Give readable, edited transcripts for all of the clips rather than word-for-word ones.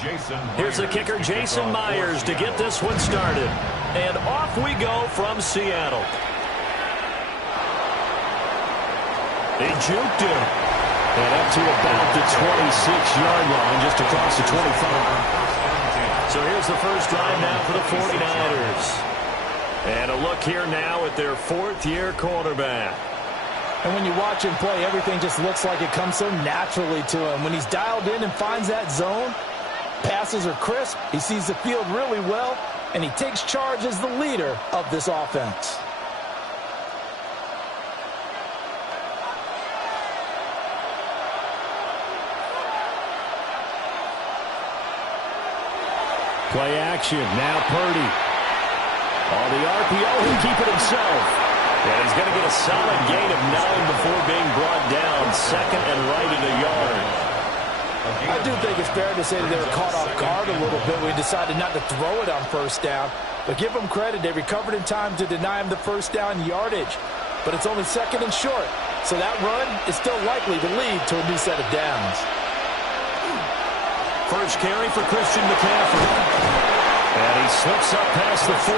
Here's the kicker, Jason Myers, to get this one started. And off we go from Seattle. They juked him. And up to about the 26-yard line, just across the 25. So here's the first drive now for the 49ers. And a look here now at their fourth-year quarterback. And when you watch him play, everything just looks like it comes so naturally to him. When he's dialed in and finds that zone, passes are crisp, he sees the field really well, and he takes charge as the leader of this offense. Play action, now Purdy. On the RPO, he'll keep it himself. And he's going to get a solid gain of 9 before being brought down. Second and right at a yard. I do think it's fair to say that they were caught off guard a little bit when he decided not to throw it on first down. But give them credit, they recovered in time to deny him the first down yardage. But it's only second and short. So that run is still likely to lead to a new set of downs. First carry for Christian McCaffrey. And he slips up past the 45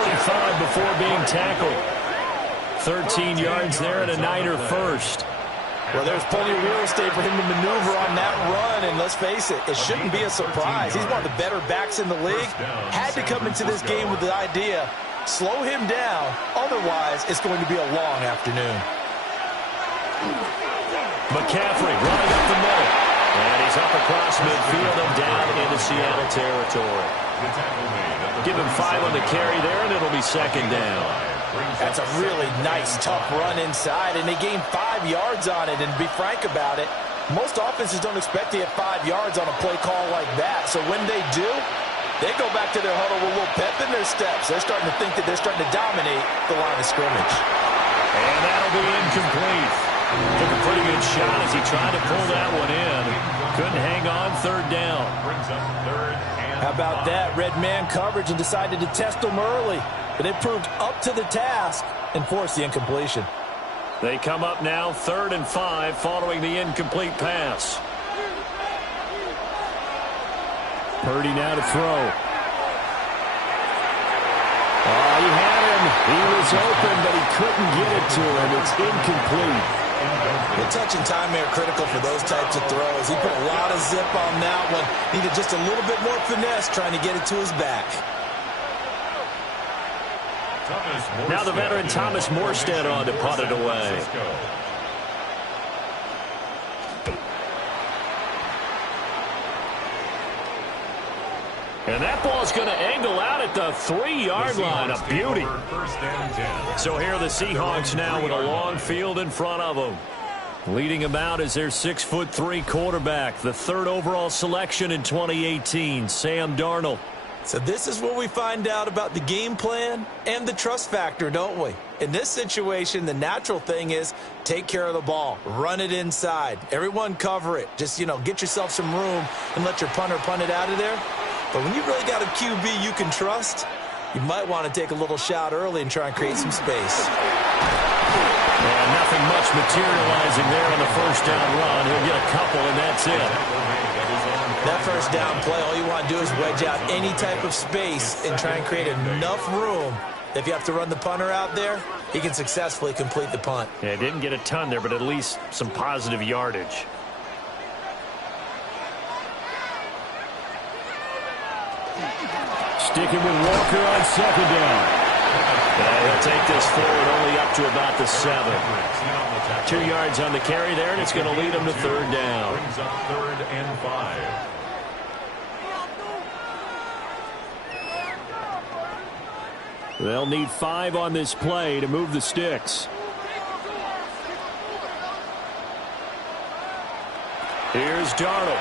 before being tackled. 13 yards there and a Niner first. Well, there's plenty of real estate for him to maneuver on that run. And let's face it, it shouldn't be a surprise. He's one of the better backs in the league. Had to come into this game with the idea, slow him down. Otherwise, it's going to be a long afternoon. McCaffrey running up the middle. And he's up across midfield and down into Seattle territory. Give him 5 on the carry there, and it'll be second down. That's a really nice, tough run inside, and they gained 5 yards on it. And to be frank about it, most offenses don't expect to get 5 yards on a play call like that. So when they do, they go back to their huddle with a little pep in their steps. They're starting to think that they're starting to dominate the line of scrimmage. And that'll be incomplete. Took a pretty good shot as he tried to pull that one in. Couldn't hang on, third down. How about that? Red man coverage and decided to test them early. But they proved up to the task and forced the incompletion. They come up now 3rd and 5 following the incomplete pass. Purdy now to throw. Oh, he had him. He was open, but he couldn't get it to him. It's incomplete. The touch and time are critical for those types of throws. He put a lot of zip on that one. Needed just a little bit more finesse trying to get it to his back. Now the veteran Thomas Morstead on to punt it away. And that ball's going to angle out at the 3-yard line. A beauty. So here are the Seahawks now with a long field in front of them. Leading them out is their 6'3" quarterback, the 3rd overall selection in 2018, Sam Darnold. So this is where we find out about the game plan and the trust factor, don't we? In this situation, the natural thing is take care of the ball, run it inside, everyone cover it. Just, get yourself some room and let your punter punt it out of there. But when you really got a QB you can trust, you might want to take a little shot early and try and create some space. And nothing much materializing there on the first down run. He'll get a couple, and that's it. That first down play, all you want to do is wedge out any type of space and try and create enough room. If you have to run the punter out there, he can successfully complete the punt. Yeah, didn't get a ton there, but at least some positive yardage. Sticking with Walker on second down. He'll take this forward only up to about the 7. 2 yards on the carry there, and it's going to lead him to 3rd down. Brings up 3rd and 5. They'll need 5 on this play to move the sticks. Here's Darnold.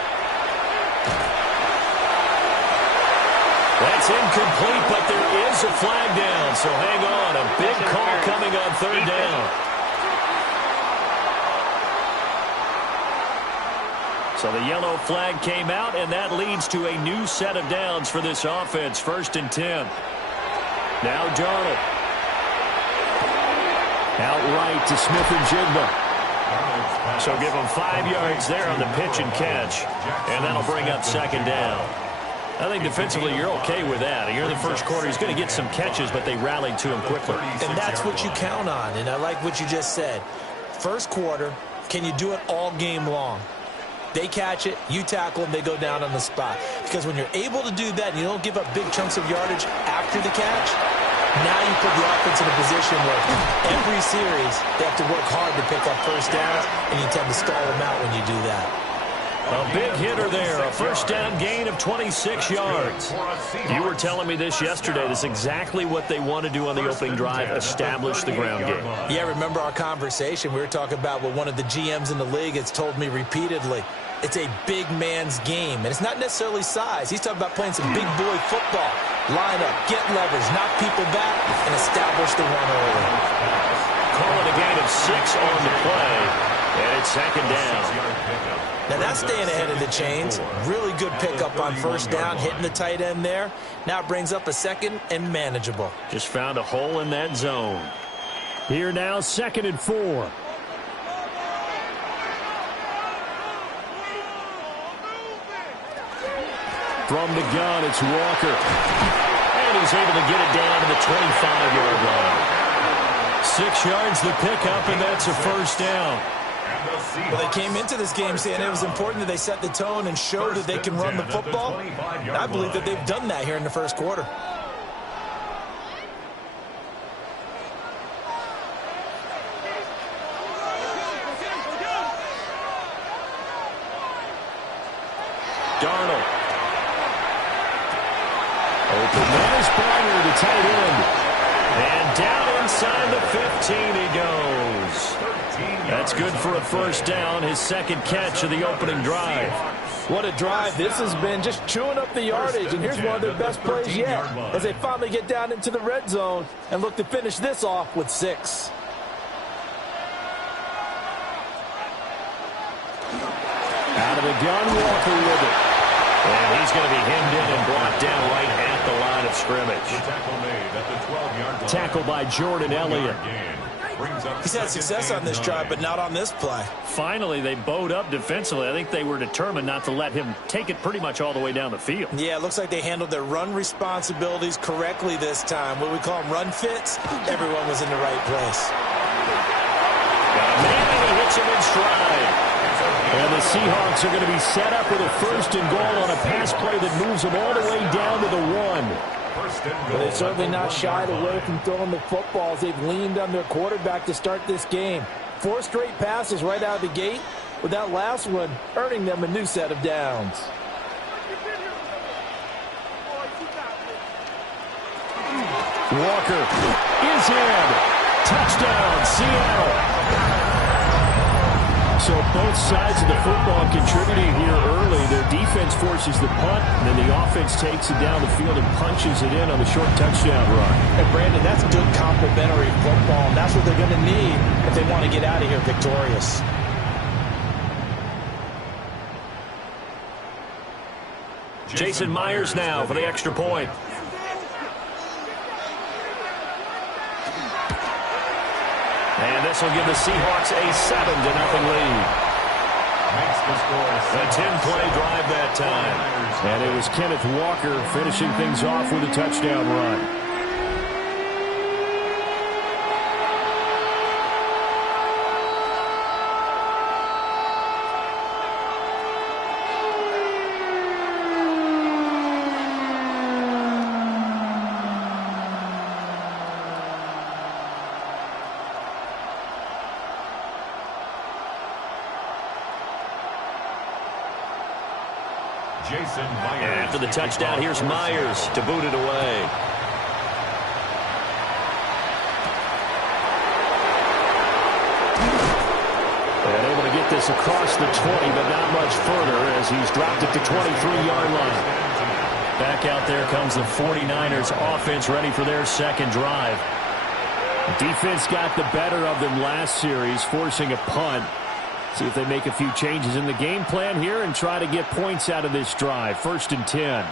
That's incomplete, but there is a flag down, so hang on. A big call coming on 3rd down. So the yellow flag came out, and that leads to a new set of downs for this offense. 1st and 10. Now Darnold. Outright to Smith-Njigba. So give him 5 yards there on the pitch and catch. And that'll bring up 2nd down. I think defensively you're okay with that. You're in the first quarter. He's going to get some catches, but they rallied to him quickly. And that's what you count on, and I like what you just said. First quarter, can you do it all game long? They catch it, you tackle them, they go down on the spot. Because when you're able to do that and you don't give up big chunks of yardage after the catch, now you put the offense in a position where every series they have to work hard to pick up first downs, and you tend to stall them out when you do that. A big hitter there, a first down gain of 26 yards. You were telling me this yesterday. This is exactly what they want to do on the opening drive, establish the ground game. Yeah, remember our conversation? We were talking about what one of the GMs in the league has told me repeatedly. It's a big man's game, and it's not necessarily size. He's talking about playing some big boy football. Line up, get leverage, knock people back, and establish the run early. Call it a gain of 6 on the play, and it's second down. Now that's staying ahead of the chains. Really good pickup on first down, hitting the tight end there. Now it brings up a second and manageable. Just found a hole in that zone. Here now, 2nd and 4. From the gun, it's Walker. And he's able to get it down to the 25-yard line. 6 yards the pickup, and that's a first down. Well, they came into this game saying it was important that they set the tone and show that they can run the football. And I believe that they've done that here in the first quarter. Darnold. Open man is Barner, the tight end. And down inside the 15 he goes. That's good for a first down, his second catch of the opening drive. What a drive this has been, just chewing up the yardage. And here's one of their best plays yet as they finally get down into the red zone and look to finish this off with 6. Out of the gun, Walker with it. And he's going to be hemmed in and brought down right at the line of scrimmage. Tackle by Jordan Elliott. He's had success on this drive, but not on this play. Finally, they bowed up defensively. I think they were determined not to let him take it pretty much all the way down the field. Yeah, it looks like they handled their run responsibilities correctly this time. What we call them run fits, everyone was in the right place. Got a man, and he hits him in stride. And the Seahawks are going to be set up with a first and goal on a pass play that moves them all the way down to the 1. But they've certainly not shied away from throwing the footballs. They've leaned on their quarterback to start this game. 4 straight passes right out of the gate, with that last one earning them a new set of downs. Walker is in. Touchdown, Seattle. So both sides of the football contributing here early. Their defense forces the punt, and then the offense takes it down the field and punches it in on the short touchdown run. And Brandon, that's good complementary football. And that's what they're going to need if they want to get out of here victorious. Jason Myers now for the extra point. And this will give the Seahawks a 7-0 lead. A 10-play drive that time. And it was Kenneth Walker finishing things off with a touchdown run. After the touchdown, here's Myers to boot it away. And able to get this across the 20, but not much further as he's dropped it to 23-yard line. Back out there comes the 49ers offense ready for their second drive. The defense got the better of them last series, forcing a punt. See if they make a few changes in the game plan here and try to get points out of this drive. 1st and 10.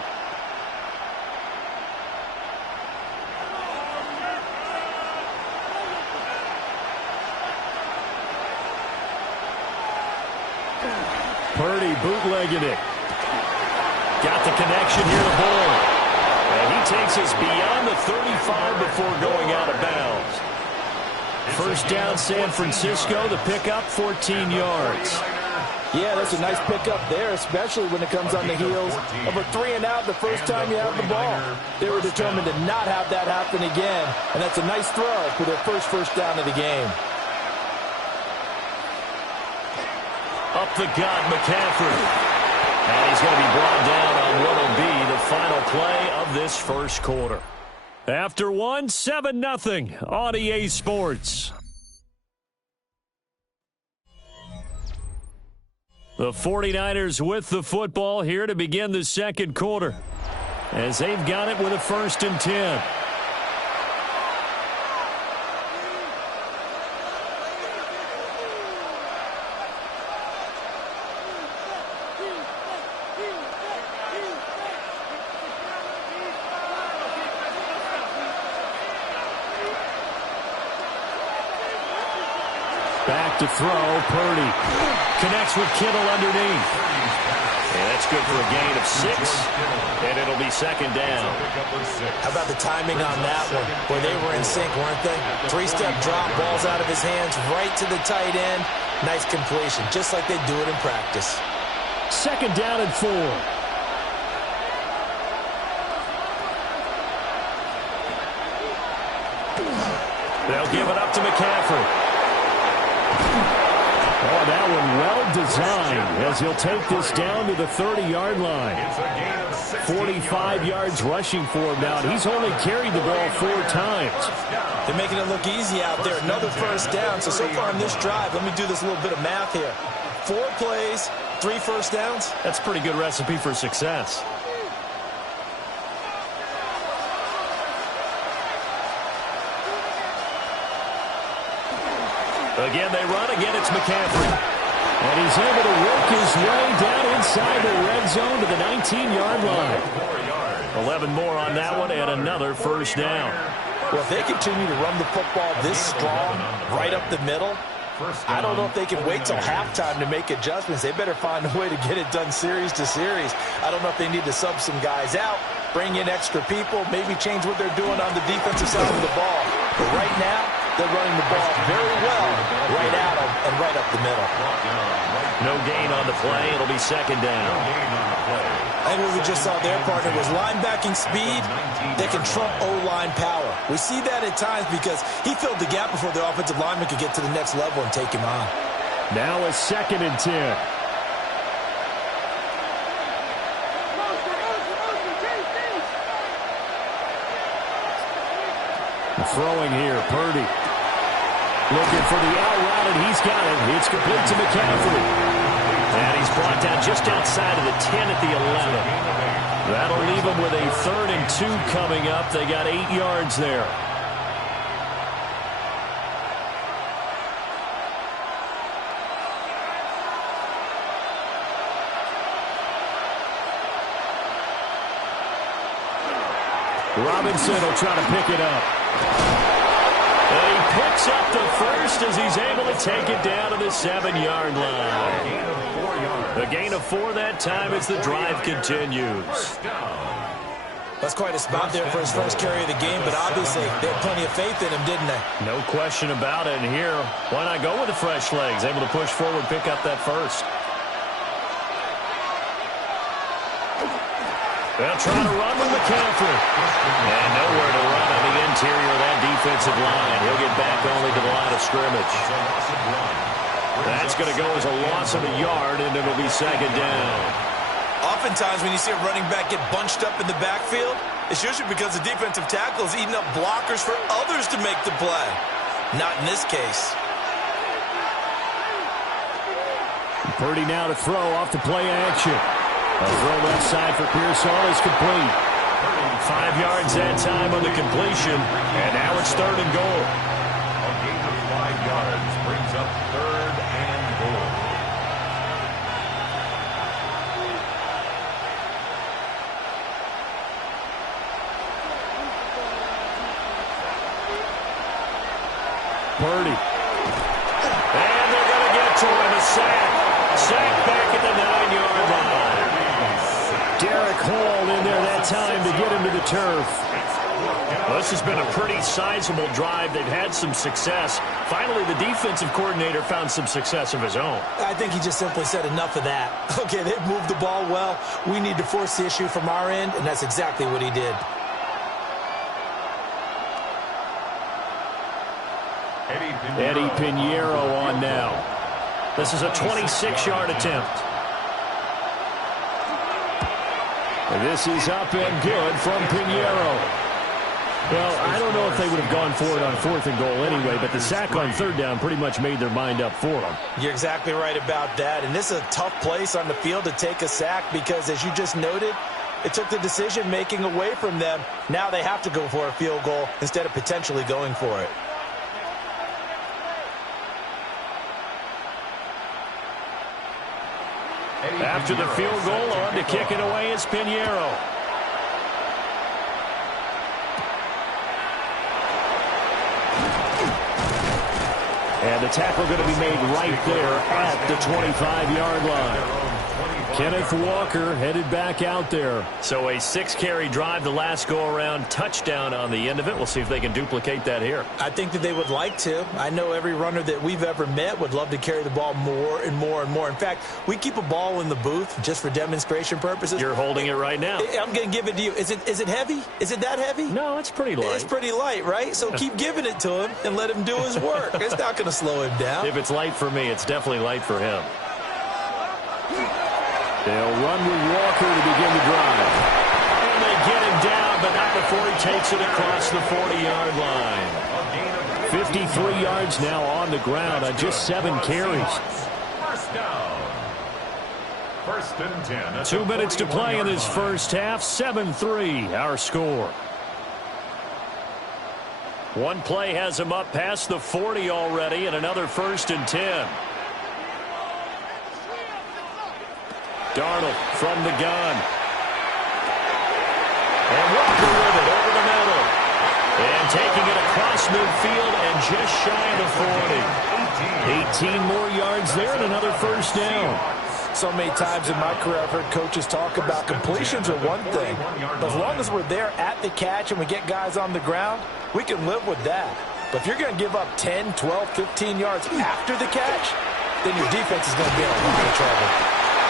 Purdy bootlegging it. Got the connection here to Bourne. And he takes us beyond the 35 before going out of bounds. First down, San Francisco. The pickup, 14 yards. Yeah, that's a nice pickup there, especially when it comes on the heels of a 3-and-out the first time you have the ball. They were determined to not have that happen again, and that's a nice throw for their first down of the game. Up the gut, McCaffrey. And he's going to be brought down on what will be the final play of this first quarter. After 7-0 on EA Sports. The 49ers with the football here to begin the second quarter, as they've got it with a 1st and 10. Back to throw, Purdy. Connects with Kittle underneath. And that's good for a gain of 6. And it'll be 2nd down. How about the timing on that one? Where they were in sync, weren't they? 3-step drop, ball's out of his hands, right to the tight end. Nice completion, just like they do it in practice. 2nd down and 4. They'll give it up to McCaffrey. Oh, that one well designed as he'll take this down to the 30-yard line. 45 yards rushing for him now. He's only carried the ball 4 times. They're making it look easy out there. Another 1st down. So far on this drive, let me do this little bit of math here. 4 plays, 3 first downs. That's a pretty good recipe for success. Again, they run. Again, it's McCaffrey. And he's able to work his way down inside the red zone to the 19-yard line. 11 more on that one and another 1st down. Well, if they continue to run the football this strong, right up the middle, I don't know if they can wait till halftime to make adjustments. They better find a way to get it done series to series. I don't know if they need to sub some guys out, bring in extra people, maybe change what they're doing on the defensive side of the ball. But right now, they're running the ball very well right at them and right up the middle. No gain on the play. It'll be 2nd down. I think what we just saw there, partner, was linebacking speed that can trump O-line power. We see that at times because he filled the gap before the offensive lineman could get to the next level and take him on. Now a 2nd and 10. Throwing here, Purdy. Looking for the out route, and he's got it. It's complete to McCaffrey. And he's brought down just outside of the 10 at the 11. That'll leave him with a 3rd and 2 coming up. They got 8 yards there. Robinson will try to pick it up. And he picks up the 1st as he's able to take it down to the 7-yard line. A gain of 4 that time as the drive continues. That's quite a spot there for his first carry of the game, but obviously they had plenty of faith in him, didn't they? No question about it. And here, why not go with the fresh legs? Able to push forward, pick up that 1st. They'll try to run with McCaffrey. And nowhere to run on the interior of that defensive line. He'll get back only to the line of scrimmage. That's going to go as a loss of a yard, and it'll be 2nd down. Oftentimes when you see a running back get bunched up in the backfield, it's usually because the defensive tackle is eating up blockers for others to make the play. Not in this case. Purdy now to throw off the play action. A throw left side for Pearsall is complete. 5 yards that time on the completion, and now it's 3rd and goal. A gain of 5 yards brings up 3rd and goal. Purdy. And they're going to get to him, a sack. Sack back at the 9-yard line. Derek time to get him to the turf. Well, this has been a pretty sizable drive. They've had some success. Finally, the defensive coordinator found some success of his own. I think he just simply said enough of that. Okay, they've moved the ball well. We need to force the issue from our end, and that's exactly what he did. Eddie Pinheiro on now. This is a 26-yard attempt. And this is up and good from Pinheiro. Well, I don't know if they would have gone for it on 4th and goal anyway, but the sack on 3rd down pretty much made their mind up for them. You're exactly right about that. And this is a tough place on the field to take a sack because, as you just noted, it took the decision-making away from them. Now they have to go for a field goal instead of potentially going for it. After the field goal, on to kick it away is Pinheiro. And the tackle going to be made right there at the 25-yard line. Kenneth Walker headed back out there. So a 6-carry drive the last go-around, touchdown on the end of it. We'll see if they can duplicate that here. I think that they would like to. I know every runner that we've ever met would love to carry the ball more and more and more. In fact, we keep a ball in the booth just for demonstration purposes. You're holding it right now. I'm going to give it to you. Is it heavy? Is it that heavy? No, it's pretty light. It's pretty light, right? So keep giving it to him and let him do his work. It's not going to slow him down. If it's light for me, it's definitely light for him. They'll run with Walker to begin the drive. And they get him down, but not before he takes it across the 40-yard line. 53 yards now on the ground on just 7 carries. First down. 1st and 10. 2 minutes to play in this first half. 7-3, our score. One play has him up past the 40 already, and another 1st and 10. Darnold from the gun. And Walker with it over the middle. And taking it across midfield and just shy of the 40. 18 more yards there and another 1st down. So many times in my career I've heard coaches talk about completions are one thing. But as long as we're there at the catch and we get guys on the ground, we can live with that. But if you're going to give up 10, 12, 15 yards after the catch, then your defense is going to be in a lot of trouble.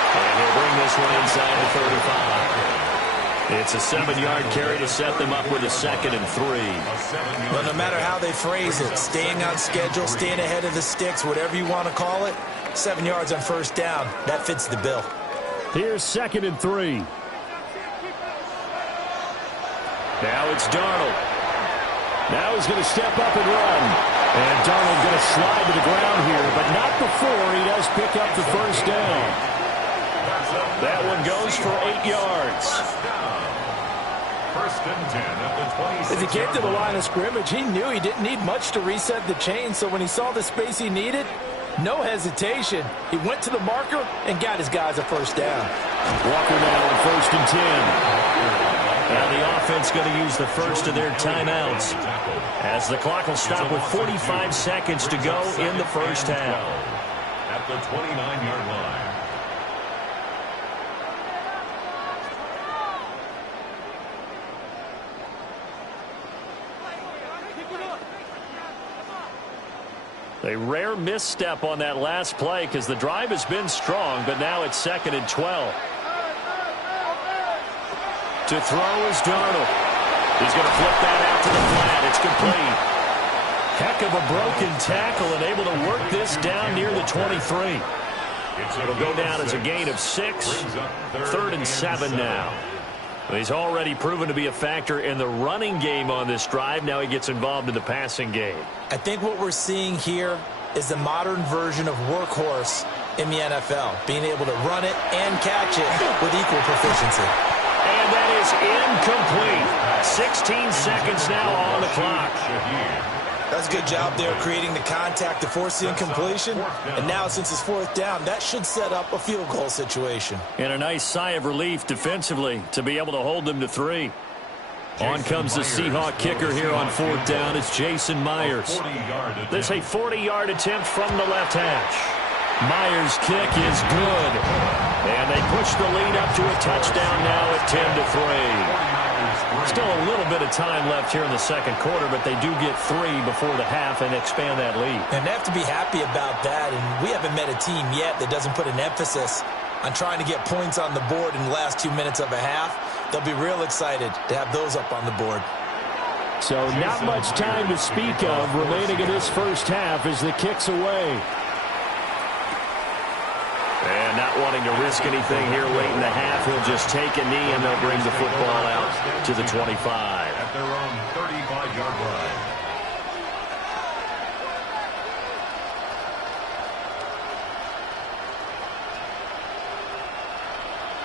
And he'll bring this one inside the 35. It's a 7-yard carry to set them up with a 2nd and 3. Well, no matter how they phrase it, staying on schedule, staying ahead of the sticks, whatever you want to call it, 7 yards on 1st down, that fits the bill. Here's 2nd and 3. Now it's Darnold. Now he's going to step up and run. And Darnold going to slide to the ground here, but not before he does pick up the 1st down. That one goes for 8 yards. 1st and 10 at the 26. As he came to the line of scrimmage, he knew he didn't need much to reset the chain. So when he saw the space he needed, no hesitation. He went to the marker and got his guys a 1st down. Walker now on 1st and 10. Now the offense going to use the first of their timeouts as the clock will stop with 45 seconds to go in the first half. At the 29-yard line. A rare misstep on that last play because the drive has been strong, but now it's 2nd and 12. To throw is Darnold. He's going to flip that out to the flat. It's complete. Heck of a broken tackle and able to work this down near the 23. It'll go down as a gain of 6. 3rd and 7 now. He's already proven to be a factor in the running game on this drive. Now he gets involved in the passing game. I think what we're seeing here is the modern version of workhorse in the NFL, being able to run it and catch it with equal proficiency. And that is incomplete. 16 seconds now on the clock. That's a good job there creating the contact to force the incompletion. And now since it's 4th down, that should set up a field goal situation. And a nice sigh of relief defensively to be able to hold them to 3. On comes the Seahawk kicker here on 4th down. It's Jason Myers. This is a 40-yard attempt from the left hash. Myers' kick is good. And they push the lead up to a touchdown now at 10-3. Still a little bit of time left here in the second quarter, but they do get 3 before the half and expand that lead. And they have to be happy about that, and we haven't met a team yet that doesn't put an emphasis on trying to get points on the board in the last 2 minutes of a half. They'll be real excited to have those up on the board. So not much time to speak of remaining in this first half as the kick's away. And not wanting to risk anything here late in the half, he'll just take a knee and they'll bring the football out to the 25. At their own 35-yard line.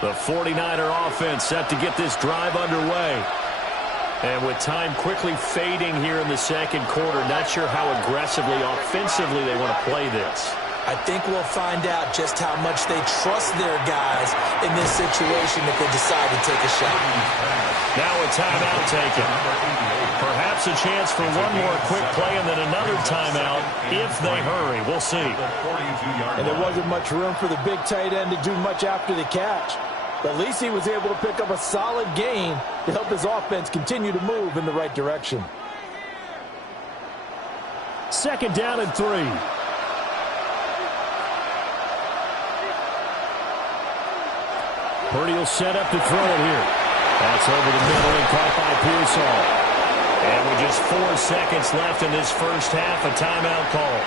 The 49er offense set to get this drive underway. And with time quickly fading here in the second quarter, not sure how aggressively, offensively they want to play this. I think we'll find out just how much they trust their guys in this situation if they decide to take a shot. Now a timeout taken. Perhaps a chance for one more quick play and then another timeout if they hurry. We'll see. And there wasn't much room for the big tight end to do much after the catch. But at least he was able to pick up a solid gain to help his offense continue to move in the right direction. Second down and 3. Purdy will set up to throw it here. That's over the middle and caught by Pearsall. And with just 4 seconds left in this first half, a timeout call.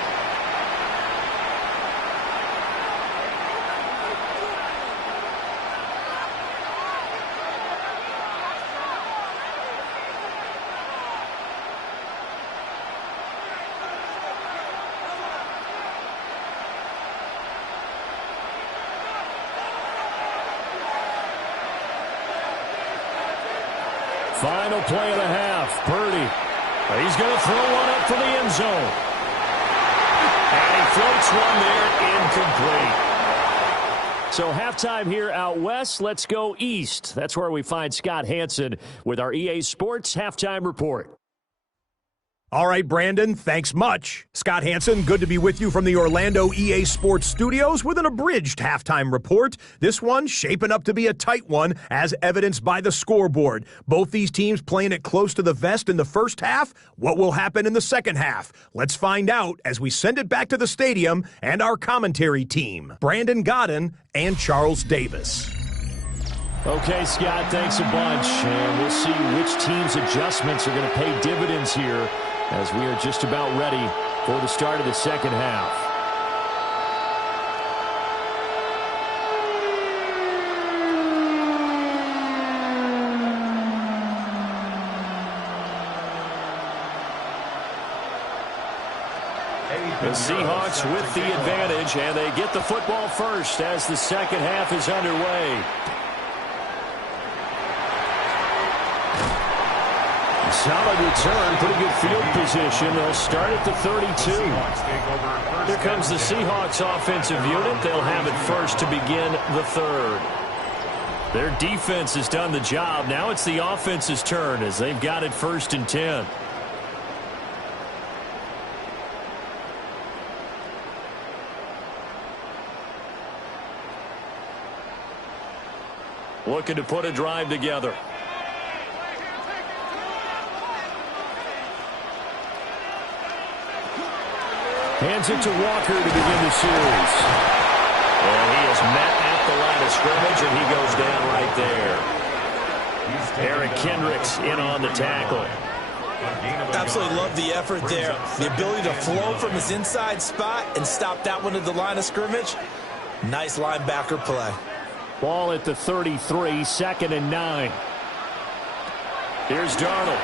Final play of the half. Purdy. He's going to throw one up for the end zone. And he floats one there, incomplete. So halftime here out west. Let's go east. That's where we find Scott Hanson with our EA Sports Halftime Report. All right, Brandon, thanks much. Scott Hanson, good to be with you from the Orlando EA Sports Studios with an abridged halftime report. This one shaping up to be a tight one, as evidenced by the scoreboard. Both these teams playing it close to the vest in the first half. What will happen in the second half? Let's find out as we send it back to the stadium and our commentary team, Brandon Godden and Charles Davis. Okay, Scott, thanks a bunch. And we'll see which team's adjustments are going to pay dividends here as we are just about ready for the start of the second half. The Seahawks with the advantage, and they get the football first as the second half is underway. Solid return, pretty good field position. They'll start at the 32. Here comes the Seahawks offensive unit. They'll have it first to begin the third. Their defense has done the job. Now it's the offense's turn as they've got it first and 10. Looking to put a drive together. Hands it to Walker to begin the series. And he is met at the line of scrimmage, and he goes down right there. Eric Kendricks in on the tackle. Absolutely love the effort there. The ability to flow from his inside spot and stop that one at the line of scrimmage. Nice linebacker play. Ball at the 33, 2nd and 9. Here's Darnold.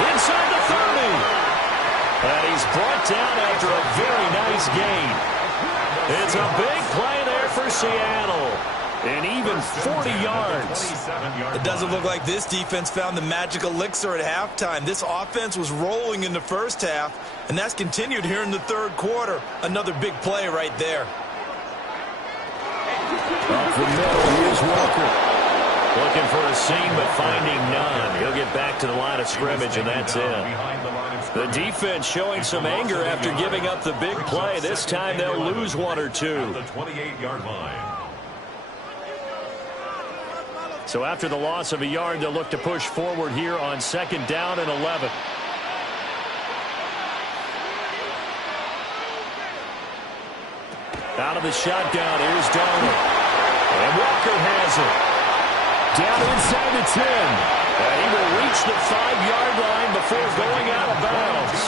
Inside the 30. And he's brought down after a very nice gain. It's a big play there for Seattle. And even 40 yards. It doesn't look like this defense found the magic elixir at halftime. This offense was rolling in the first half, and that's continued here in the third quarter. Another big play right there. Up the middle, here's Walker. Looking for a seam, but finding none. He'll get back to the line of scrimmage, and that's it. The defense showing some anger after giving up the big play. This time they'll lose one or two. The 28-yard line. So after the loss of a yard, they'll look to push forward here on 2nd down and 11. Out of the shotgun, here's Darnold. And Walker has it. Down inside the 10. And he will reach the 5-yard line before going out of bounds.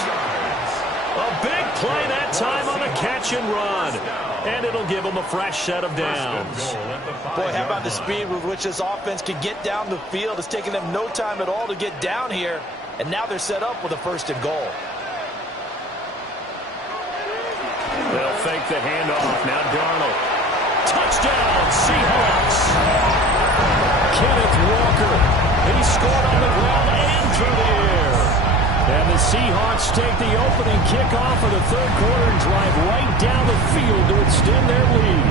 A big play that time on the catch and run. And it'll give them a fresh set of downs. Boy, how about the speed with which this offense can get down the field? It's taken them no time at all to get down here. And now they're set up with a 1st and goal. They'll fake the handoff. Now Darnold. Touchdown, Seahawks. Kenneth Walker. He scored on the ground and through the air. And the Seahawks take the opening kickoff of the 3rd quarter and drive right down the field to extend their lead.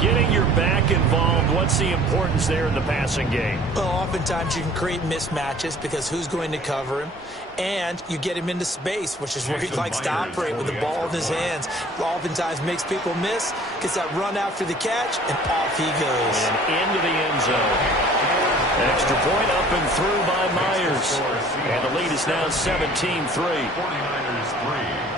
Getting your back involved, what's the importance there in the passing game? Well, oftentimes you can create mismatches because who's going to cover him? And you get him into space, which is where he likes to operate with the ball in his hands. Oftentimes makes people miss, gets that run after the catch, and off he goes. And into the end zone. Extra point up and through by Myers. And the lead is now 17-3. 49ers 3.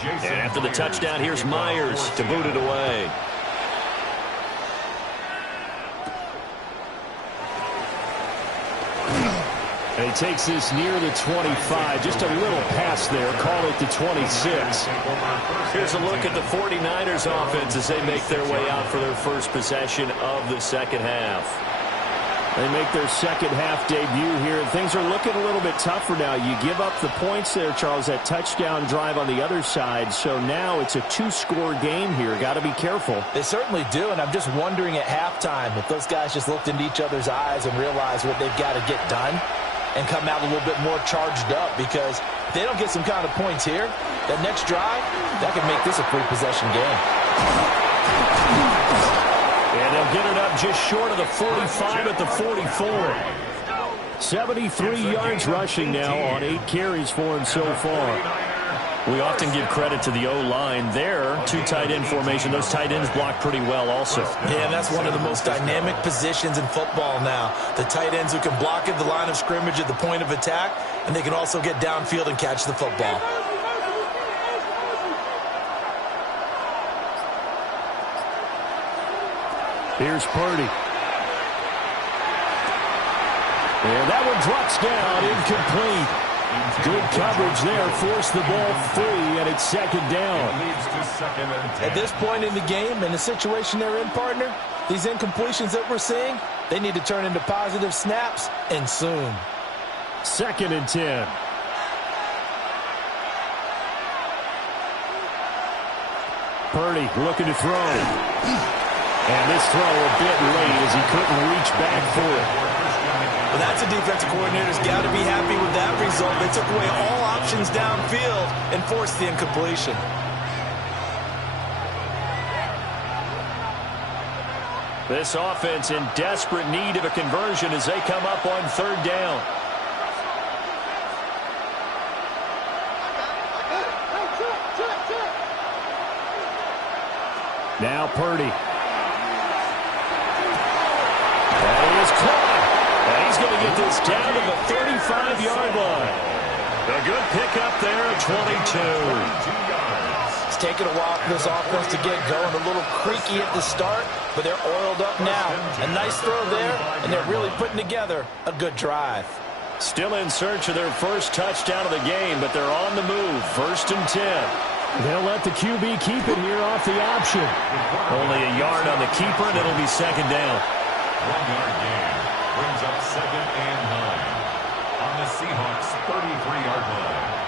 And after the touchdown, here's Myers to boot it away. And he takes this near the 25. Just a little pass there. Call it the 26. Here's a look at the 49ers offense as they make their way out for their first possession of the second half. They make their second half debut here, and things are looking a little bit tougher now. You give up the points there, Charles, that touchdown drive on the other side. So now it's a 2-score game here. Got to be careful. They certainly do, and I'm just wondering at halftime if those guys just looked into each other's eyes and realized what they've got to get done and come out a little bit more charged up, because if they don't get some kind of points here, that next drive, that could make this a free possession game. And they'll get it up just short of the 45 at the 44. 73 yards rushing now on 8 carries for him so far. We often give credit to the O-line there. 2 tight end formation. Those tight ends block pretty well also. Yeah, and that's one of the most dynamic positions in football now. The tight ends who can block at the line of scrimmage at the point of attack, and they can also get downfield and catch the football. Here's Purdy. And that one drops down, incomplete. Good coverage there, forced the ball free, and it's 2nd down. At this point in the game, in the situation they're in, partner, these incompletions that we're seeing, they need to turn into positive snaps, and soon. 2nd and 10. Purdy looking to throw. And this throw a bit late as he couldn't reach back for it. Well, that's a defensive coordinator's got to be happy with that result. They took away all options downfield and forced the incompletion. This offense in desperate need of a conversion as they come up on 3rd down. Now Purdy. That is caught. And he's going to get this down to the 35-yard line. A good pickup there at 22. It's taken a while for this offense to get going. A little creaky at the start, but they're oiled up now. A nice throw there, and they're really putting together a good drive. Still in search of their first touchdown of the game, but they're on the move. 1st and 10. They'll let the QB keep it here off the option. Only a yard on the keeper, and it'll be 2nd down. 1-yard gain. brings up 2nd and 9 on the Seahawks 33-yard line.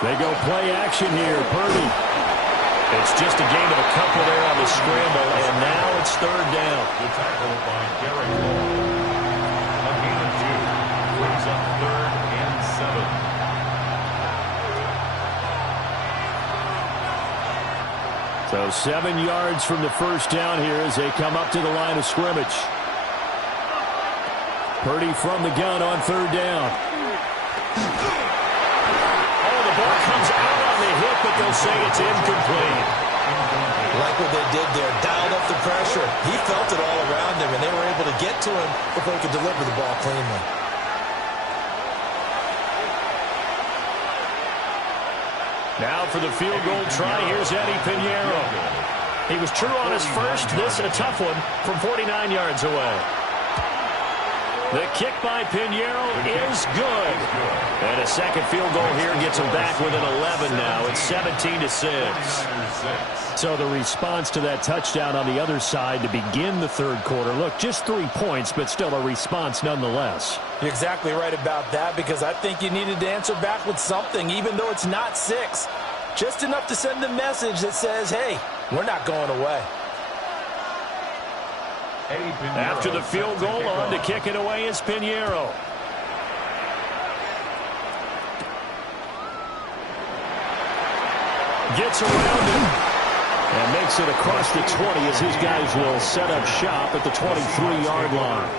They go play action here. Purdy. It's just a gain of a couple there on the scramble, and now it's 3rd down. The tackle by Derek Hall. A gain of 2 brings up 3rd and 7. So 7 yards from the first down here as they come up to the line of scrimmage. Purdy from the gun on 3rd down. The ball comes out on the hit, but they'll say it's incomplete. Like what they did there, dialed up the pressure. He felt it all around him, and they were able to get to him before he could deliver the ball cleanly. Now for the field goal try, here's Eddie Pinheiro. He was true on his first, this a tough one from 49 yards away. The kick by Pinheiro is good. And a second field goal here gets them back within 11 now. It's 17-6. So the response to that touchdown on the other side to begin the 3rd quarter. Look, just 3 points, but still a response nonetheless. You're exactly right about that, because I think you needed to answer back with something, even though it's not 6. Just enough to send a message that says, hey, we're not going away. After the field goal, on to kick it away is Pinheiro. Gets around him and makes it across the 20 as his guys will set up shop at the 23-yard line.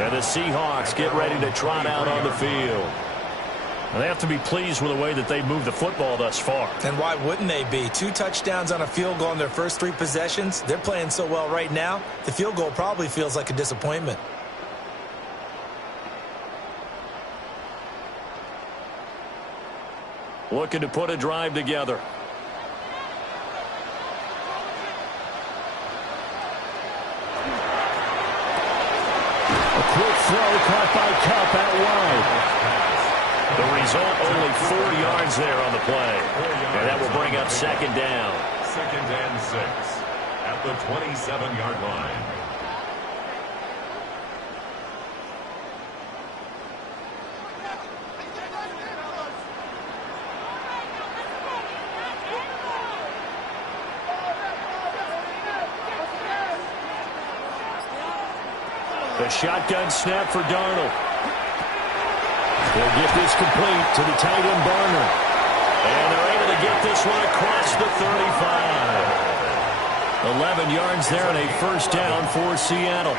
And the Seahawks get ready to trot out on the field. And they have to be pleased with the way that they moved the football thus far. And why wouldn't they be? 2 touchdowns on a field goal in their first 3 possessions. They're playing so well right now, the field goal probably feels like a disappointment. Looking to put a drive together. A quick throw caught by Kupp out wide. The result, only 4 yards there on the play. And that will bring up 2nd down. 2nd and 6 at the 27-yard line. The shotgun snap for Darnold. They'll get this complete to the tight end Barner. And they're able to get this one across the 35. 11 yards there and a 1st down for Seattle.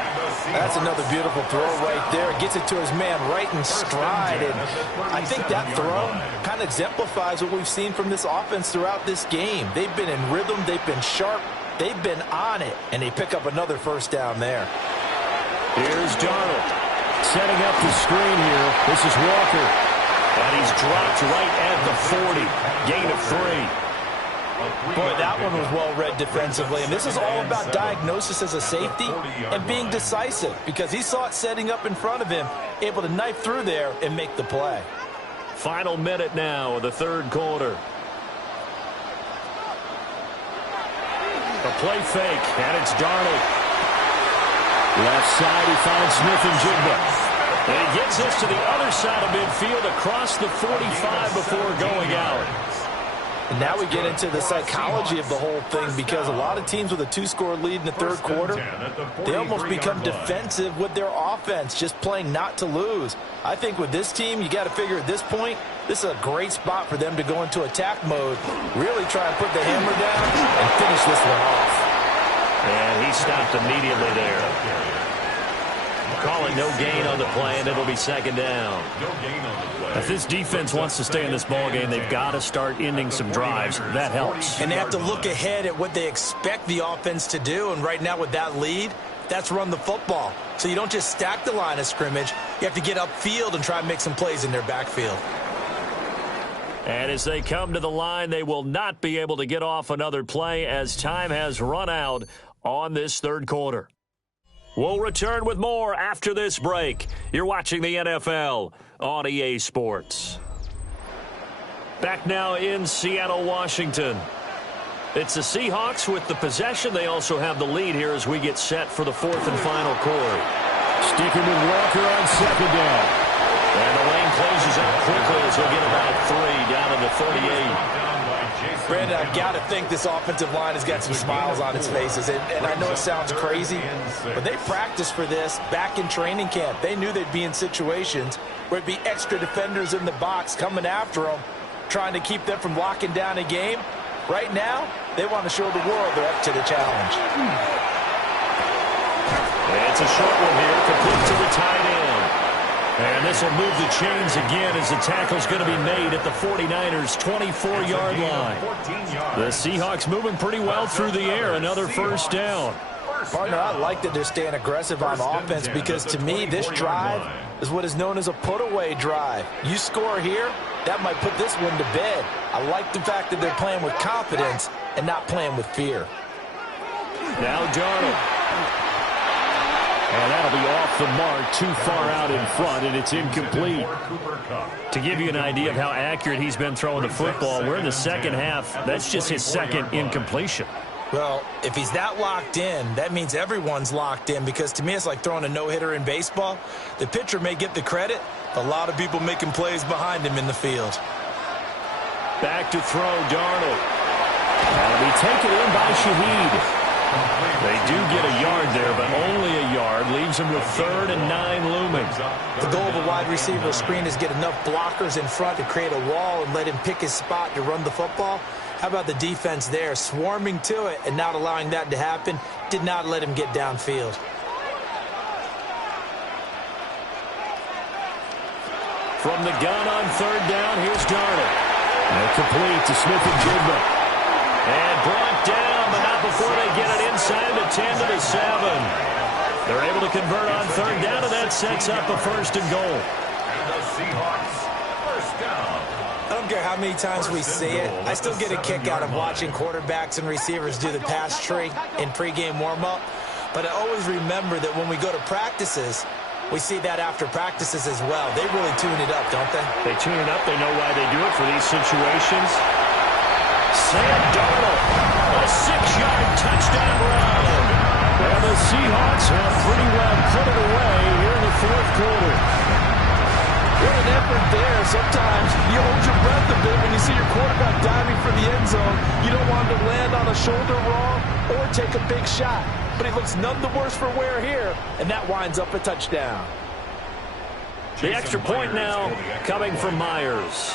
That's another beautiful throw right there. Gets it to his man right in stride. And I think that throw kind of exemplifies what we've seen from this offense throughout this game. They've been in rhythm. They've been sharp. They've been on it. And they pick up another 1st down there. Here's Darnold. Setting up the screen here. This is Walker. And he's dropped right at the 40. Gain of 3. Boy, that one was well read defensively. And this is all about diagnosis as a safety and being decisive, because he saw it setting up in front of him, able to knife through there and make the play. Final minute now of the 3rd quarter. A play fake, and it's Darnold. Left side, he finds Smith and Jigba. And he gets this to the other side of midfield across the 45 before going out. And now we get into the psychology of the whole thing, because a lot of teams with a 2-score lead in the 3rd quarter, they almost become defensive with their offense, just playing not to lose. I think with this team, you got to figure at this point, this is a great spot for them to go into attack mode, really try and put the hammer down and finish this one off. And he stopped immediately there. Calling no gain on the play, and it'll be 2nd down. If this defense wants to stay in this ballgame, they've got to start ending some drives. That helps. And they have to look ahead at what they expect the offense to do. And right now with that lead, that's run the football. So you don't just stack the line of scrimmage. You have to get upfield and try and make some plays in their backfield. And as they come to the line, they will not be able to get off another play as time has run out on this 3rd quarter. We'll return with more after this break. You're watching the NFL on EA Sports. Back now in Seattle, Washington. It's the Seahawks with the possession. They also have the lead here as we get set for the fourth and final quarter. Sticking with Walker on second down. And the lane closes out quickly as he'll get about 3 down to the 38. Brandon, I've got to think this offensive line has got some smiles on its faces. And I know it sounds crazy, but they practiced for this back in training camp. They knew they'd be in situations where it'd be extra defenders in the box coming after them, trying to keep them from locking down a game. Right now, they want to show the world they're up to the challenge. It's a short one here, complete to the tight end. And this will move the chains again as the tackle's going to be made at the 49ers' 24-yard line. The Seahawks moving pretty well through the air. Another first down. Partner, I like that they're staying aggressive on offense because, to me, this drive is what is known as a put-away drive. You score here, that might put this one to bed. I like the fact that they're playing with confidence and not playing with fear. Now Darnold. And that'll be off the mark, too far out in front, and it's incomplete. To give you an idea of how accurate he's been throwing the football, we're in the second half. That's just his second incompletion. Well, if he's that locked in, that means everyone's locked in, because to me it's like throwing a no-hitter in baseball. The pitcher may get the credit, but a lot of people making plays behind him in the field. Back to throw, Darnold. That'll be taken in by Shaheed. They do get a yard there, but only a yard. Leaves them with 3rd and 9 looming. The goal of a wide receiver screen is get enough blockers in front to create a wall and let him pick his spot to run the football. How about the defense there, swarming to it and not allowing that to happen? Did not let him get downfield. From the gun on 3rd down, here's Darnold. And complete to Smith-Njigba. And brought down, but not before they get it inside the 10 to the 7. They're able to convert on 3rd down, and that sets up a 1st and goal. And the Seahawks, 1st down. I don't care how many times we see it. I still get a kick out of watching quarterbacks and receivers do the pass tree in pregame warm-up. But I always remember that when we go to practices, we see that after practices as well. They really tune it up, don't they? They tune it up. They know why they do it for these situations. Sam Darnold, a 6-yard touchdown run. And the Seahawks have pretty well put it away here in the 4th quarter. What an effort there. Sometimes you hold your breath a bit when you see your quarterback diving for the end zone. You don't want him to land on a shoulder wrong or take a big shot. But he looks none the worse for wear here, and that winds up a touchdown. The extra point now coming from Myers.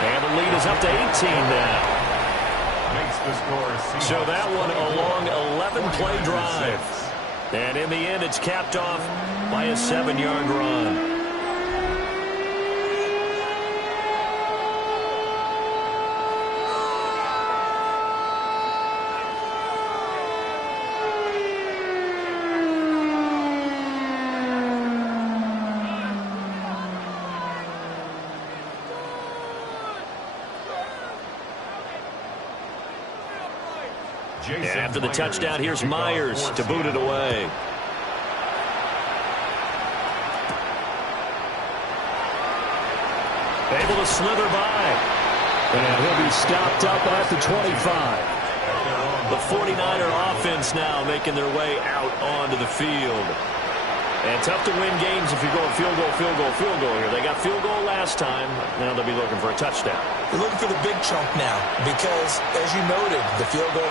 And the lead is up to 18 now. So that one a long 11-play drive. And in the end, it's capped off by a 7-yard run. After the touchdown, here's Myers to boot it away. Able to slither by. And he'll be stopped up at the 25. The 49er offense now making their way out onto the field. And tough to win games if you're going field goal, field goal, field goal here. They got field goal last time. Now they'll be looking for a touchdown. They're looking for the big chunk now because, as you noted, the field goal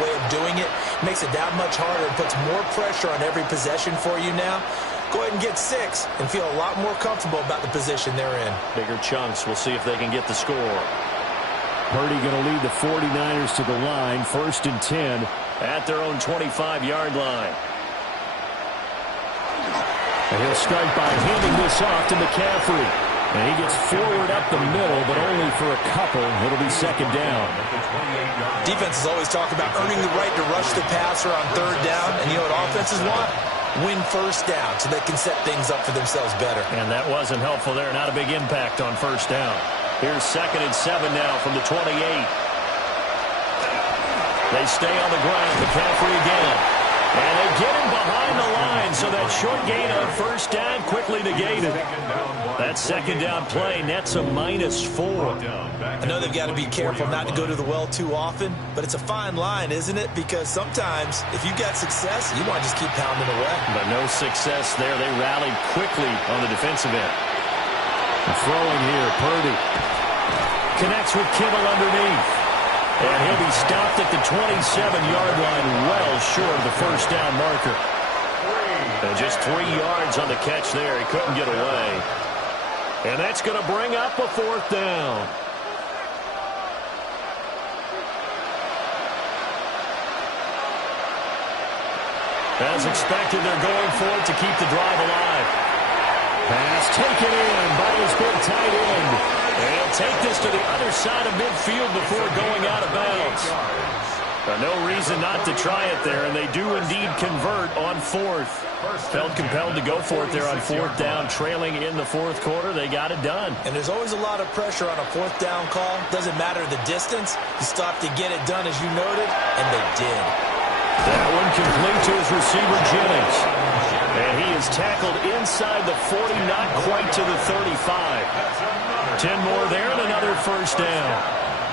way of doing it makes it that much harder and puts more pressure on every possession for you now. Go ahead and get 6 and feel a lot more comfortable about the position they're in. Bigger chunks. We'll see if they can get the score. Purdy going to lead the 49ers to the line, 1st and 10. At their own 25-yard line. And he'll start by handing this off to McCaffrey. And he gets forward up the middle, but only for a couple. It'll be 2nd down. Defenses always talk about earning the right to rush the passer on 3rd down. And you know what offenses want? Win 1st down so they can set things up for themselves better. And that wasn't helpful there. Not a big impact on 1st down. Here's 2nd and 7 now from the 28. They stay on the ground. McCaffrey again. And they get him behind the line, so that short gain on first down quickly negated. That second down play nets a -4. I know they've got to be careful not to go to the well too often, but it's a fine line, isn't it? Because sometimes if you've got success, you want to just keep pounding away. But no success there. They rallied quickly on the defensive end. Throwing here, Purdy. Connects with Kittle underneath. And he'll be stopped at the 27-yard line, well short of the first down marker. And just 3 yards on the catch there. He couldn't get away. And that's going to bring up a 4th down. As expected, they're going for it to keep the drive alive. Pass taken in by his big tight end. And he'll take this to the other side of midfield before going out of bounds. No reason not to try it there, and they do indeed convert on 4th. Felt compelled to go for it there on 4th down, trailing in the 4th quarter. They got it done. And there's always a lot of pressure on a 4th down call. Doesn't matter the distance. You stop to get it done, as you noted, and they did. That one complete to his receiver, Jennings. And he is tackled inside the 40, not quite to the 35. 10 more there and another first down.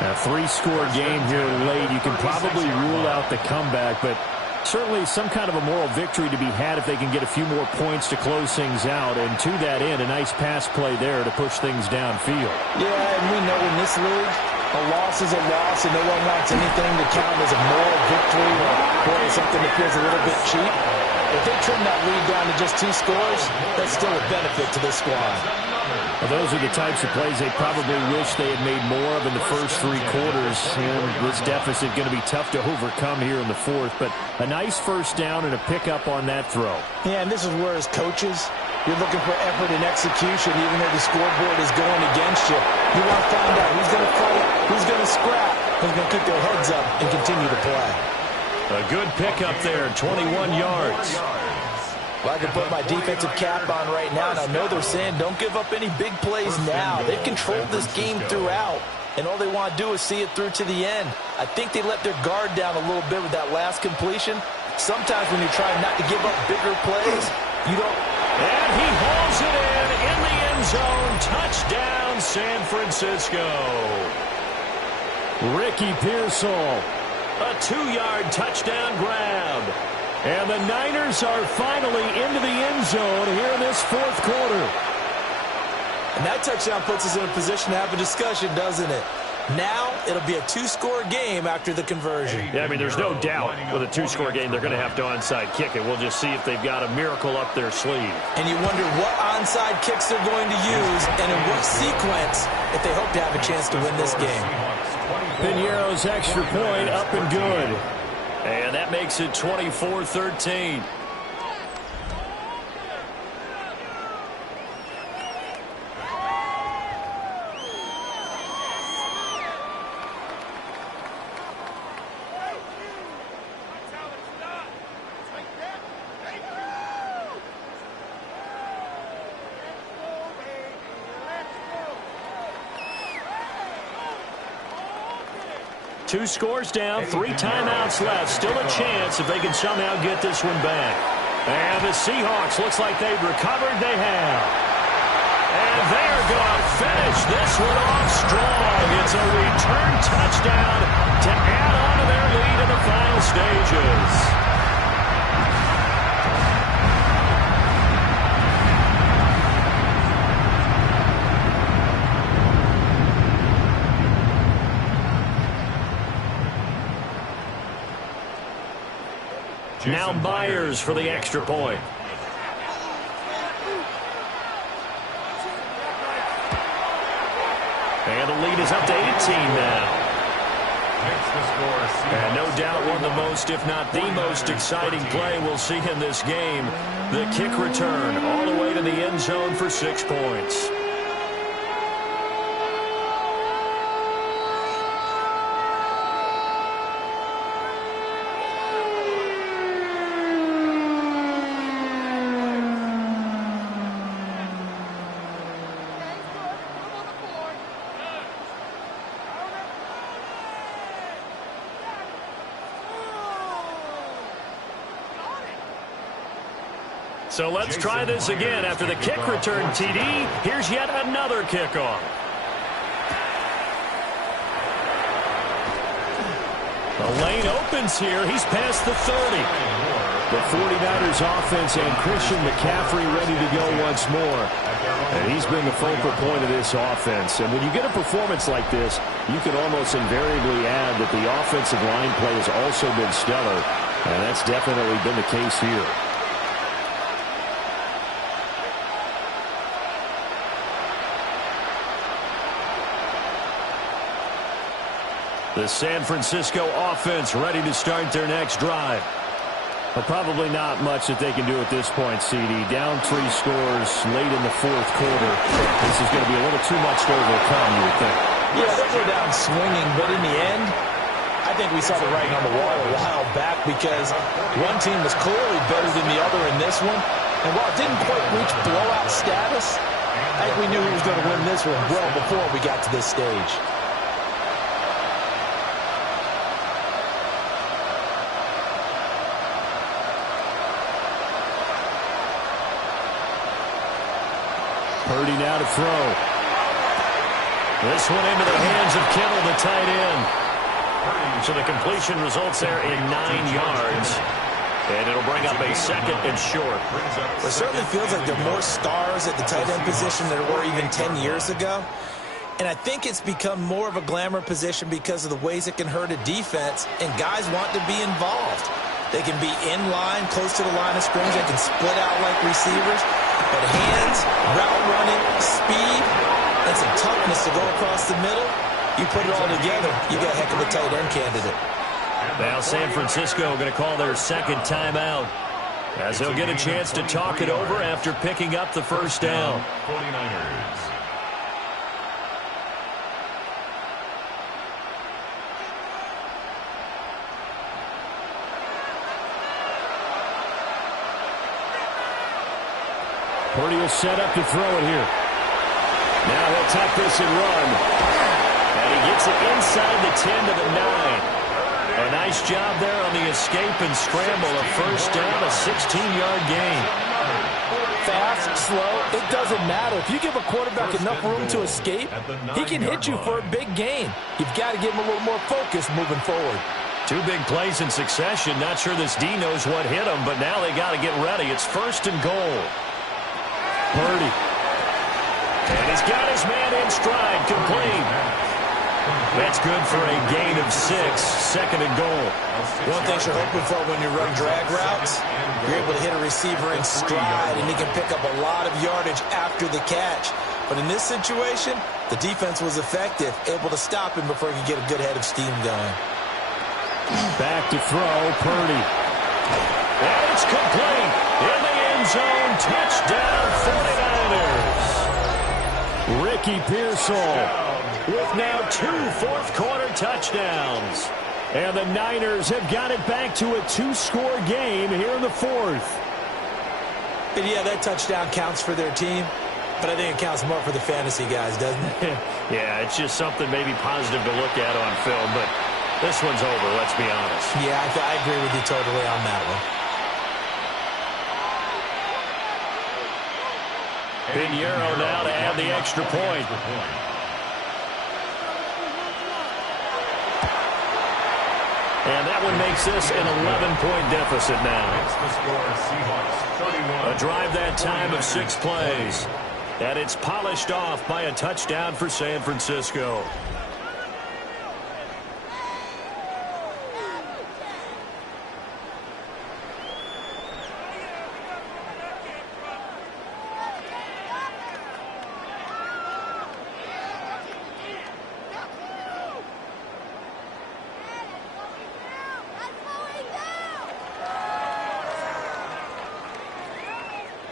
A 3-score game here late. You can probably rule out the comeback, but certainly some kind of a moral victory to be had if they can get a few more points to close things out. And to that end, a nice pass play there to push things downfield. Yeah, and we know in this league, a loss is a loss, and no one wants anything to count as a moral victory or something that feels a little bit cheap. If they trim that lead down to just 2 scores, that's still a benefit to this squad. Well, those are the types of plays they probably wish they had made more of in the first 3 quarters. And this deficit going to be tough to overcome here in the 4th. But a nice first down and a pickup on that throw. Yeah, and this is where as coaches, you're looking for effort and execution even though the scoreboard is going against you. You want to find out who's going to fight, who's going to scrap, who's going to keep their heads up and continue to play. A good pickup there, 21 yards. Well, I can put my defensive cap on right now, and I know they're saying don't give up any big plays now. They've controlled this game throughout, and all they want to do is see it through to the end. I think they let their guard down a little bit with that last completion. Sometimes when you're trying not to give up bigger plays, you don't. And he hauls it in the end zone. Touchdown, San Francisco. Ricky Pearsall. A 2-yard touchdown grab. And the Niners are finally into the end zone here in this 4th quarter. And that touchdown puts us in a position to have a discussion, doesn't it? Now it'll be a 2-score game after the conversion. Yeah, I mean, there's no doubt with a 2-score game they're going to have to onside kick it. We'll just see if they've got a miracle up their sleeve. And you wonder what onside kicks they're going to use and in what sequence if they hope to have a chance to win this game. Piñeiro's extra point up and good. And that makes it 24-13. Two scores down, 3 timeouts left. Still a chance if they can somehow get this one back. And the Seahawks looks like they've recovered. They have. And they're going to finish this one off strong. It's a return touchdown to add on to their lead in the final stages. Now Myers for the extra point. And the lead is up to 18 now. And no doubt one of the most, if not the most exciting play we'll see in this game. The kick return all the way to the end zone for 6 points. So let's try this again. After the kick return TD, here's yet another kickoff. The lane opens here. He's past the 30. The 49ers offense and Christian McCaffrey ready to go once more. And he's been the focal point of this offense. And when you get a performance like this, you can almost invariably add that the offensive line play has also been stellar. And that's definitely been the case here. The San Francisco offense ready to start their next drive. But probably not much that they can do at this point, CD. Down 3 scores late in the fourth quarter. This is going to be a little too much to overcome, you would think. Yeah, they'll go down swinging, but in the end, I think we saw the writing on the wall a while back because one team was clearly better than the other in this one. And while it didn't quite reach blowout status, I think we knew he was going to win this one well before we got to this stage. Purdy now to throw. This one into the hands of Kittle, the tight end. So the completion results there in 9 yards. And it'll bring up a 2nd and short. It certainly feels like there are more stars at the tight end position than there were even 10 years ago. And I think it's become more of a glamour position because of the ways it can hurt a defense, and guys want to be involved. They can be in line, close to the line of scrimmage. They can split out like receivers. But hands, route running, speed, and some toughness to go across the middle, you put it all together, you got a heck of a tight end candidate. Now San Francisco going to call their 2nd timeout as they'll get a chance to talk it over after picking up the first down. 49ers. Purdy will set up to throw it here. Now he'll tuck this and run. And he gets it inside the 10 to the 9. A nice job there on the escape and scramble. A first down, a 16-yard gain. Fast, slow, it doesn't matter. If you give a quarterback enough room to escape, he can hit you for a big gain. You've got to give him a little more focus moving forward. 2 big plays in succession. Not sure this D knows what hit him, but now they got to get ready. It's 1st and goal. Purdy. And he's got his man in stride, complete. That's good for a gain of 6, 2nd and goal. One thing you're hoping for when you run drag routes, you're able to hit a receiver in stride, and he can pick up a lot of yardage after the catch. But in this situation, the defense was effective, able to stop him before he could get a good head of steam going. Back to throw, Purdy. And it's complete. In the end zone, touchdown 49ers. Ricky Pearsall with now 2 fourth-quarter touchdowns. And the Niners have got it back to a 2-score game here in the 4th. And yeah, that touchdown counts for their team, but I think it counts more for the fantasy guys, doesn't it? Yeah, it's just something maybe positive to look at on film, but this one's over, let's be honest. Yeah, I agree with you totally on that one. Pinheiro now to add the extra point. And that one makes this an 11-point deficit now. A drive that time of 6 plays. And it's polished off by a touchdown for San Francisco.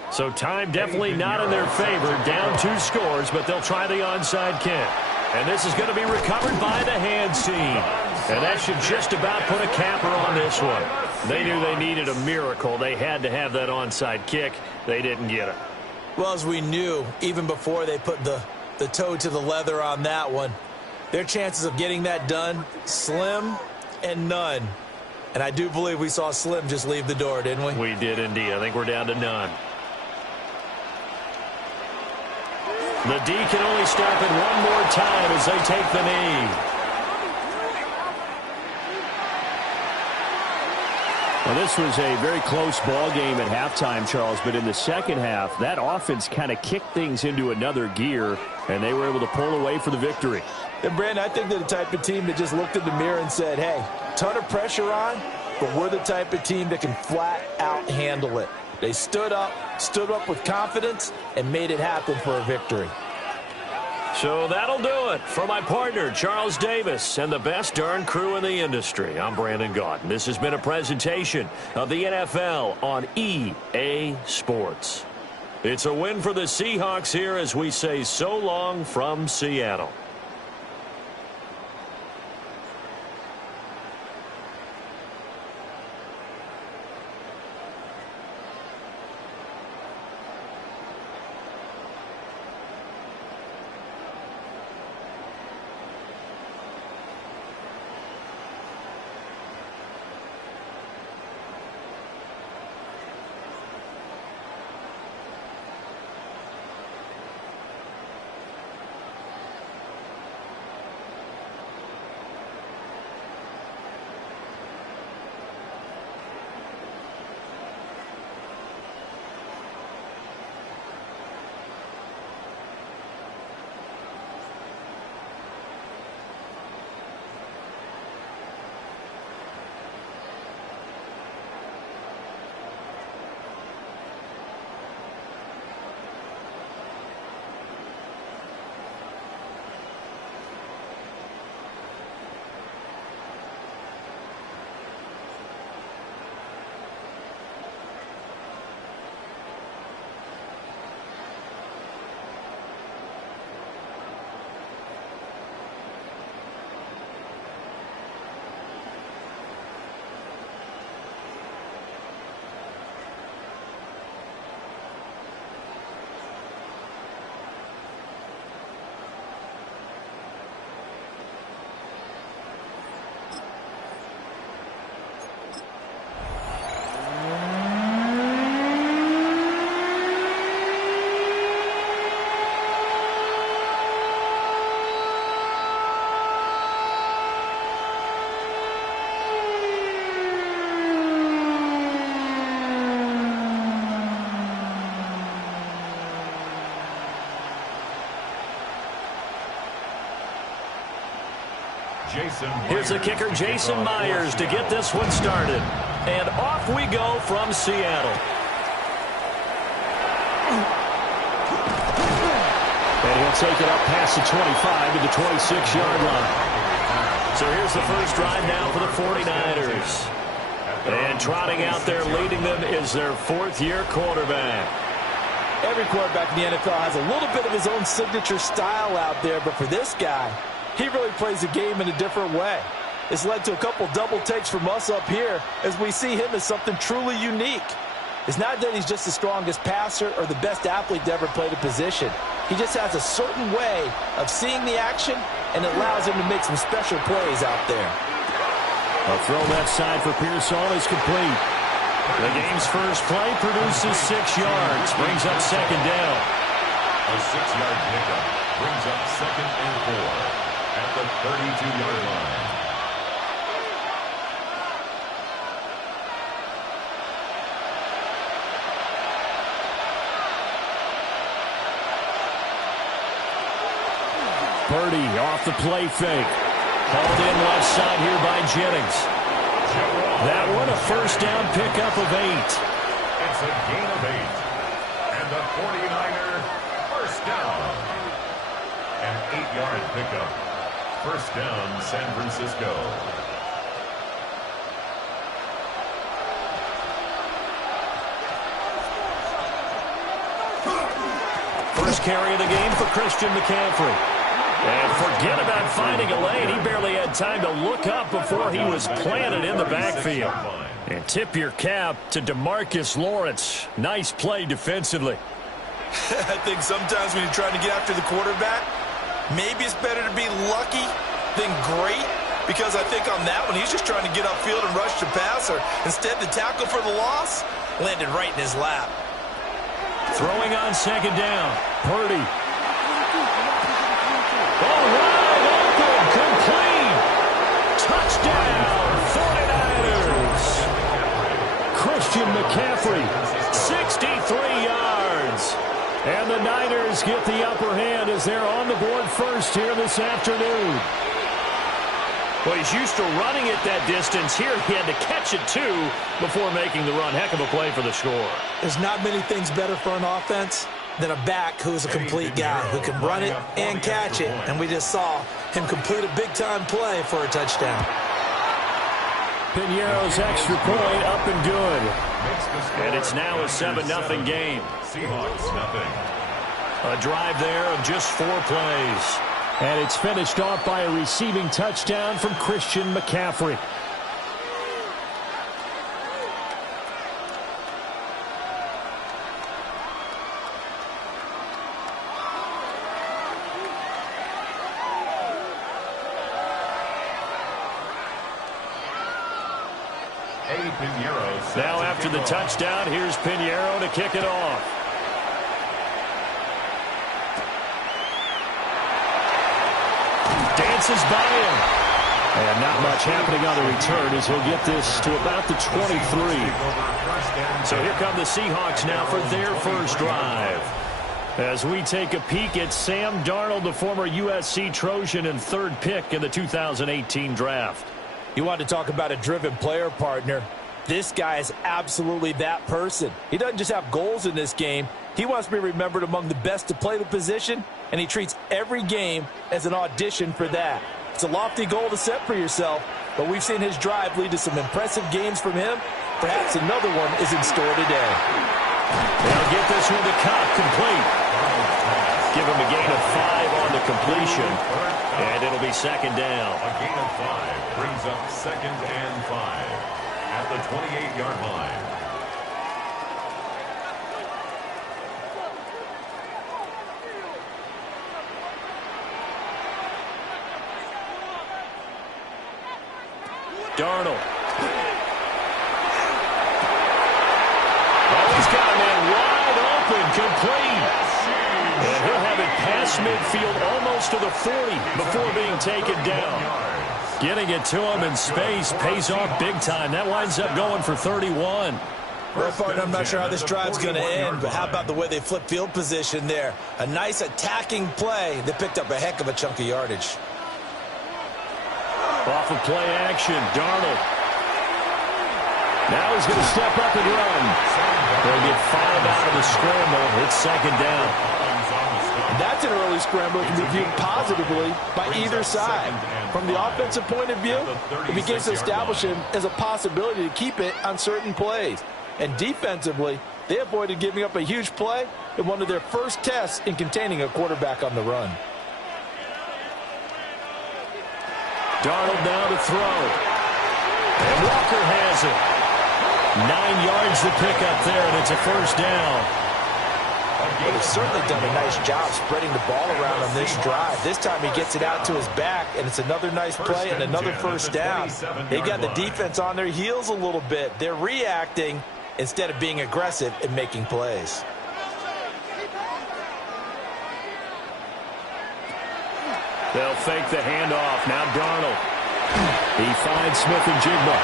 So time definitely not in their favor. Down 2 scores, but they'll try the onside kick. And this is going to be recovered by the hands team. And that should just about put a capper on this one. They knew they needed a miracle. They had to have that onside kick. They didn't get it. Well, as we knew, even before they put the toe to the leather on that one, their chances of getting that done, slim and none. And I do believe we saw Slim just leave the door, didn't we? We did indeed. I think we're down to none. The D can only stop it one more time as they take the knee. Well, this was a very close ball game at halftime, Charles, but in the second half, that offense kind of kicked things into another gear, and they were able to pull away for the victory. And, Brandon, I think they're the type of team that just looked in the mirror and said, hey, ton of pressure on, but we're the type of team that can flat out handle it. They stood up with confidence, and made it happen for a victory. So that'll do it for my partner, Charles Davis, and the best darn crew in the industry. I'm Brandon Gaudin. This has been a presentation of the NFL on EA Sports. It's a win for the Seahawks here as we say so long from Seattle. Here's the kicker, Jason Myers, to get this one started. And off we go from Seattle. And he'll take it up past the 25 to the 26-yard line. So here's the first drive now for the 49ers. And trotting out there leading them is their fourth-year quarterback. Every quarterback in the NFL has a little bit of his own signature style out there, but for this guy, he really plays the game in a different way. It's led to a couple double takes from us up here as we see him as something truly unique. It's not that he's just the strongest passer or the best athlete to ever play the position. He just has a certain way of seeing the action, and it allows him to make some special plays out there. A throw left side for Pearsall is complete. The game's first play produces 6 yards, brings up second down. A 6-yard pickup brings up 2nd and 4 at the 32-yard line. Purdy off the play fake. Hauled in left side here by Jennings. That one a first down pickup of 8. It's a gain of 8. And the 49er first down. An 8-yard pickup. First down, San Francisco. First carry of the game for Christian McCaffrey. And forget about finding a lane. He barely had time to look up before he was planted in the backfield. And tip your cap to DeMarcus Lawrence. Nice play defensively. I think sometimes when you're trying to get after the quarterback, maybe it's better to be lucky than great, because I think on that one, he's just trying to get upfield and rush the passer. Instead, the tackle for the loss landed right in his lap. Throwing on second down, Purdy. McCaffrey. 63 yards. And the Niners get the upper hand as they're on the board first here this afternoon. Well, he's used to running it that distance. Here he had to catch it, too, before making the run. Heck of a play for the score. There's not many things better for an offense than a back who's a complete guy who can run it and catch it. And we just saw him complete a big-time play for a touchdown. Piñeiro's extra point up and good. And it's now a 7-0 game. Seahawks nothing. A drive there of just 4 plays. And it's finished off by a receiving touchdown from Christian McCaffrey. Now after the touchdown, here's Piñeiro to kick it off. Dances by him. And not much happening on the return as he'll get this to about the 23. So here come the Seahawks now for their first drive. As we take a peek at Sam Darnold, the former USC Trojan and 3rd pick in the 2018 draft. You want to talk about a driven player, partner. This guy is absolutely that person. He doesn't just have goals in this game. He wants to be remembered among the best to play the position, and he treats every game as an audition for that. It's a lofty goal to set for yourself, but we've seen his drive lead to some impressive games from him. Perhaps another one is in store today. They'll get this one to Cobb, complete. Give him a gain of 5 on the completion, and it'll be 2nd down. A gain of 5 brings up 2nd and 5 at the 28-yard line. Darnold. Oh, he's got a man wide open, complete. And he'll have it past midfield almost to the 40 before being taken down. Getting it to him in space pays off big time. That winds up going for 31. Well, partner, I'm not sure how this drive's going to end, but how about the way they flip field position there? A nice attacking play that picked up a heck of a chunk of yardage. Off of play action, Darnold. Now he's going to step up and run. They'll get 5 out of the scramble. It's 2nd down. That's an early scramble that can be viewed positively by either side. From the offensive point of view, it begins to establish him as a possibility to keep it on certain plays. And defensively, they avoided giving up a huge play in one of their first tests in containing a quarterback on the run. Darnold now to throw. And Walker has it. 9 yards to pick up there, and it's a 1st down. Well, he's certainly done a nice job spreading the ball around on this drive. This time he gets it out to his back, and it's another nice play and another 1st down. They got the defense on their heels a little bit. They're reacting instead of being aggressive and making plays. They'll fake the handoff. Now Darnold. He finds Smith and Jigba.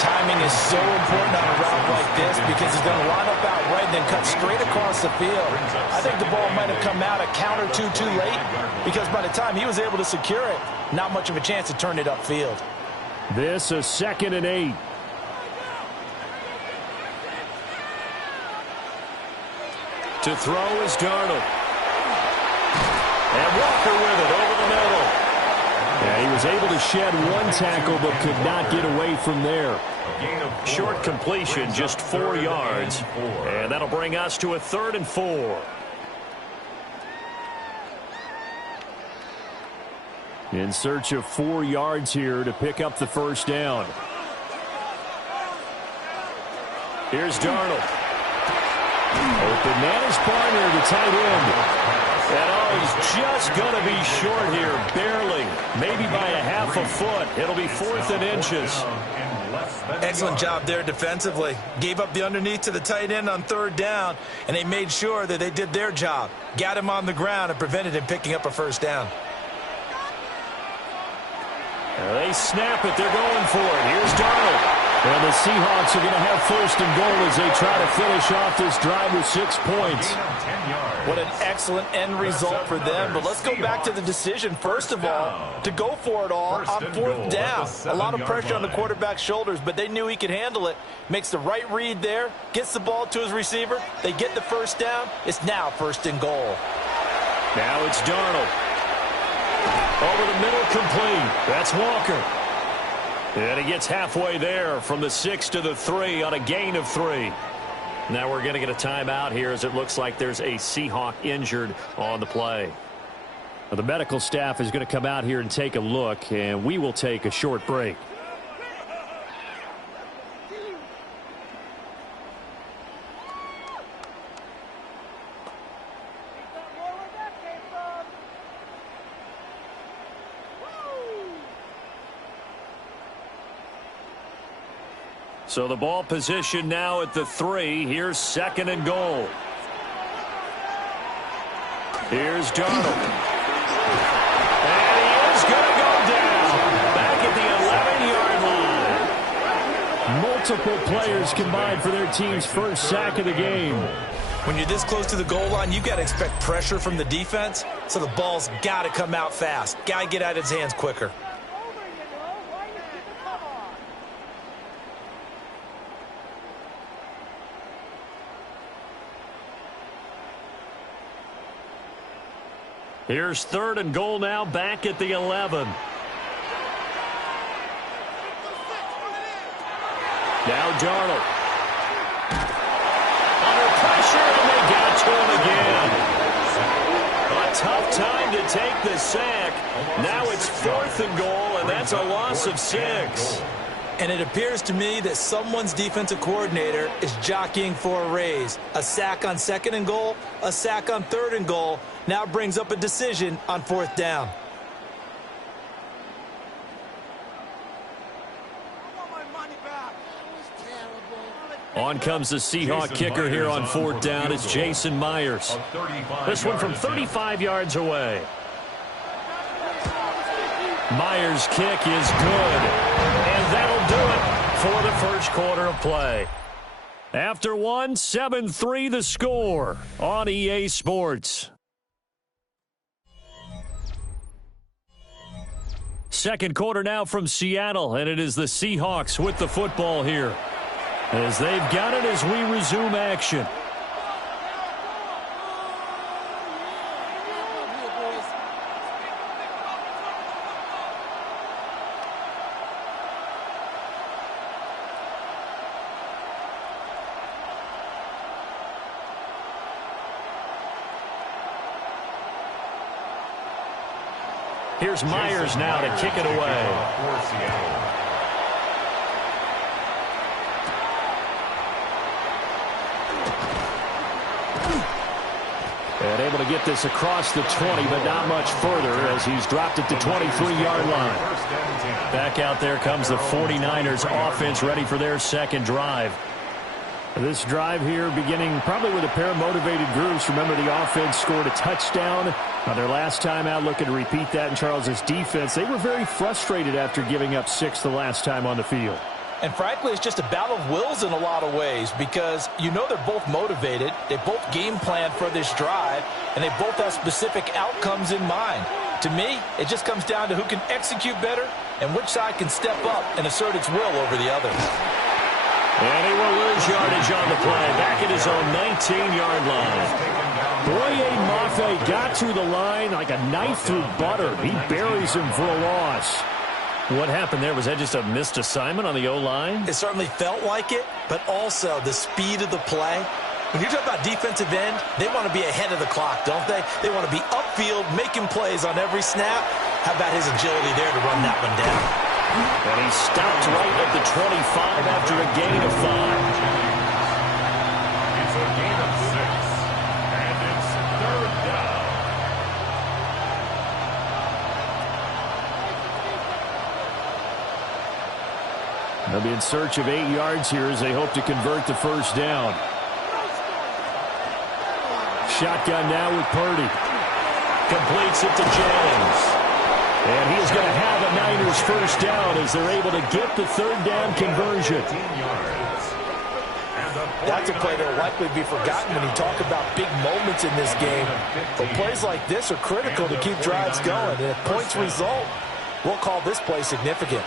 Timing is so important on a route like this because he's going to line up out right and then cut straight across the field. I think the ball might have come out a count or two too late because by the time he was able to secure it, not much of a chance to turn it upfield. This a 2nd and 8. To throw is Darnold. And Walker with it over the middle. Yeah, he was able to shed 1 tackle but could not get away from there. Short completion, just 4 yards. And that'll bring us to a 3rd and 4. In search of 4 yards here to pick up the 1st down. Here's Darnold. Open man is Barner, the tight end. And oh, he's just going to be short here, barely. Maybe by a half a foot. It'll be 4th and inches. Excellent job there defensively. Gave up the underneath to the tight end on 3rd down, and they made sure that they did their job. Got him on the ground and prevented him picking up a 1st down. They snap it. They're going for it. Here's Darnold. And the Seahawks are going to have first and goal as they try to finish off this drive with 6 points. What an excellent end result for them. But let's go back to the decision, first of all, to go for it all on 4th down. A lot of pressure on the quarterback's shoulders, but they knew he could handle it. Makes the right read there, gets the ball to his receiver. They get the first down. It's now first and goal. Now it's Darnold. Over the middle, complete. That's Walker. And he gets halfway there from the 6 to the 3 on a gain of 3. Now we're going to get a timeout here as it looks like there's a Seahawk injured on the play. Well, the medical staff is going to come out here and take a look, and we will take a short break. So the ball position now at the 3. Here's second and goal. Here's Darnold. And he is going to go down. Back at the 11-yard line. Multiple players combined for their team's first sack of the game. When you're this close to the goal line, you've got to expect pressure from the defense, so the ball's got to come out fast. Got to get out of his hands quicker. Here's third and goal now, back at the 11. Now Darnold. Under pressure, and they got to him again. A tough time to take the sack. Now it's 4th and goal, and that's a loss of 6. And it appears to me that someone's defensive coordinator is jockeying for a raise. A sack on 2nd and goal, a sack on 3rd and goal. Now brings up a decision on 4th down. On comes the Seahawk kicker here on 4th down. It's Jason Myers. This one from 35 yards away. Myers' kick is good. And that'll do it for the first quarter of play. After one, 7-3 the score on EA Sports. Second quarter now from Seattle, and it is the Seahawks with the football here, as they've got it as we resume action. Here's Myers now to kick it away. And able to get this across the 20, but not much further as he's dropped it to 23-yard line. Back out there comes the 49ers offense, ready for their second drive. This drive here beginning probably with a pair of motivated groups. Remember, the offense scored a touchdown. Their last time out, looking to repeat that in Charles' defense. They were very frustrated after giving up 6 the last time on the field. And frankly, it's just a battle of wills in a lot of ways because you know they're both motivated. They both game plan for this drive, and they both have specific outcomes in mind. To me, it just comes down to who can execute better and which side can step up and assert its will over the other. And he will lose yardage on the play, back at his own 19-yard line. Boye Mafe got to the line like a knife through butter. He buries him for a loss. What happened there? Was that just a missed assignment on the O-line? It certainly felt like it, but also the speed of the play. When you talk about defensive end, they want to be ahead of the clock, don't they? They want to be upfield, making plays on every snap. How about his agility there to run that one down? And he stopped right at the 25 after a gain of 5. It's a gain of 6, and it's 3rd down. They'll be in search of 8 yards here as they hope to convert the first down. Shotgun now with Purdy. Completes it to James. And he is going to have a Niners first down as they're able to get the third down conversion. That's a play that will likely be forgotten when you talk about big moments in this game. But plays like this are critical to keep drives going. And if points result, we'll call this play significant.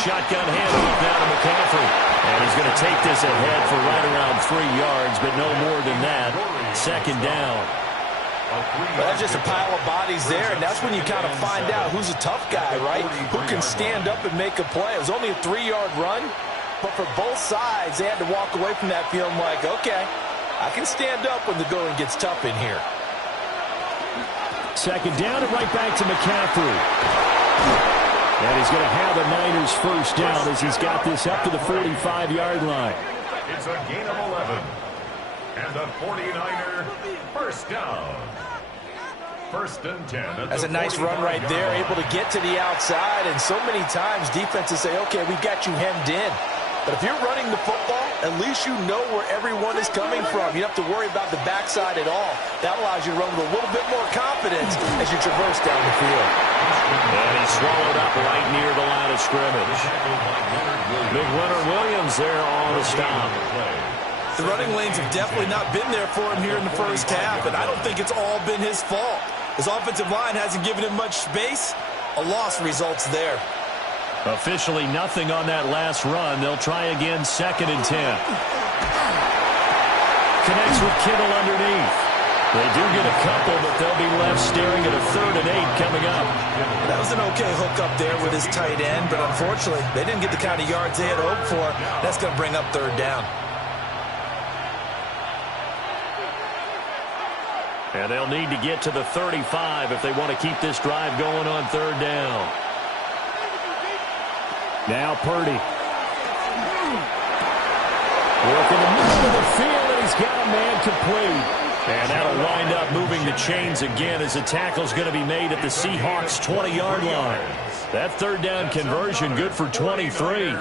Shotgun handoff now to McCaffrey. And he's going to take this ahead for right around 3 yards, but no more than that. Second down. But that's just a pile of bodies there, and that's when you kind of find out who's a tough guy, right? Who can stand up and make a play. It was only a 3-yard run, but for both sides, they had to walk away from that feeling like, okay, I can stand up when the going gets tough in here. Second down and right back to McCaffrey. And he's going to have the Niners first down as he's got this up to the 45-yard line. It's a gain of 11. And the 49er first down. First and 10. That's a nice run right there, able to get to the outside. And so many times defenses say, okay, we've got you hemmed in. But if you're running the football, at least you know where everyone is coming from. You don't have to worry about the backside at all. That allows you to run with a little bit more confidence as you traverse down the field. And he's swallowed up right near the line of scrimmage. Big Leonard Williams there on the stop. The running lanes have definitely not been there for him here in the first half, and I don't think it's all been his fault. His offensive line hasn't given him much space. A loss results there. Officially nothing on that last run. They'll try again, 2nd and 10. Connects with Kittle underneath. They do get a couple, but they'll be left staring at a 3rd and 8 coming up. That was an okay hook up there with his tight end, but unfortunately, they didn't get the kind of yards they had hoped for. That's going to bring up 3rd down. And they'll need to get to the 35 if they want to keep this drive going on 3rd down. Now Purdy. Working the middle of the field, and he's got a man complete. And that'll wind up moving the chains again as the tackle's going to be made at the Seahawks' 20-yard line. That 3rd down conversion good for 23.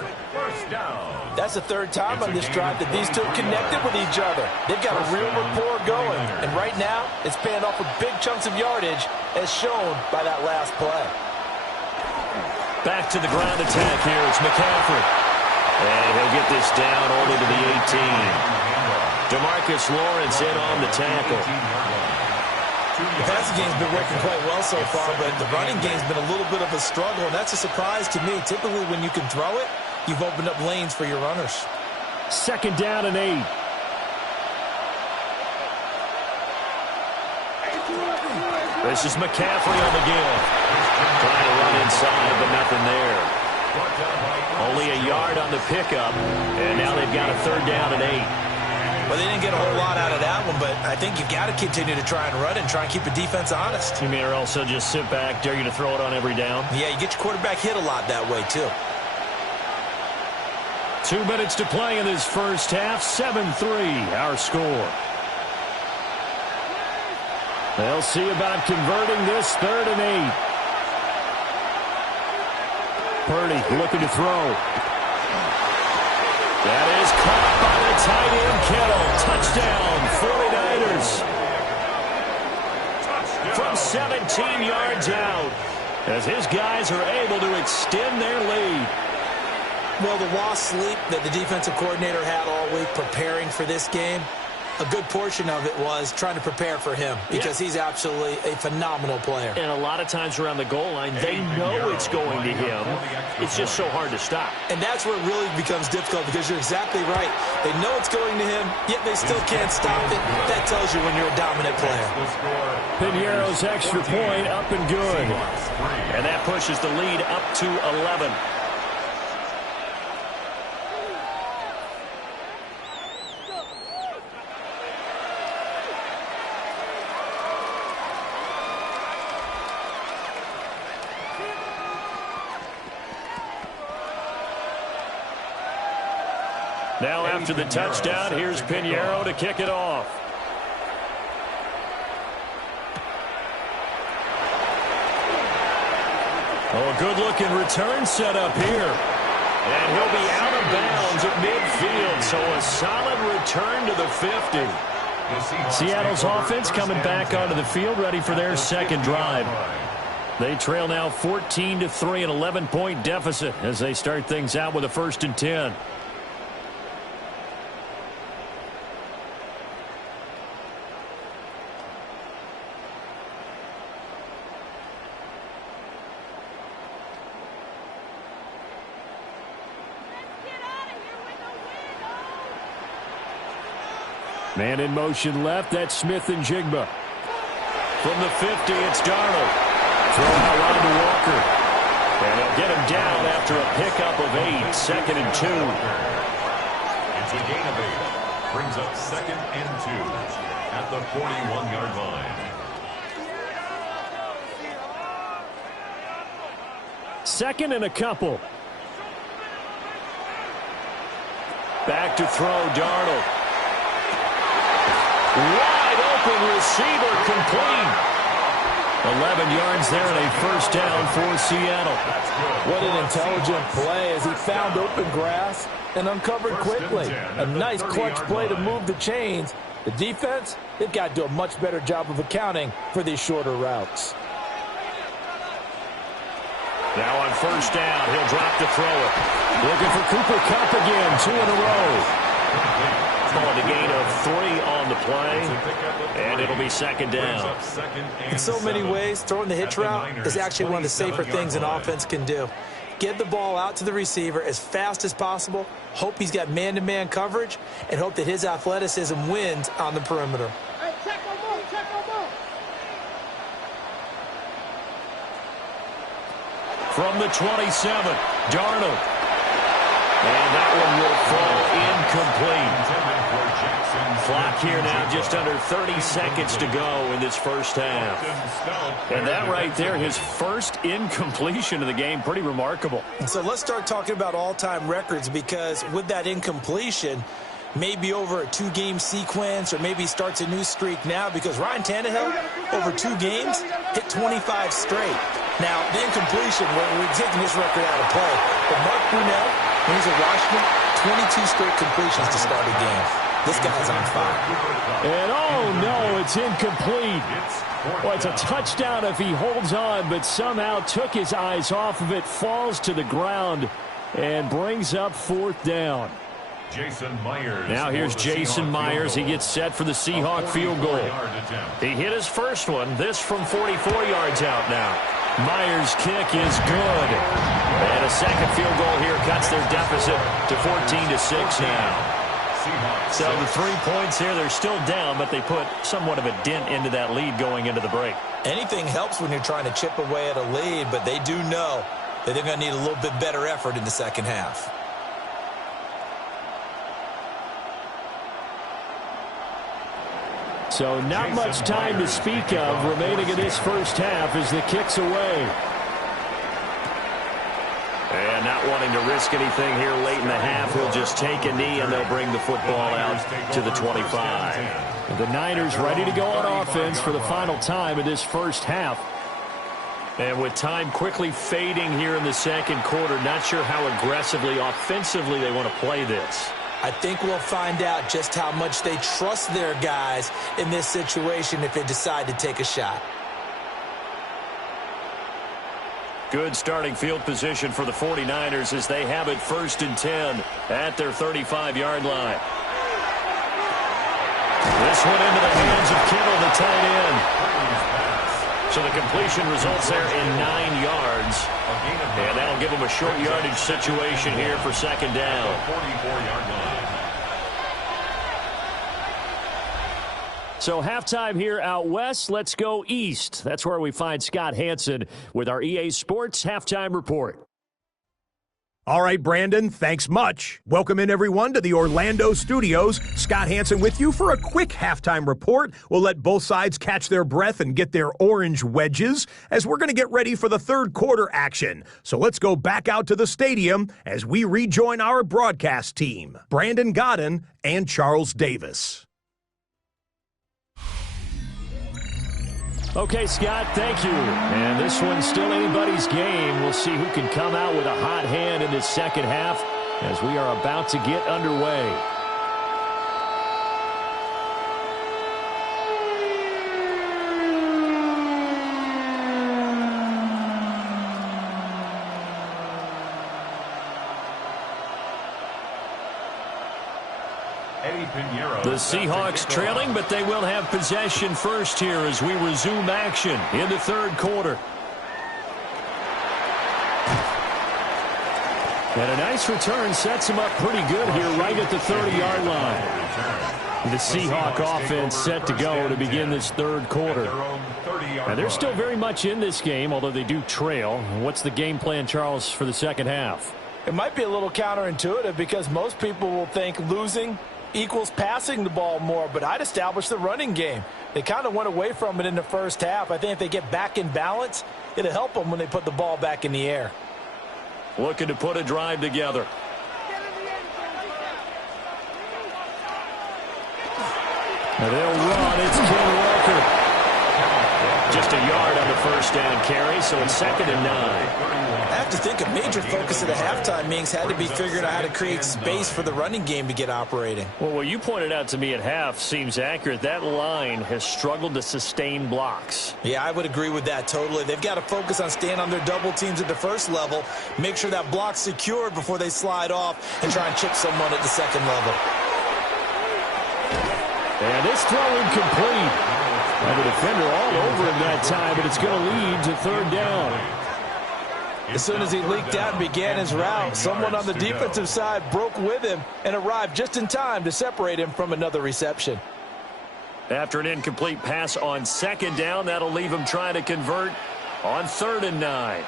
That's the 3rd time on this drive that these two have connected with each other. They've got a real rapport going. And right now, it's paying off with big chunks of yardage, as shown by that last play. Back to the ground attack here. It's McCaffrey. And he'll get this down only to the 18. DeMarcus Lawrence in on the tackle. The passing game's been working quite well so far, but the running game's been a little bit of a struggle, and that's a surprise to me. Typically, when you can throw it, you've opened up lanes for your runners. 2nd down and 8. This is McCaffrey on the give. Trying to run inside, but nothing there. Only a yard on the pickup, and now they've got a 3rd down and 8. Well, they didn't get a whole lot out of that one, but I think you've got to continue to try and run and try and keep the defense honest. You may also just sit back, dare you to throw it on every down? Yeah, you get your quarterback hit a lot that way, too. 2 minutes to play in this first half. 7-3, our score. They'll see about converting this 3rd and 8. Purdy looking to throw. That is caught by the tight end, Kittle. Touchdown, 49ers. From 17 yards out, as his guys are able to extend their lead. Well, the lost sleep that the defensive coordinator had all week preparing for this game, a good portion of it was trying to prepare for him because he's absolutely a phenomenal player. And a lot of times around the goal line, they know it's going to him. It's just so hard to stop. And that's where it really becomes difficult because you're exactly right. They know it's going to him, yet they still can't stop it. That tells you when you're a dominant player. Piñeiro's extra point up and good. And that pushes the lead up to 11. Now after the touchdown, here's Piñeiro to kick it off. Oh, a good-looking return set up here. And he'll be out of bounds at midfield, so a solid return to the 50. Seattle's offense coming back onto the field, ready for their second drive. They trail now 14-3, an 11-point deficit as they start things out with a 1st and 10. Man in motion left. That's Smith and Jigba. From the 50, it's Darnold. Throw out wide to Walker. And he'll get him down after a pickup of 8. 2nd and 2. It's a gain of 8. Brings up 2nd and 2 at the 41-yard line. Second and a couple. Back to throw, Darnold. Wide open receiver, complete. 11 yards there and a 1st down for Seattle. What an intelligent play as he found open grass and uncovered quickly. A nice clutch play to move the chains. The defense, they've got to do a much better job of accounting for these shorter routes. Now on 1st down, he'll drop to throw it. Looking for Cooper Kupp again, 2 in a row. Calling a gain of 3 on the play, and it'll be 2nd down. In so many ways, throwing the hitch route is actually one of the safer things an offense can do. Get the ball out to the receiver as fast as possible, hope he's got man-to-man coverage, and hope that his athleticism wins on the perimeter. From the 27, Darnold. And that one will fall incomplete. Clock here now, just under 30 seconds to go in this 1st half. And that right there, his first incompletion of the game, pretty remarkable. So let's start talking about all-time records, because with that incompletion, maybe over a 2-game sequence, or maybe starts a new streak now, because Ryan Tannehill, over 2 games, hit 25 straight. Now, the incompletion, we're taking this record out of play, but Mark Brunell, when he's at Washington, 22 straight completions to start a game. This guy's on fire. And oh no, it's incomplete. Well, it's a touchdown if he holds on, but somehow took his eyes off of it, falls to the ground, and brings up 4th down. Jason Myers. Now here's Jason Myers. He gets set for the Seahawk field goal. He hit his first one. This from 44 yards out now. Myers' kick is good. And a second field goal here cuts their deficit to 14-6 now. So the 3 points here, they're still down, but they put somewhat of a dent into that lead going into the break. Anything helps when you're trying to chip away at a lead, but they do know that they're going to need a little bit better effort in the second half. So not much time to speak of remaining in this 1st half as the kick's away. And not wanting to risk anything here late in the half, he'll just take a knee and they'll bring the football out to the 25. The Niners ready to go on offense for the final time in this 1st half. And with time quickly fading here in the 2nd quarter, not sure how aggressively, offensively they want to play this. I think we'll find out just how much they trust their guys in this situation if they decide to take a shot. Good starting field position for the 49ers as they have it 1st and 10 at their 35-yard line. This one into the hands of Kittle, the tight end. So the completion results there in 9 yards. And that'll give them a short yardage situation here for 2nd down. 44-yard line. So halftime here out west. Let's go east. That's where we find Scott Hanson with our EA Sports Halftime Report. All right, Brandon, thanks much. Welcome in, everyone, to the Orlando studios. Scott Hanson with you for a quick halftime report. We'll let both sides catch their breath and get their orange wedges as we're going to get ready for the 3rd quarter action. So let's go back out to the stadium as we rejoin our broadcast team, Brandon Godden and Charles Davis. Okay, Scott, thank you. And this one's still anybody's game. We'll see who can come out with a hot hand in this 2nd half as we are about to get underway. The Seahawks trailing, but they will have possession first here as we resume action in the third quarter. And a nice return sets him up pretty good here right at the 30-yard line. The Seahawk offense set to go to begin this third quarter. And they're still very much in this game, although they do trail. What's the game plan, Charles, for the second half? It might be a little counterintuitive because most people will think losing equals passing the ball more, but I'd establish the running game. They kind of went away from it in the first half. I think if they get back in balance, it'll help them when they put the ball back in the air. Looking to put a drive together. And they'll run. It's Ken Walker. Just a yard on the first down carry, so it's 2nd and 9. I have to think a major focus of the halftime meetings had to be figuring out how to create space for the running game to get operating. Well, what you pointed out to me at half seems accurate. That line has struggled to sustain blocks. Yeah, I would agree with that totally. They've got to focus on staying on their double teams at the first level, make sure that block's secured before they slide off, and try and chip someone at the second level. And this throw incomplete. And the defender all over him that time, but it's going to lead to 3rd down. As soon as he leaked out and began his route, someone on the defensive side broke with him and arrived just in time to separate him from another reception. After an incomplete pass on 2nd down, that'll leave him trying to convert on 3rd and 9.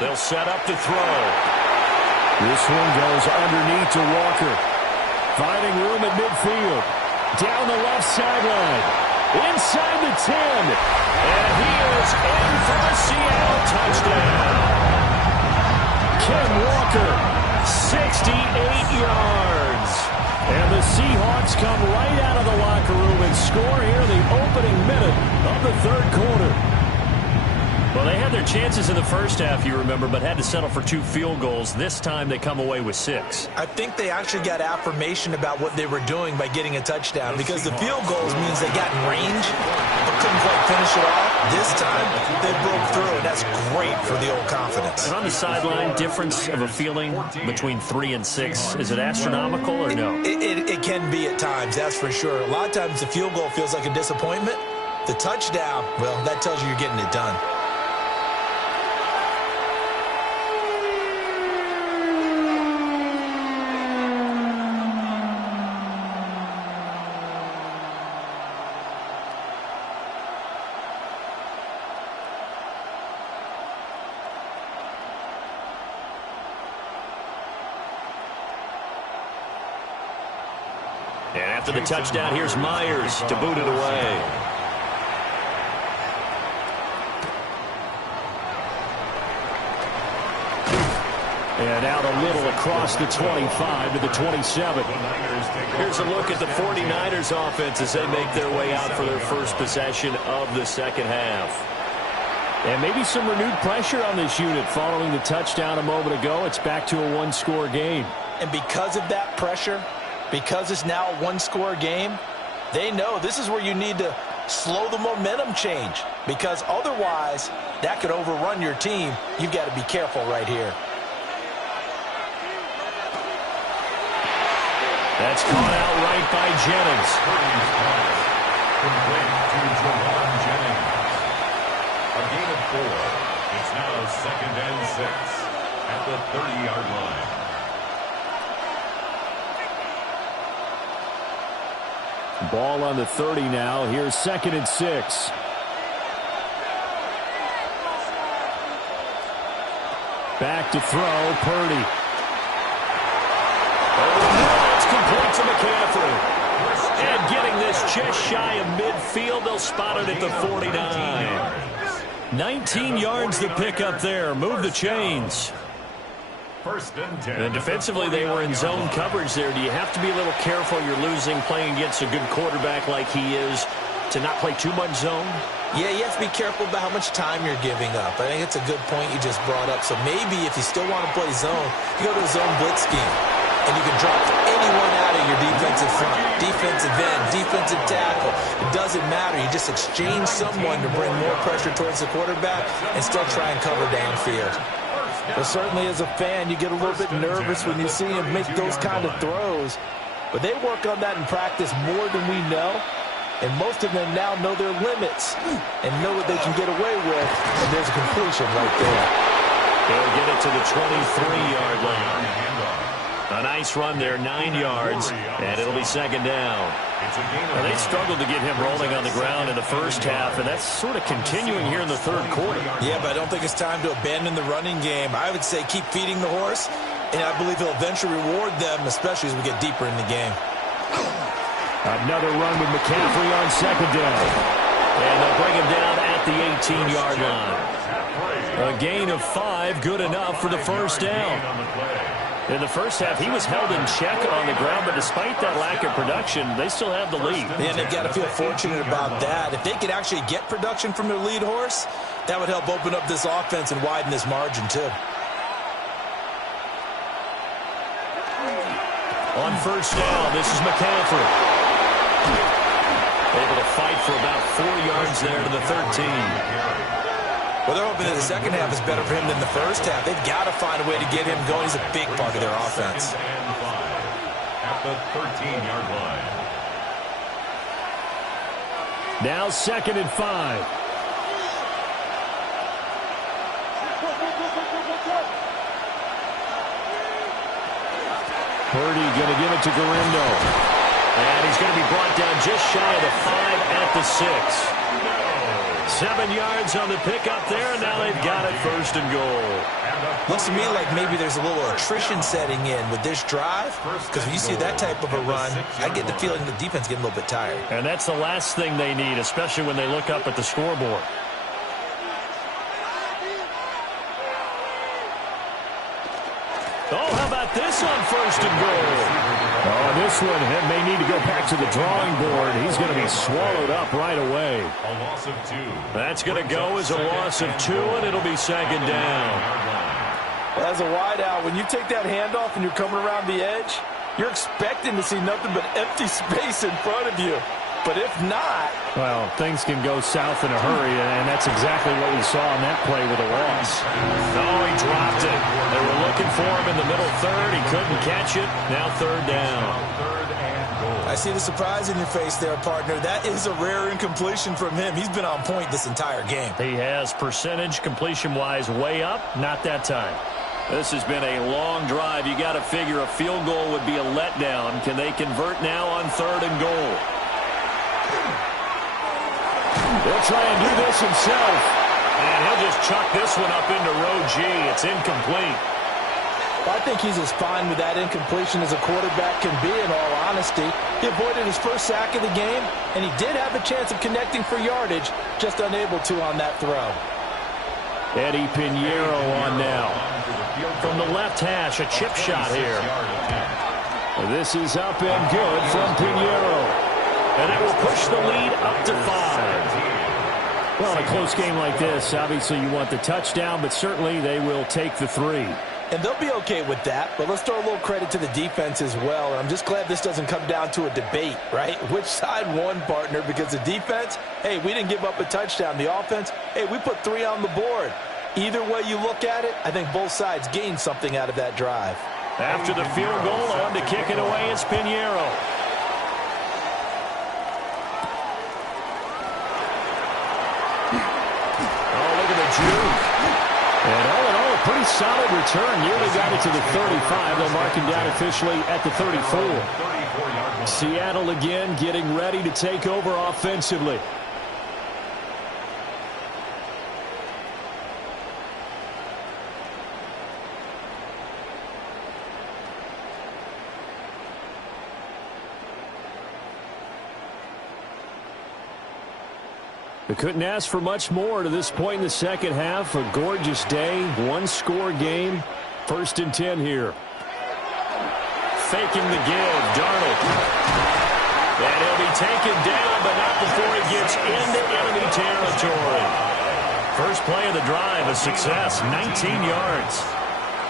They'll set up to throw. This one goes underneath to Walker. Finding room at midfield. Down the left sideline. Inside the 10. And he is in for the Seattle touchdown. Ken Walker, 68 yards. And the Seahawks come right out of the locker room and score here in the opening minute of the third quarter. Well, they had their chances in the first half, you remember, but had to settle for 2 field goals. This time they come away with 6. I think they actually got affirmation about what they were doing by getting a touchdown, because the field goals means they got in range but couldn't quite finish it off. This time they broke through, and that's great for the old confidence. And on the sideline, difference of a feeling between 3 and 6, is it astronomical or no? It can be at times, that's for sure. A lot of times the field goal feels like a disappointment. The touchdown, well, that tells you you're getting it done. And after the touchdown, here's Myers to boot it away. And out a little across the 25 to the 27. Here's a look at the 49ers offense as they make their way out for their first possession of the second half. And maybe some renewed pressure on this unit following the touchdown a moment ago. It's back to a 1-score game. And because of that pressure, because it's now a 1-score game, they know this is where you need to slow the momentum change, because otherwise that could overrun your team. You've got to be careful right here. That's caught out right by Jennings. Complete to Javon Jennings. A gain of 4. It's now 2nd and 6 at the 30-yard line. Ball on the 30 now. Here's 2nd and 6. Back to throw, Purdy. It's complete to McCaffrey. And getting this just shy of midfield, they'll spot it at the 49. 19 yards to pick up there. Move the chains. 1st and 10. And defensively, they were in zone coverage there. Do you have to be a little careful? You're losing, playing against a good quarterback like he is, to not play too much zone? Yeah, you have to be careful about how much time you're giving up. I think it's a good point you just brought up. So maybe if you still want to play zone, you go to a zone blitz scheme, and you can drop anyone out of your defensive front, defensive end, defensive tackle. It doesn't matter. You just exchange someone to bring more pressure towards the quarterback and still try and cover downfield. But certainly as a fan, you get a little bit nervous when you see him make those kind of throws. But they work on that in practice more than we know. And most of them now know their limits and know what they can get away with. And there's a completion right there. They'll get it to the 23-yard line. A nice run there, 9 yards, and it'll be second down. Now, they struggled to get him rolling on the ground in the first half, and that's sort of continuing here in the third quarter. Yeah, but I don't think it's time to abandon the running game. I would say keep feeding the horse, and I believe he'll eventually reward them, especially as we get deeper in the game. Another run with McCaffrey on second down. And they'll bring him down at the 18-yard line. A gain of 5, good enough for the first down. In the first half, he was held in check on the ground, but despite that lack of production, they still have the lead. And they've got to feel fortunate about that. If they could actually get production from their lead horse, that would help open up this offense and widen this margin, too. On first down, this is McCaffrey. Able to fight for about 4 yards there to the 13. Well, they're hoping that the second half is better for him than the first half. They've got to find a way to get him going. He's a big part of their offense. At the 13-yard line. Now 2nd and 5. Purdy going to give it to Garindo. And he's going to be brought down just shy of the 5 at the 6. 7 yards on the pickup there, and now they've got it first and goal. Looks to me like maybe there's a little attrition setting in with this drive, because when you see that type of a run, I get the feeling the defense getting a little bit tired. And that's the last thing they need, especially when they look up at the scoreboard. Oh, how about this on first and goal? Oh, this one may need to go back to the drawing board. He's going to be swallowed up right away. A loss of 2. That's going to go as a loss of 2, and it'll be second down. As a wideout, when you take that handoff and you're coming around the edge, you're expecting to see nothing but empty space in front of you. But if not... Well, things can go south in a hurry, and that's exactly what we saw on that play with a loss. Oh, he dropped it. They were looking for him in the middle third. He couldn't catch it. Now third down. I see the surprise in your face there, partner. That is a rare incompletion from him. He's been on point this entire game. He has percentage completion-wise way up. Not that time. This has been a long drive. You got to figure a field goal would be a letdown. Can they convert now on third and goal? They'll try and do this himself. And he'll just chuck this one up into row G. It's incomplete. I think he's as fine with that incompletion as a quarterback can be, in all honesty. He avoided his first sack of the game, and he did have a chance of connecting for yardage, just unable to on that throw. Eddie Pinheiro on now. From the left hash, a chip shot here. This is up and good from Pinheiro. And that will push the lead up to 5. Well, in a close game like this, obviously you want the touchdown, but certainly they will take the 3. And they'll be okay with that, but let's throw a little credit to the defense as well. And I'm just glad this doesn't come down to a debate, right? Which side won, partner? Because the defense, hey, we didn't give up a touchdown. The offense, hey, we put 3 on the board. Either way you look at it, I think both sides gained something out of that drive. After the field goal, on to kick it away is Pinheiro. And all in all, a pretty solid return. Nearly got it to the 35. They'll mark him down officially at the 34. Seattle again getting ready to take over offensively. They couldn't ask for much more to this point in the second half. A gorgeous day, one-score game. 1st and 10 here. Faking the give, Darnold. And he'll be taken down, but not before he gets into enemy territory. First play of the drive, a success, 19 yards.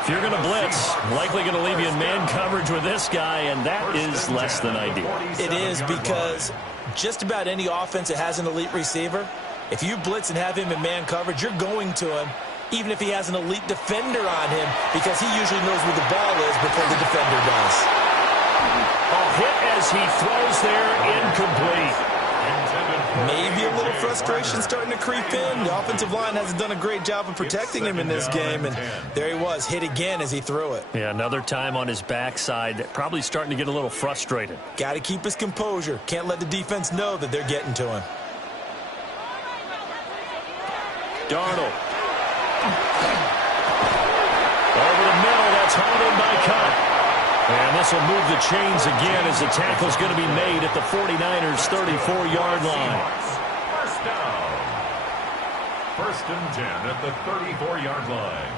If you're going to blitz, likely going to leave you in man coverage with this guy, and that is less than ideal. It is, because just about any offense that has an elite receiver, if you blitz and have him in man coverage, you're going to him. even if he has an elite defender on him, because he usually knows where the ball is before the defender does. A hit as he throws there, incomplete. Maybe a little frustration starting to creep in. The offensive line hasn't done a great job of protecting him in this game, and there he was, hit again as he threw it. Yeah, another time on his backside, probably starting to get a little frustrated. Got to keep his composure. Can't let the defense know that they're getting to him. Darnold. Over the middle, that's hauled in by Cup. And this will move the chains again as the tackle's going to be made at the 49ers' 34-yard line. First down. 1st and 10 at the 34-yard line.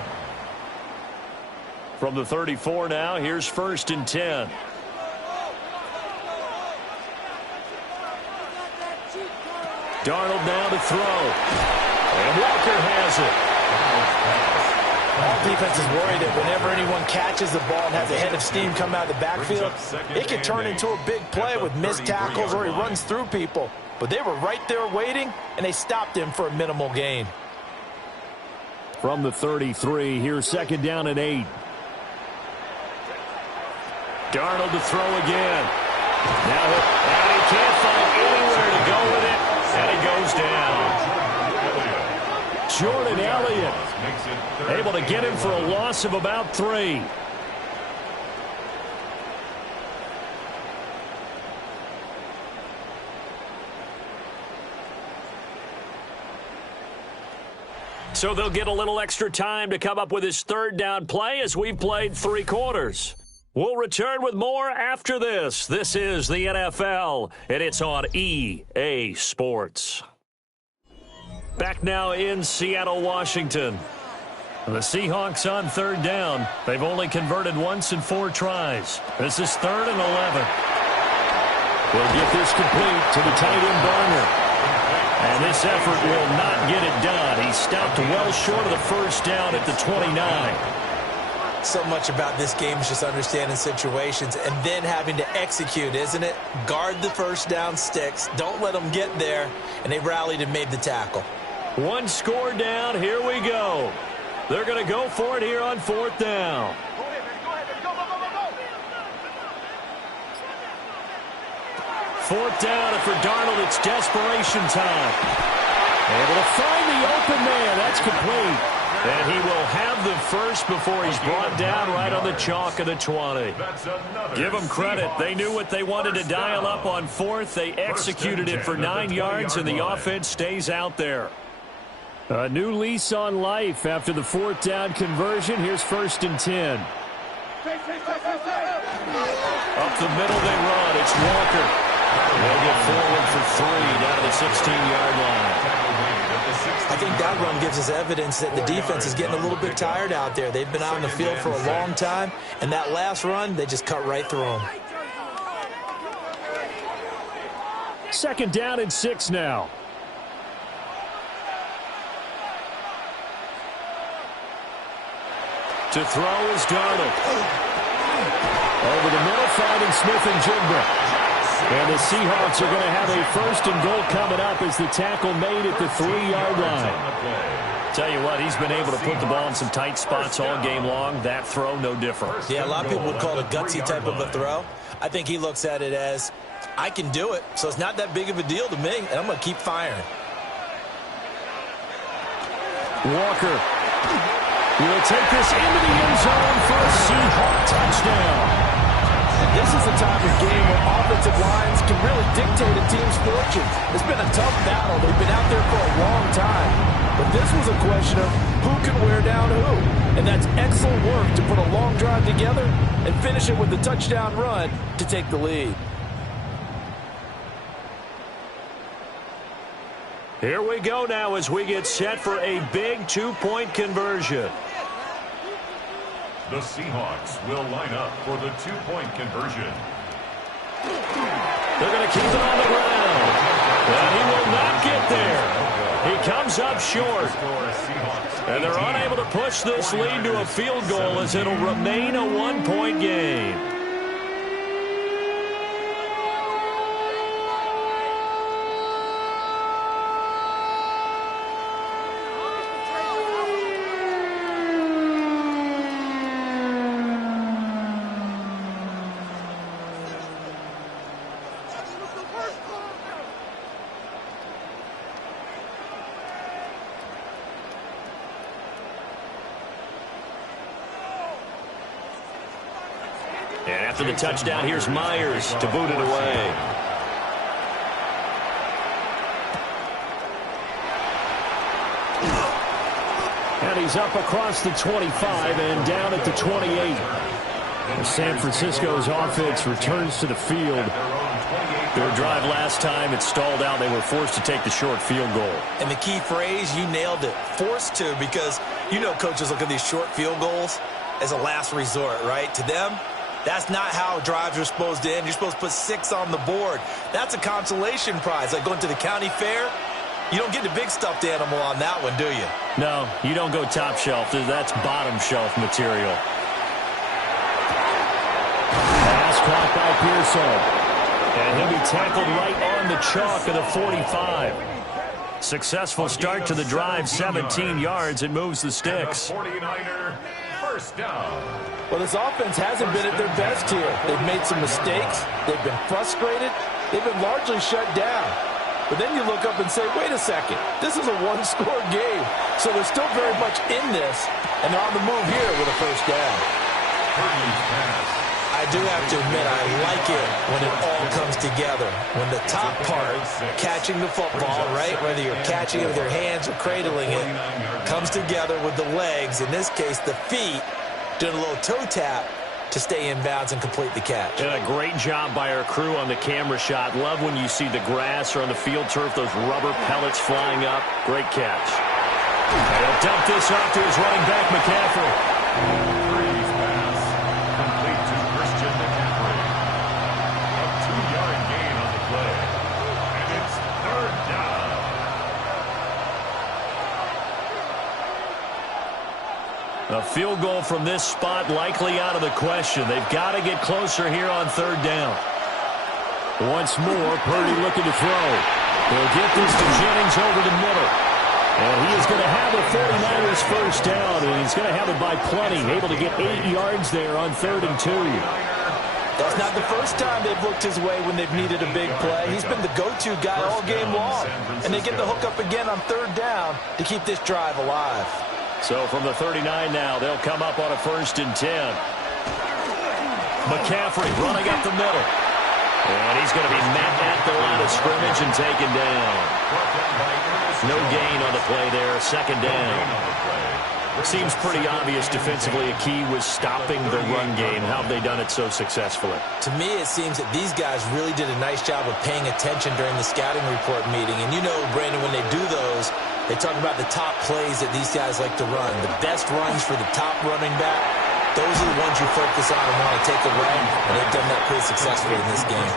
From the 34 now, here's 1st and 10. Darnold now to throw. And Walker has it. All defense is worried that whenever anyone catches the ball and has a head of steam come out of the backfield, it can turn into a big play with missed tackles or he runs through people. But they were right there waiting, and they stopped him for a minimal gain. From the 33, here's 2nd down and 8. Darnold to throw again. Now he can't find anywhere to go with it, and he goes down. Jordan Elliott able to get him for a loss of about 3. So they'll get a little extra time to come up with his 3rd down play as we've played 3 quarters. We'll return with more after this. This is the NFL, and it's on EA Sports. Back now in Seattle, Washington. The Seahawks on 3rd down. They've only converted once in 4 tries. This is 3rd and 11. They'll get this complete to the tight end Barner. And this effort will not get it done. He stopped well short of the 1st down at the 29. So much about this game is just understanding situations and then having to execute, isn't it? Guard the 1st down sticks. Don't let them get there. And they rallied and made the tackle. 1 score down. Here we go. They're going to go for it here on 4th down. Fourth down, and for Darnold, it's desperation time. Able to find the open man. That's complete. And he will have the first before he's brought down right on the chalk of the 20. Give them credit. They knew what they wanted to dial up on 4th. They executed it for 9 yards, and the offense stays out there. A new lease on life after the 4th down conversion. Here's 1st and 10. Up the middle they run. It's Walker. They'll get forward for 3 down to the 16-yard line. I think that run gives us evidence that the defense is getting a little bit tired out there. They've been out on the field for a long time, and that last run, they just cut right through them. 2nd down and 6 now. To throw is Darnold. Over the middle, finding Smith and Jigba. And the Seahawks are going to have a 1st and goal coming up as the tackle made at the 3-yard line. Tell you what, he's been able to put the ball in some tight spots all game long. That throw, no different. Yeah, a lot of people would call it a gutsy type of a throw. I think he looks at it as, I can do it, so it's not that big of a deal to me, and I'm going to keep firing. Walker will take this into the end zone for a Seahawk touchdown. This is a type of game where offensive lines can really dictate a team's fortunes. It's been a tough battle. They've been out there for a long time. But this was a question of who can wear down who. And that's excellent work to put a long drive together and finish it with the touchdown run to take the lead. Here we go now as we get set for a big 2-point conversion. The Seahawks will line up for the 2-point conversion. They're going to keep it on the ground. And he will not get there. He comes up short. And they're unable to push this lead to a field goal as it'll remain a 1-point game. after the touchdown. Here's Myers to boot it away. And he's up across the 25 and down at the 28. San Francisco's offense returns to the field. Their drive last time, it stalled out. They were forced to take the short field goal. And the key phrase, you nailed it, forced to, because you know coaches look at these short field goals as a last resort, right? To them, that's not how drives are supposed to end. You're supposed to put 6 on the board. That's a consolation prize. Like going to the county fair, you don't get the big stuffed animal on that one, do you? No, you don't go top shelf. That's bottom shelf material. Pass caught by Pearsall. And he'll be tackled right on the chalk of the 45. Successful start to the drive, 17 yards, and moves the sticks. 49er first down. Well, this offense hasn't been at their best here. They've made some mistakes. They've been frustrated. They've been largely shut down. But then you look up and say, wait a second, this is a one-score game. So they're still very much in this, and they're on the move here with a first down. I do have to admit, I like it when it all comes together. When the top part, catching the football, right, whether you're catching it with your hands or cradling it, comes together with the legs, in this case the feet, doing a little toe tap to stay in bounds and complete the catch. And a great job by our crew on the camera shot. Love when you see the grass or on the field turf, those rubber pellets flying up. Great catch. And he'll dump this off to his running back, McCaffrey. A field goal from this spot likely out of the question. They've got to get closer here on third down. Once more, Purdy looking to throw. They'll get this to Jennings over the middle. And he is going to have the 49ers first down, and he's going to have it by plenty. Able to get 8 yards there on 3rd and 2. That's not the first time they've looked his way when they've needed a big play. He's been the go-to guy all game long. And they get the hook up again on 3rd down to keep this drive alive. So from the 39 now, they'll come up on a 1st and 10. McCaffrey running up the middle. And he's going to be met at the line of scrimmage and taken down. No gain on the play there, 2nd down. Seems pretty obvious defensively a key was stopping the run game. How have they done it so successfully? To me, it seems that these guys really did a nice job of paying attention during the scouting report meeting. And you know, Brandon, when they do those, they talk about the top plays that these guys like to run. The best runs for the top running back, those are the ones you focus on and want to take away. And they've done that pretty successfully in this game.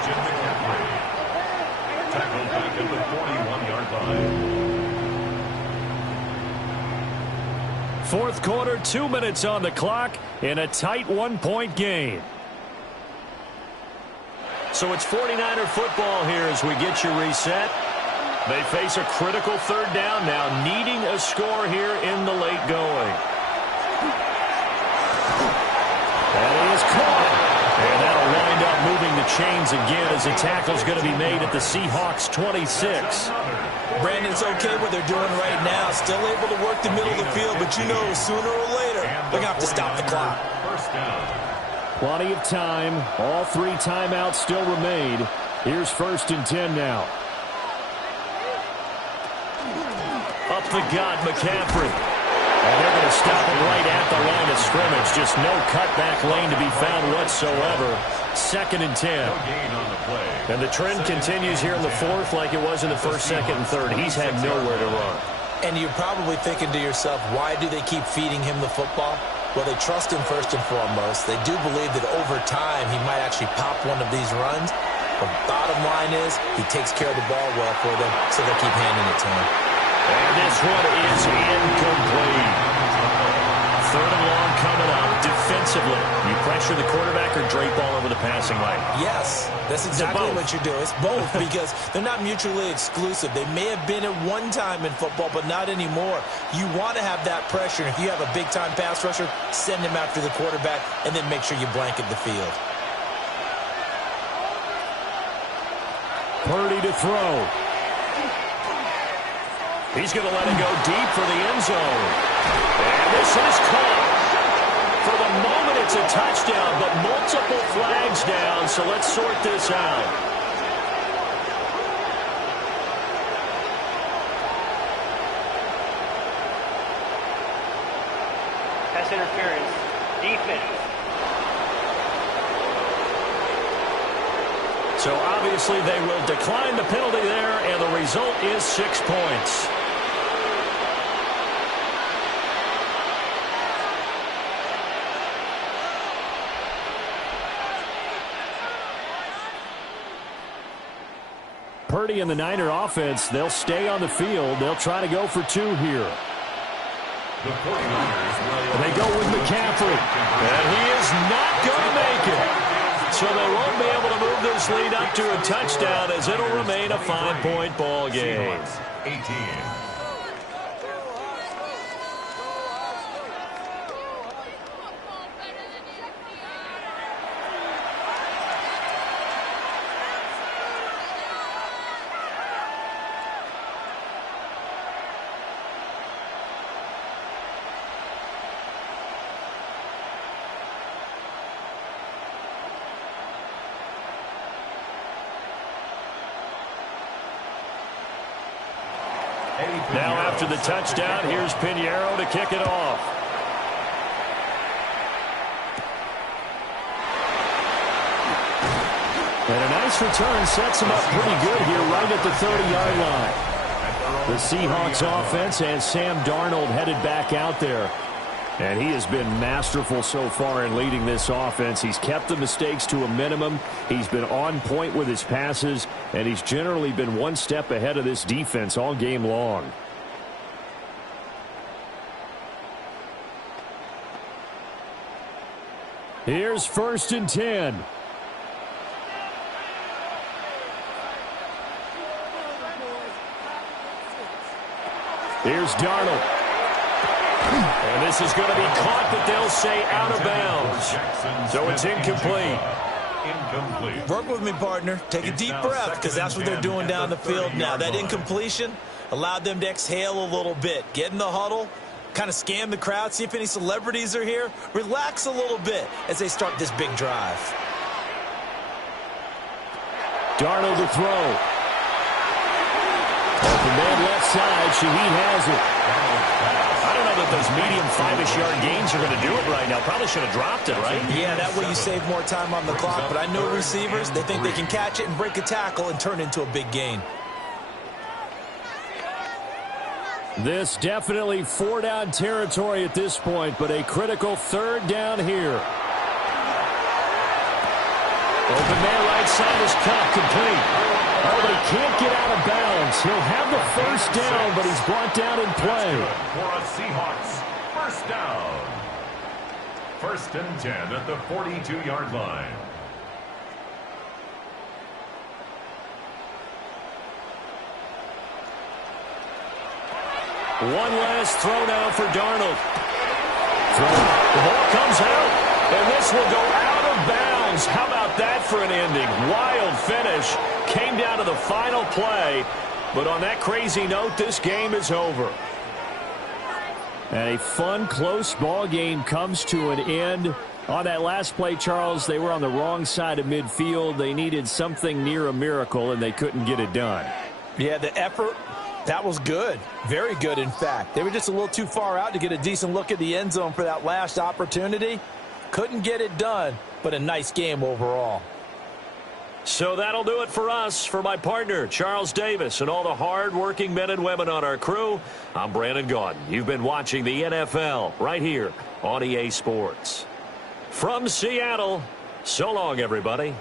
Tackled back at the 41-yard line. 4th quarter, 2 minutes on the clock in a tight 1-point game. So it's 49er football here as we get you reset. They face a critical 3rd down now, needing a score here in the late going. That is caught. And that'll wind up moving the chains again as the tackle's going to be made at the Seahawks 26. Brandon's okay what they're doing right now. Still able to work the middle of the field, but you know sooner or later they're going to have to stop the clock. First down. Plenty of time. All 3 timeouts still remain. Here's 1st and 10 now. Up the gut, McCaffrey. And they're going to stop him right at the line of scrimmage. Just no cutback lane to be found whatsoever. 2nd and 10. And the trend continues here in the 4th like it was in the 1st, 2nd, and 3rd. He's had nowhere to run. And you're probably thinking to yourself, why do they keep feeding him the football? Well, they trust him first and foremost. They do believe that over time he might actually pop one of these runs. But bottom line is he takes care of the ball well for them, so they keep handing it to him. And this one is incomplete. 3rd and long coming up defensively. You pressure the quarterback or drape all over the passing lane? Yes, that's exactly what you're doing. It's both because they're not mutually exclusive. They may have been at one time in football, but not anymore. You want to have that pressure. And if you have a big-time pass rusher, send him after the quarterback and then make sure you blanket the field. Purdy to throw. He's going to let it go deep for the end zone. And this is caught for the the moment it's a touchdown, but multiple flags down, so let's sort this out. Pass interference. Defense. So obviously they will decline the penalty there, and the result is 6 points. Purdy and the Niner offense, they'll stay on the field. They'll try to go for 2 here. The 49ers will... They go with McCaffrey. And he is not going to make it. So they won't be able to move this lead up to a touchdown, as it'll remain a 5-point ball game. 18. Now after the touchdown, here's Pinheiro to kick it off. And a nice return sets him up pretty good here right at the 30-yard line. The Seahawks offense and Sam Darnold headed back out there. And he has been masterful so far in leading this offense. He's kept the mistakes to a minimum. He's been on point with his passes, and he's generally been one step ahead of this defense all game long. Here's 1st and 10. Here's Darnold. And this is going to be caught, but they'll say out of bounds. So it's incomplete. Work with me, partner. Take a deep breath, because that's what they're doing down the field now. That incompletion allowed them to exhale a little bit. Get in the huddle, kind of scan the crowd, see if any celebrities are here. Relax a little bit as they start this big drive. Darnold to throw. Open man left side. Shaheed has it. I don't know that those medium 5-ish yard gains are going to do it right now. Probably should have dropped it, right? Yeah, that way you save more time on the clock. But I know receivers, they think they can catch it and break a tackle and turn it into a big gain. This definitely 4-down territory at this point, but a critical 3rd down here. Open man right side is caught, complete. Oh, but he can't get out of bounds. He'll have the 1st down, but he's brought down in play. For a Seahawks 1st down. 1st and 10 at the 42-yard line. One last throw now for Darnold. The ball comes out, and this will go out of bounds. How about that for an ending? Wild finish. Came down to the final play, but on that crazy note, this game is over. And a fun, close ball game comes to an end. On that last play, Charles, they were on the wrong side of midfield. They needed something near a miracle, and they couldn't get it done. Yeah, the effort, that was good. Very good, in fact. They were just a little too far out to get a decent look at the end zone for that last opportunity. Couldn't get it done, but a nice game overall. So that'll do it for us. For my partner, Charles Davis, and all the hard-working men and women on our crew, I'm Brandon Gaudin. You've been watching the NFL right here on EA Sports. From Seattle, so long, everybody.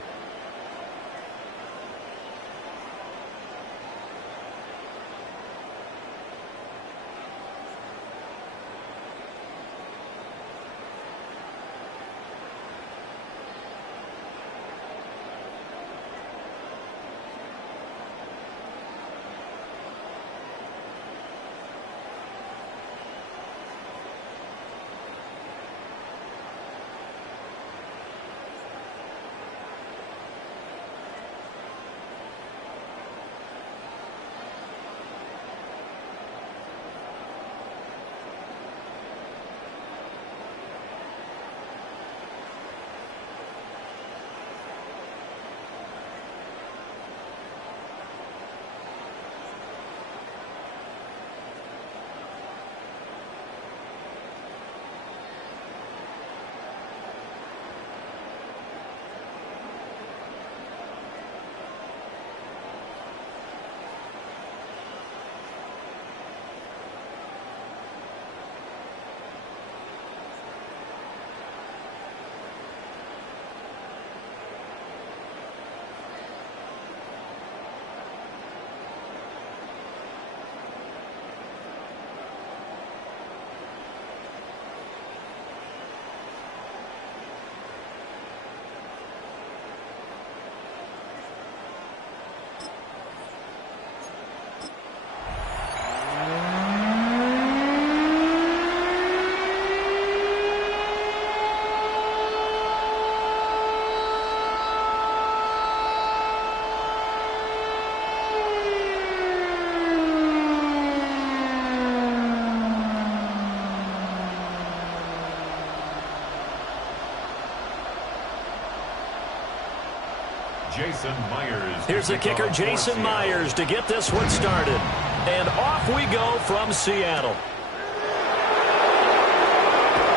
Jason Myers. Here's the kicker, Jason Myers, to get this one started. And off we go from Seattle.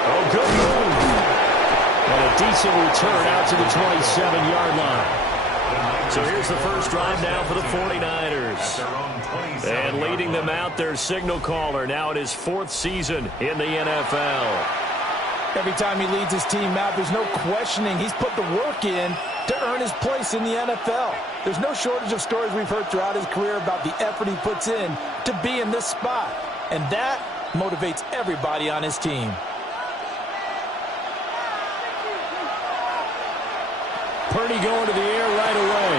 Oh, good move. And a decent return out to the 27-yard line. So here's the first drive now for the 49ers. And leading them out, their signal caller, now in his 4th season in the NFL. Every time he leads his team out, there's no questioning. He's put the work in to earn his place in the NFL. There's no shortage of stories we've heard throughout his career about the effort he puts in to be in this spot. And that motivates everybody on his team. Purdy going to the air right away.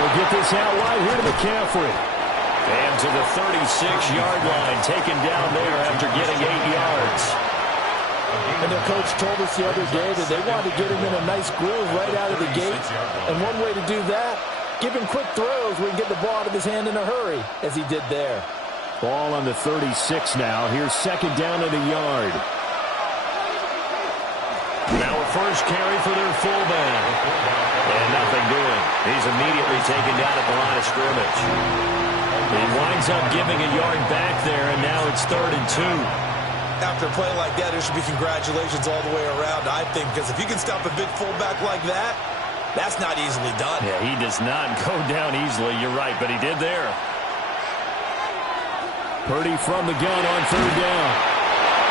We'll get this out wide here to McCaffrey. And to the 36-yard line, taken down there after getting 8 yards. And their coach told us the other day that they wanted to get him in a nice groove right out of the gate. And one way to do that, give him quick throws where he can get the ball out of his hand in a hurry, as he did there. Ball on the 36 now. Here's second down at a yard. Now a first carry for their fullback. And nothing doing. He's immediately taken down at the line of scrimmage. He winds up giving a yard back there, and now it's 3rd and 2. After a play like that, there should be congratulations all the way around, I think, because if you can stop a big fullback like that, that's not easily done. Yeah, he does not go down easily. You're right, but he did there. Purdy from the gun on 3rd down.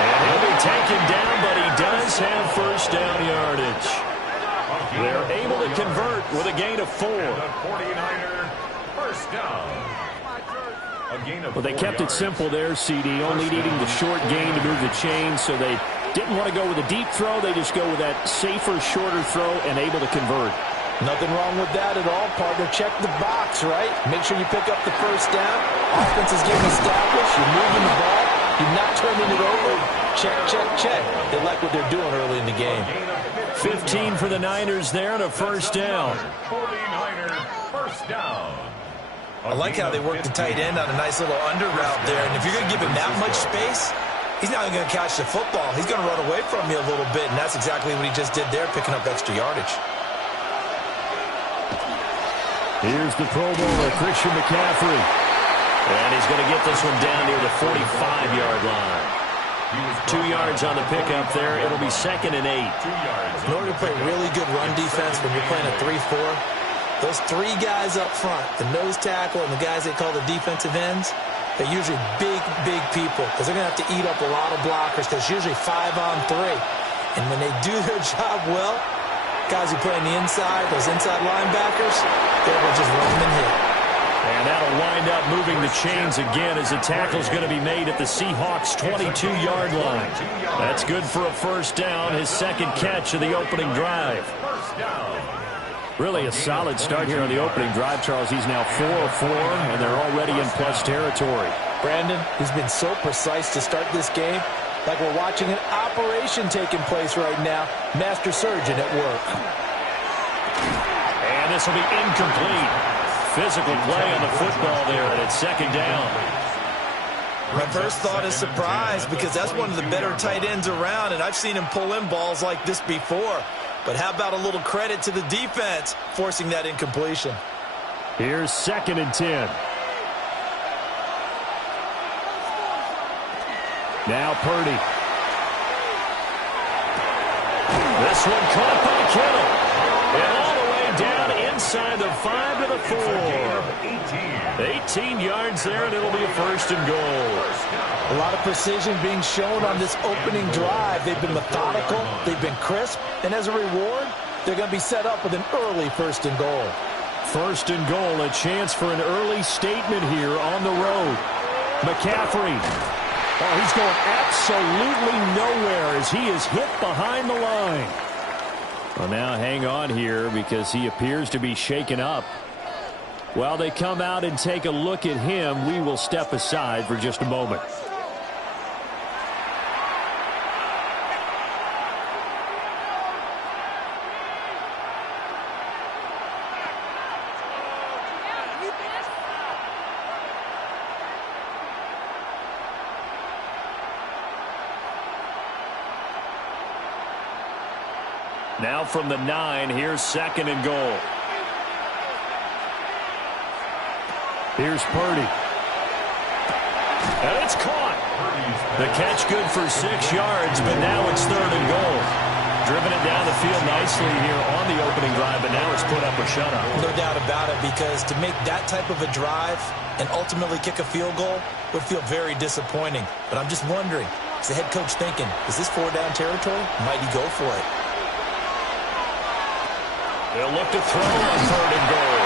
And he'll be taken down, but he does have first down yardage. They're able to convert with a gain of 4. The 49er first down. Well, they kept it simple there, CD, only needing the short gain to move the chains, so they didn't want to go with a deep throw. They just go with that safer, shorter throw and able to convert. Nothing wrong with that at all, partner. Check the box, right? Make sure you pick up the first down. Offense is getting established. You're moving the ball. You're not turning it over. Check, check, check. They like what they're doing early in the game. 15 for the Niners there and a first down. 49er first down. I like how they work the tight end on a nice little under route there. And if you're going to give him that much space, he's not even going to catch the football. He's going to run away from you a little bit, and that's exactly what he just did there, picking up extra yardage. Here's the Pro Bowler, Christian McCaffrey. And he's going to get this one down near the 45-yard line. 2 yards on the pickup there. It'll be 2nd and 8. In order to play really good run defense when you're playing a 3-4, those 3 guys up front, the nose tackle and the guys they call the defensive ends, they're usually big, big people because they're going to have to eat up a lot of blockers because it's usually 5-on-3. And when they do their job well, guys who play on the inside, those inside linebackers, they're able to just run them and hit. And that'll wind up moving the chains again as the tackle's going to be made at the Seahawks' 22-yard line. That's good for a first down, his 2nd catch of the opening drive. Really a solid start here on the opening drive, Charles. He's now 4 of 4, and they're already in plus territory. Brandon, he's been so precise to start this game, like we're watching an operation taking place right now. Master surgeon at work. And this will be incomplete. Physical play on the football there, and it's 2nd down. My first thought is surprise because that's one of the better tight ends around, and I've seen him pull in balls like this before. But how about a little credit to the defense forcing that incompletion? Here's 2nd and 10. Now Purdy. This one caught by Kittle. And all the way down inside the 5 to the 4. 18 yards there, and it'll be a 1st and goal. A lot of precision being shown on this opening drive. They've been methodical, they've been crisp, and as a reward, they're going to be set up with an early 1st and goal. 1st and goal, a chance for an early statement here on the road. McCaffrey. Oh, he's going absolutely nowhere as he is hit behind the line. Well, now hang on here because he appears to be shaken up. While they come out and take a look at him, we will step aside for just a moment. Now from the 9, here's 2nd and goal. Here's Purdy. And it's caught. The catch good for 6 yards, but now it's 3rd and goal. Driven it down the field nicely here on the opening drive, but now it's put up or shut up. No doubt about it, because to make that type of a drive and ultimately kick a field goal would feel very disappointing. But I'm just wondering, is the head coach thinking, is this 4-down territory? Might he go for it? They'll look to throw on 3rd and goal.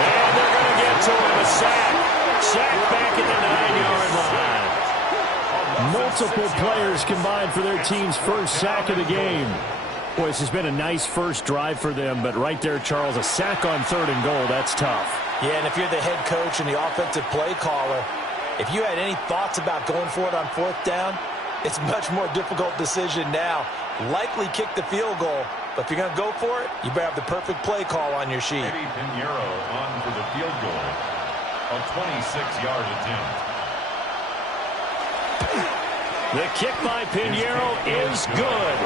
And they're going to get to him. A sack. Sack back at the 9-yard line. Multiple players combined for their team's first sack of the game. Boy, this has been a nice first drive for them, but right there, Charles, a sack on 3rd and goal, that's tough. Yeah, and if you're the head coach and the offensive play caller, if you had any thoughts about going for it on 4th down, it's a much more difficult decision now. Likely kick the field goal, but if you're going to go for it, you better have the perfect play call on your sheet. Eddie Pinheiro on for the field goal. A 26-yard attempt. The kick by Pinheiro is good.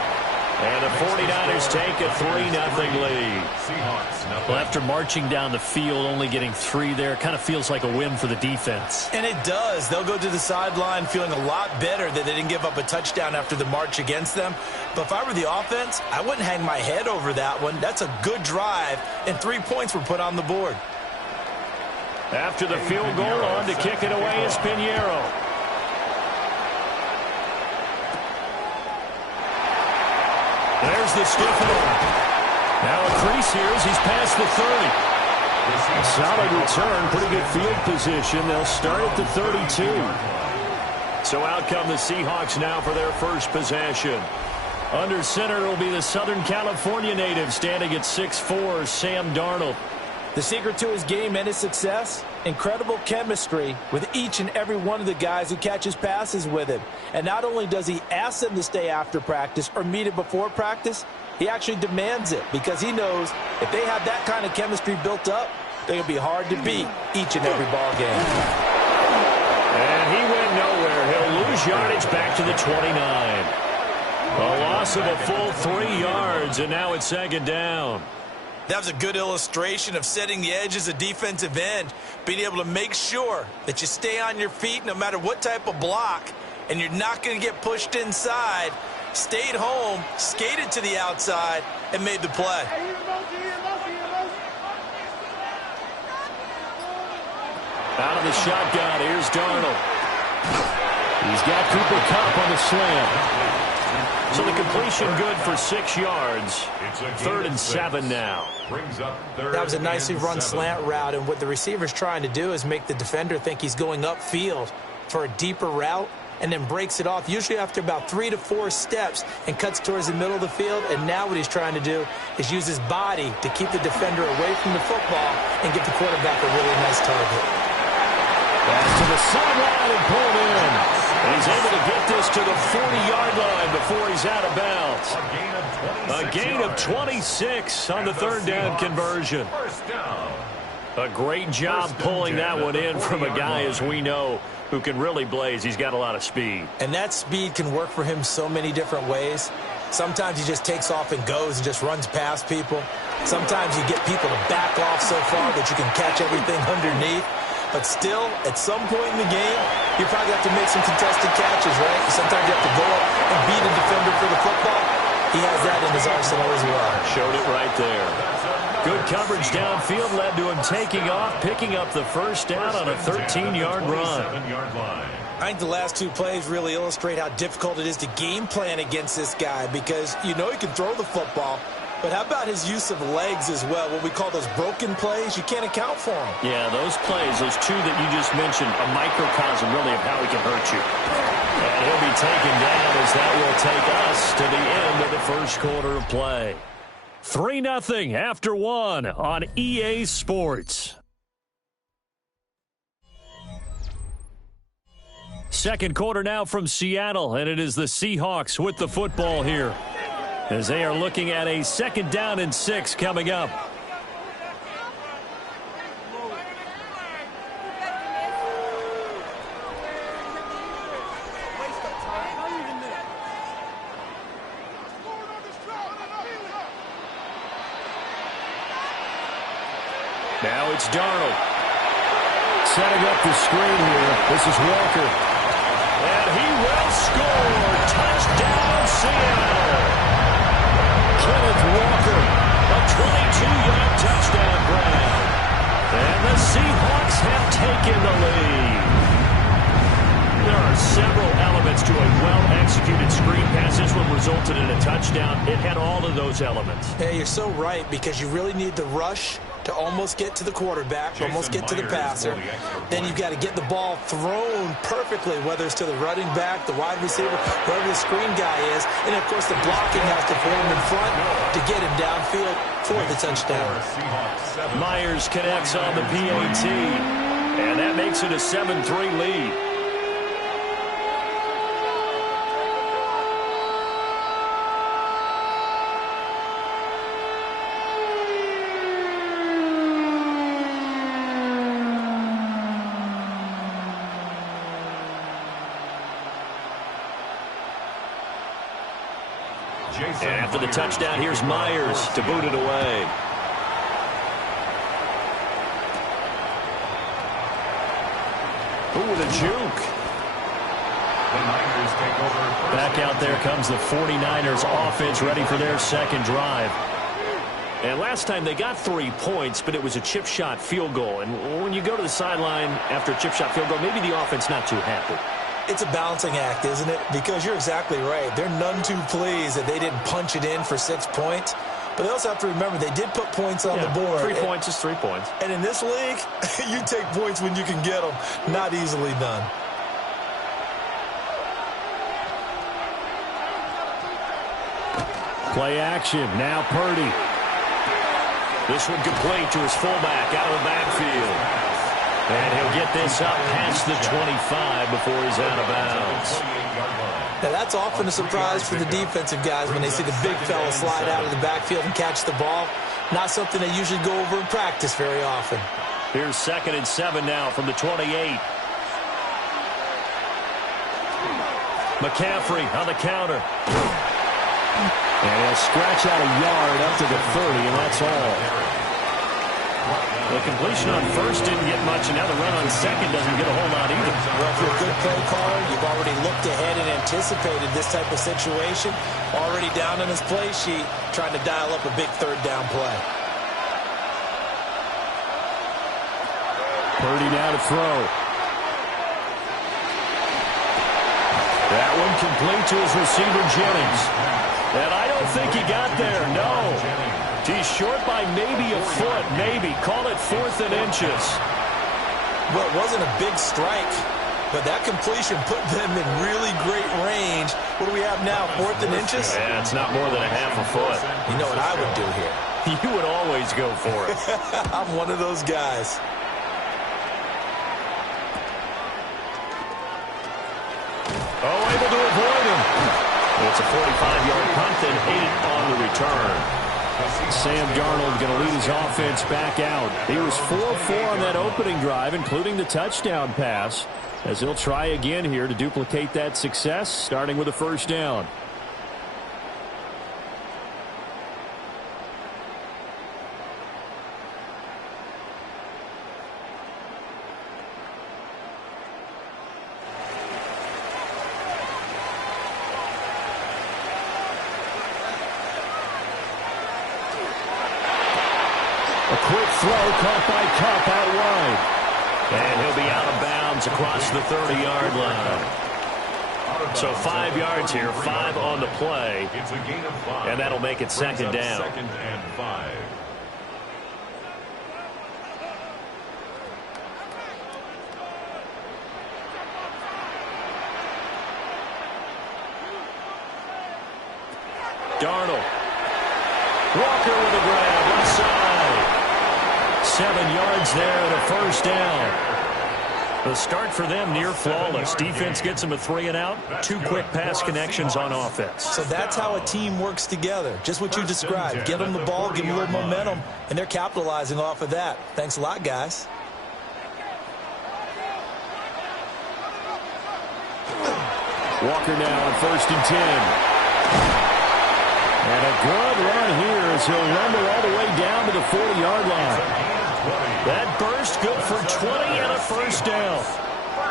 And the 49ers take a 3-0 lead. Well, after marching down the field, only getting 3 there, kind of feels like a win for the defense. And it does. They'll go to the sideline feeling a lot better that they didn't give up a touchdown after the march against them. But if I were the offense, I wouldn't hang my head over that one. That's a good drive, and 3 points were put on the board. After the field goal, on to kick it away is Pinheiro. There's the stiff arm. Now a crease here as he's past the 30. A solid return, pretty good field position. They'll start at the 32. So out come the Seahawks now for their first possession. Under center will be the Southern California native standing at 6'4", Sam Darnold. The secret to his game and his success, incredible chemistry with each and every one of the guys who catches passes with him. And not only does he ask them to stay after practice or meet it before practice, he actually demands it because he knows if they have that kind of chemistry built up, they're going to be hard to beat each and every ball game. And he went nowhere. He'll lose yardage back to the 29. A loss of a full 3 yards, and now it's 2nd down. That was a good illustration of setting the edge as a defensive end, being able to make sure that you stay on your feet no matter what type of block, and you're not going to get pushed inside. Stayed home, skated to the outside, and made the play. Out of the shotgun, here's Darnold. He's got Cooper Kupp on the slant. So the completion good for 6 yards. 3rd and 7 now. That was a nicely run slant route, and what the receiver's trying to do is make the defender think he's going upfield for a deeper route, and then breaks it off, usually after about 3 to 4 steps, and cuts towards the middle of the field. And now what he's trying to do is use his body to keep the defender away from the football and give the quarterback a really nice target. Pass to the sideline and pulled in. And he's able to get this to the 40-yard line before he's out of bounds. A gain of 26 on the 3rd down conversion. A great job pulling that one in from a guy, as we know, who can really blaze. He's got a lot of speed. And that speed can work for him so many different ways. Sometimes he just takes off and goes and just runs past people. Sometimes you get people to back off so far that you can catch everything underneath. But still, at some point in the game, you probably have to make some contested catches, right? Sometimes you have to go up and beat a defender for the football. He has that in his arsenal as well. Showed it right there. Good coverage downfield led to him taking off, picking up the first down on a 13-yard run. I think the last 2 plays really illustrate how difficult it is to game plan against this guy, because you know he can throw the football, but how about his use of legs as well? What we call those broken plays, you can't account for them. Yeah, those plays, those 2 that you just mentioned, a microcosm really of how he can hurt you. And he'll be taken down as that will take us to the end of the first quarter of play. 3-0 after 1 on EA Sports. Second quarter now from Seattle, and it is the Seahawks with the football here, as they are looking at a 2nd down and 6 coming up. Now it's Darnold. setting up the screen here. This is Walker. And he will score. Touchdown, Seattle. Kenneth Walker, a 22-yard touchdown grab. And the Seahawks have taken the lead. There are several elements to a well-executed screen pass. This one resulted in a touchdown. It had all of those elements. Hey, you're so right, because you really need the rush to almost get to the quarterback, almost get to the passer. Then you've got to get the ball thrown perfectly, whether it's to the running back, the wide receiver, wherever the screen guy is. And, of course, the blocking has to form in front to get him downfield for the touchdown. Myers connects on the PAT, and that makes it a 7-3 lead. And after the touchdown, here's Myers to boot it away. Ooh, with a juke. Back out there comes the 49ers offense, ready for their second drive. And last time they got 3 points, but it was a chip shot field goal. And when you go to the sideline after a chip shot field goal, maybe the offense not too happy. It's a balancing act, isn't it? Because you're exactly right. They're none too pleased that they didn't punch it in for 6 points. But they also have to remember they did put points on the board. 3 points is 3 points. And in this league, you take points when you can get them. Not easily done. Play action. Now Purdy. This one complete to his fullback out of the backfield. And he'll get this up past the 25 before he's out of bounds. Now, that's often a surprise for the defensive guys when they see the big fella slide out of the backfield and catch the ball. Not something they usually go over in practice very often. Here's 2nd and 7 now from the 28. McCaffrey on the counter. And he'll scratch out a yard up to the 30, and that's all. The completion on first didn't get much, and now the run on second doesn't get a whole lot either. Well, if you're a good play caller, you've already looked ahead and anticipated this type of situation. Already down on his play sheet, trying to dial up a big third down play. Purdy now to throw. That one complete to his receiver, Jennings. And I don't think he got there, no. He's short by maybe a foot, maybe. Call it 4th and inches. Well, it wasn't a big strike, but that completion put them in really great range. What do we have now, 4th and inches? Yeah, it's not more than a half a foot. You know what I would do here? You would always go for it. I'm one of those guys. Oh, able to avoid him. It's a 45-yard punt and 8 on the return. Sam Darnold going to lead his offense back out. He was 4-4 on that opening drive, including the touchdown pass, as he'll try again here to duplicate that success, starting with a first down. A quick throw caught by Kupp out wide. And he'll be out of bounds across the 30-yard line. So 5 yards here, 5 on the play. It's a gain of 5. And that'll make it second down. 2nd and 5. Darnold. Walker with a grab, left side. 7 yards there and a first down. The start for them near flawless. Defense gets them a 3 and out. 2 quick pass connections on offense. So that's how a team works together. Just what you described. Get them the ball, give them a little momentum, and they're capitalizing off of that. Thanks a lot, guys. Walker now on 1st and 10. And a good run here as he'll rumble all the way down to the 40-yard line. That burst good for 20 and a first down.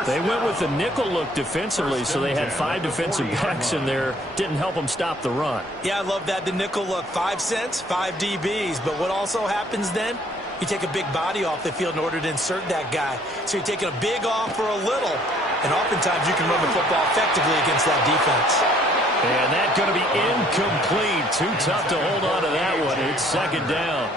They went with the nickel look defensively, so they had 5 defensive backs in there. Didn't help them stop the run. Yeah, I love that, the nickel look. 5 cents, 5 DBs. But what also happens then? You take a big body off the field in order to insert that guy. So you're taking a big off for a little. And oftentimes you can run the football effectively against that defense. And that's going to be incomplete. Too tough to hold on to that one. It's second down.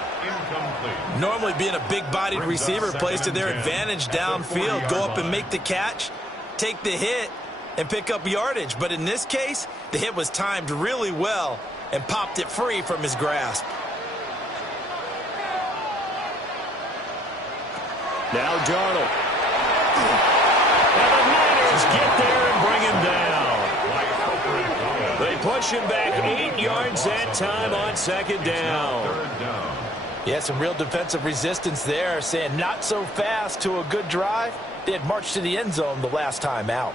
Normally being a big-bodied receiver plays to their advantage downfield. Go up and make the catch, take the hit, and pick up yardage. But in this case, the hit was timed really well and popped it free from his grasp. Now Darnold. And the Niners get there and bring him down. They push him back 8 yards that time on second down. Yeah, some real defensive resistance there, saying not so fast to a good drive. They had marched to the end zone the last time out.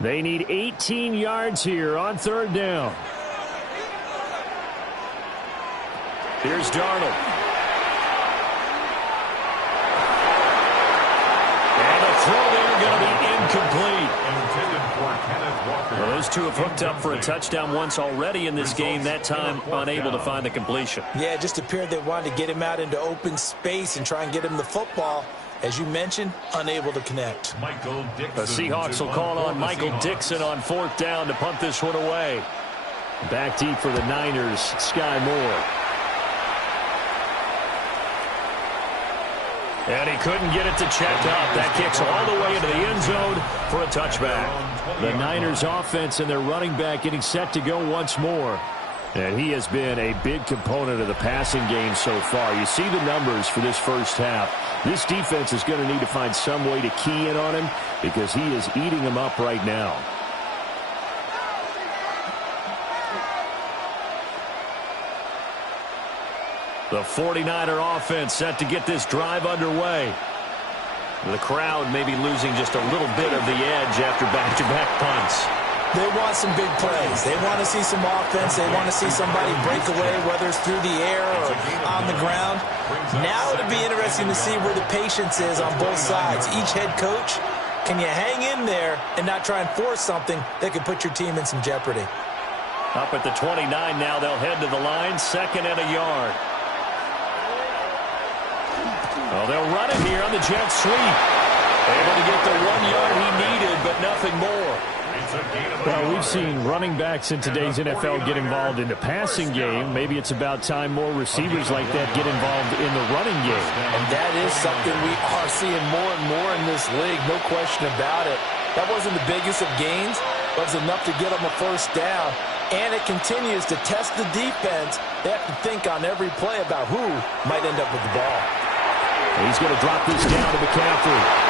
They need 18 yards here on third down. Here's Darnold. And the throw there going to be incomplete. Well, those two have hooked up for a touchdown once already in this game. That time unable to find the completion. Yeah, it just appeared they wanted to get him out into open space and try and get him the football. As you mentioned, unable to connect. The Seahawks will call on Michael Dixon on fourth down to punt this one away. Back deep for the Niners, Sky Moore. And he couldn't get it to check up. That kicks all the way into the end zone for a touchback. The Niners offense and their running back getting set to go once more. And he has been a big component of the passing game so far. You see the numbers for this first half. This defense is going to need to find some way to key in on him because he is eating them up right now. The 49er offense set to get this drive underway. The crowd may be losing just a little bit of the edge after back-to-back punts. They want some big plays. They want to see some offense. They want to see somebody break away, whether it's through the air or on the ground. Now it'll be interesting to see where the patience is on both sides. Each head coach, can you hang in there and not try and force something that could put your team in some jeopardy? Up at the 29 now, they'll head to the line, second and a yard. Well, they'll run it here on the jet sweep. Able to get the 1 yard he needed, but nothing more. Well, we've seen running backs in today's NFL get involved in the passing game. Maybe it's about time more receivers like that get involved in the running game. And that is something we are seeing more and more in this league, no question about it. That wasn't the biggest of gains, but it was enough to get them a first down. And it continues to test the defense. They have to think on every play about who might end up with the ball. He's going to drop this down to McCaffrey.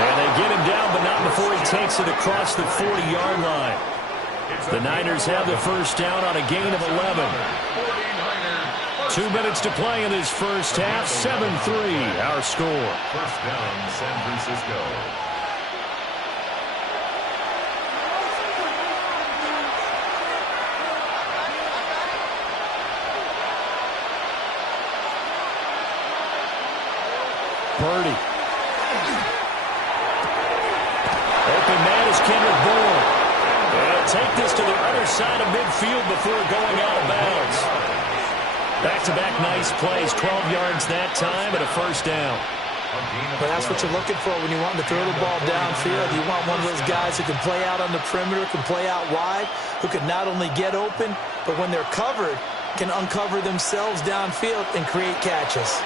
And they get him down, but not before he takes it across the 40-yard line. The Niners have the first down on a gain of 11. 2 minutes to play in this first half. 7-3, our score. First down, San Francisco. Purdy. Open man is Kendrick Bourne. They'll take this to the other side of midfield before going out of bounds. Back-to-back nice plays, 12 yards that time and a first down. But that's what you're looking for when you want to throw the ball downfield. You want one of those guys who can play out on the perimeter, can play out wide, who can not only get open, but when they're covered, can uncover themselves downfield and create catches.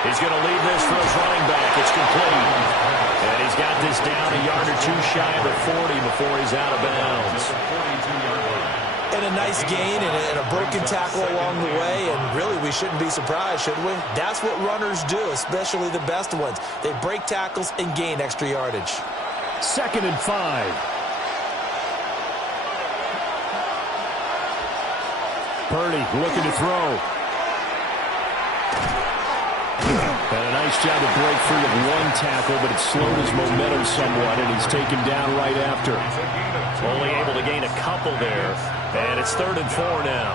He's going to leave this for his running back. It's complete. And he's got this down a yard or two shy of the 40 before he's out of bounds. And a nice gain and a broken tackle along the way. And really, we shouldn't be surprised, should we? That's what runners do, especially the best ones. They break tackles and gain extra yardage. 2nd and 5. Purdy looking to throw. And a nice job to break free of one tackle, but it slowed his momentum somewhat, and he's taken down right after. Only able to gain a couple there, and it's 3rd and 4 now.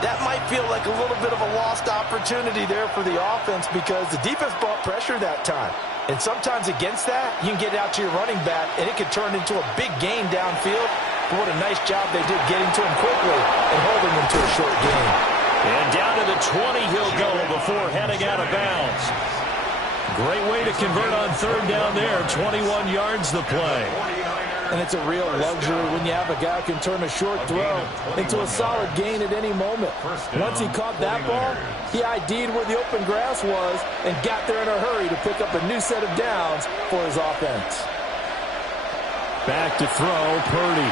That might feel like a little bit of a lost opportunity there for the offense because the defense brought pressure that time. And sometimes against that, you can get out to your running back, and it can turn into a big gain downfield. But what a nice job they did getting to him quickly and holding him to a short gain. And down to the 20 he'll go before heading out of bounds. Great way to convert on 3rd down there. 21 yards the play. And it's a real luxury when you have a guy who can turn a short throw into a solid gain at any moment. Once he caught that ball, he ID'd where the open grass was and got there in a hurry to pick up a new set of downs for his offense. Back to throw, Purdy.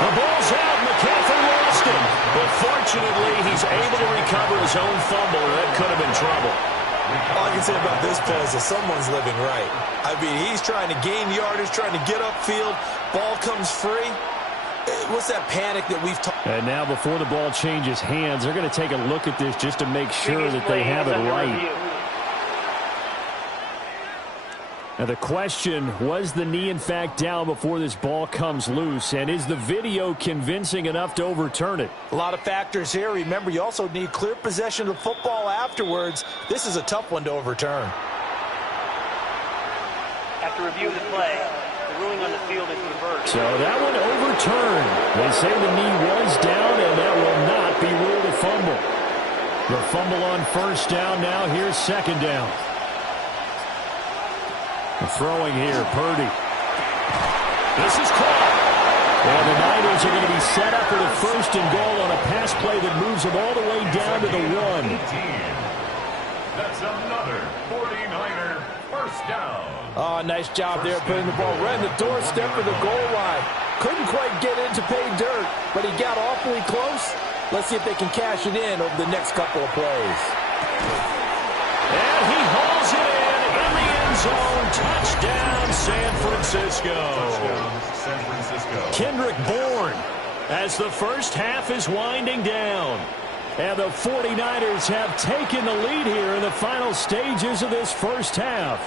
The ball's out. McCaffrey lost it. But fortunately, he's able to recover his own fumble, or that could have been trouble. All I can say about this play is that someone's living right. I mean, he's trying to gain yardage, trying to get upfield. Ball comes free. What's that panic that we've talked about? And now before the ball changes hands, they're going to take a look at this just to make sure that they have it right. Now the question, was the knee in fact down before this ball comes loose? And is the video convincing enough to overturn it? A lot of factors here. Remember, you also need clear possession of the football afterwards. This is a tough one to overturn. After review of the play, the ruling on the field is reversed. So that one overturned. They say the knee was down, and that will not be ruled a fumble. The fumble on 1st down now. Here's 2nd down. Throwing here, Purdy. This is caught. And the Niners are going to be set up for the 1st and goal on a pass play that moves them all the way down to the 1. That's another 49er 1st down. Oh, nice job there putting the ball right in the doorstep of the goal line. Couldn't quite get it to pay dirt, but he got awfully close. Let's see if they can cash it in over the next couple of plays. And he hauls it in the end zone. Touchdown, San Francisco. Touchdown, San Francisco. Kendrick Bourne as the 1st half is winding down. And the 49ers have taken the lead here in the final stages of this 1st half.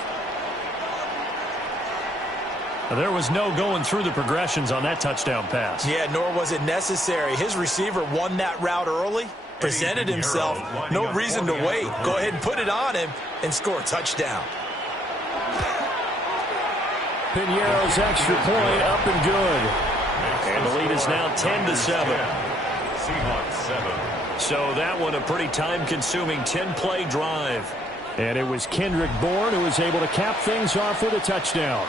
There was no going through the progressions on that touchdown pass. Yeah, nor was it necessary. His receiver won that route early, presented himself. No reason to wait. Go ahead and put it on him and score a touchdown. Piñeiro's extra point up and good. And the lead is now 10-7. Seahawks 7. So that one a pretty time-consuming 10-play drive. And it was Kendrick Bourne who was able to cap things off with a touchdown.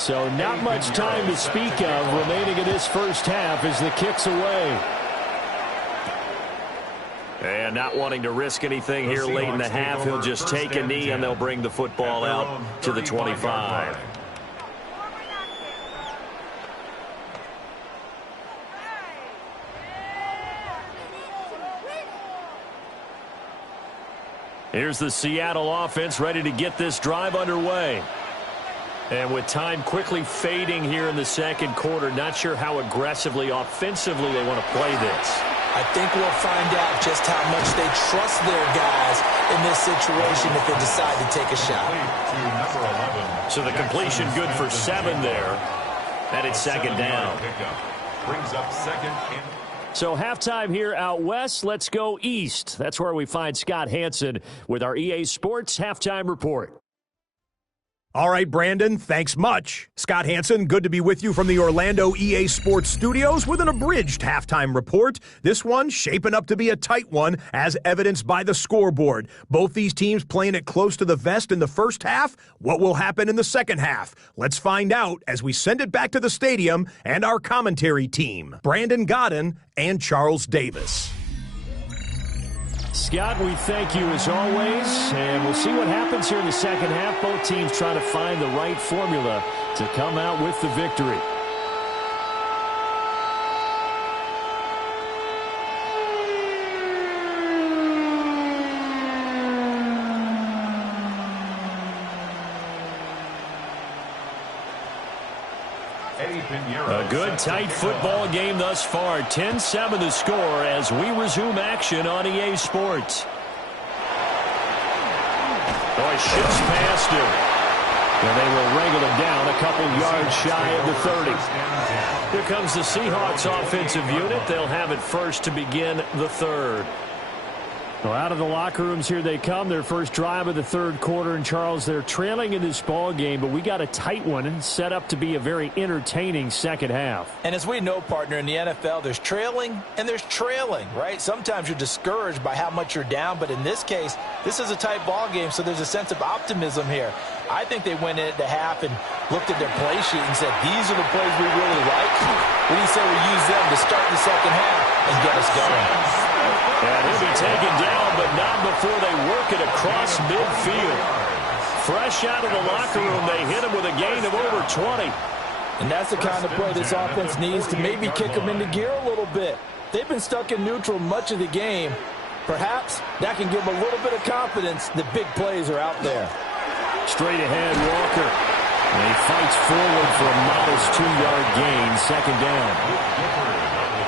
So not much time to speak of remaining in this 1st half as the kick's away. And not wanting to risk anything here late in the half, he'll just take a knee and they'll bring the football out to the 25. Here's the Seattle offense ready to get this drive underway. And with time quickly fading here in the 2nd quarter, not sure how aggressively, offensively they want to play this. I think we'll find out just how much they trust their guys in this situation if they decide to take a shot. So the completion good for 7 there. And it's 2nd down. Brings up 2nd. So halftime here out west. Let's go east. That's where we find Scott Hanson with our EA Sports Halftime Report. All right, Brandon, thanks much. Scott Hanson, good to be with you from the Orlando EA Sports Studios with an abridged halftime report. This one shaping up to be a tight one, as evidenced by the scoreboard. Both these teams playing it close to the vest in the 1st half. What will happen in the 2nd half? Let's find out as we send it back to the stadium and our commentary team, Brandon Godden and Charles Davis. Scott, we thank you as always, and we'll see what happens here in the 2nd half. Both teams trying to find the right formula to come out with the victory. A good, tight football game thus far. 10-7 the score as we resume action on EA Sports. Oh, he shifts past him. And they will wrangle him down a couple yards shy of the 30. Here comes the Seahawks offensive unit. They'll have it first to begin the third. Well, out of the locker rooms, here they come. Their first drive of the third quarter. And, Charles, they're trailing in this ball game, but we got a tight one and set up to be a very entertaining second half. And as we know, partner, in the NFL, there's trailing and there's trailing, right? Sometimes you're discouraged by how much you're down, but in this case, this is a tight ball game, so there's a sense of optimism here. I think they went into half and looked at their play sheet and said, these are the plays we really like. What do you say we use them to start the second half and get us going? And he'll be taken down, but not before they work it across midfield. Fresh out of the locker room, they hit him with a gain of over 20. And that's the kind of play this offense needs to maybe kick them into gear a little bit. They've been stuck in neutral much of the game. Perhaps that can give them a little bit of confidence that big plays are out there. Straight ahead, Walker. And he fights forward for a modest 2-yard gain, second down.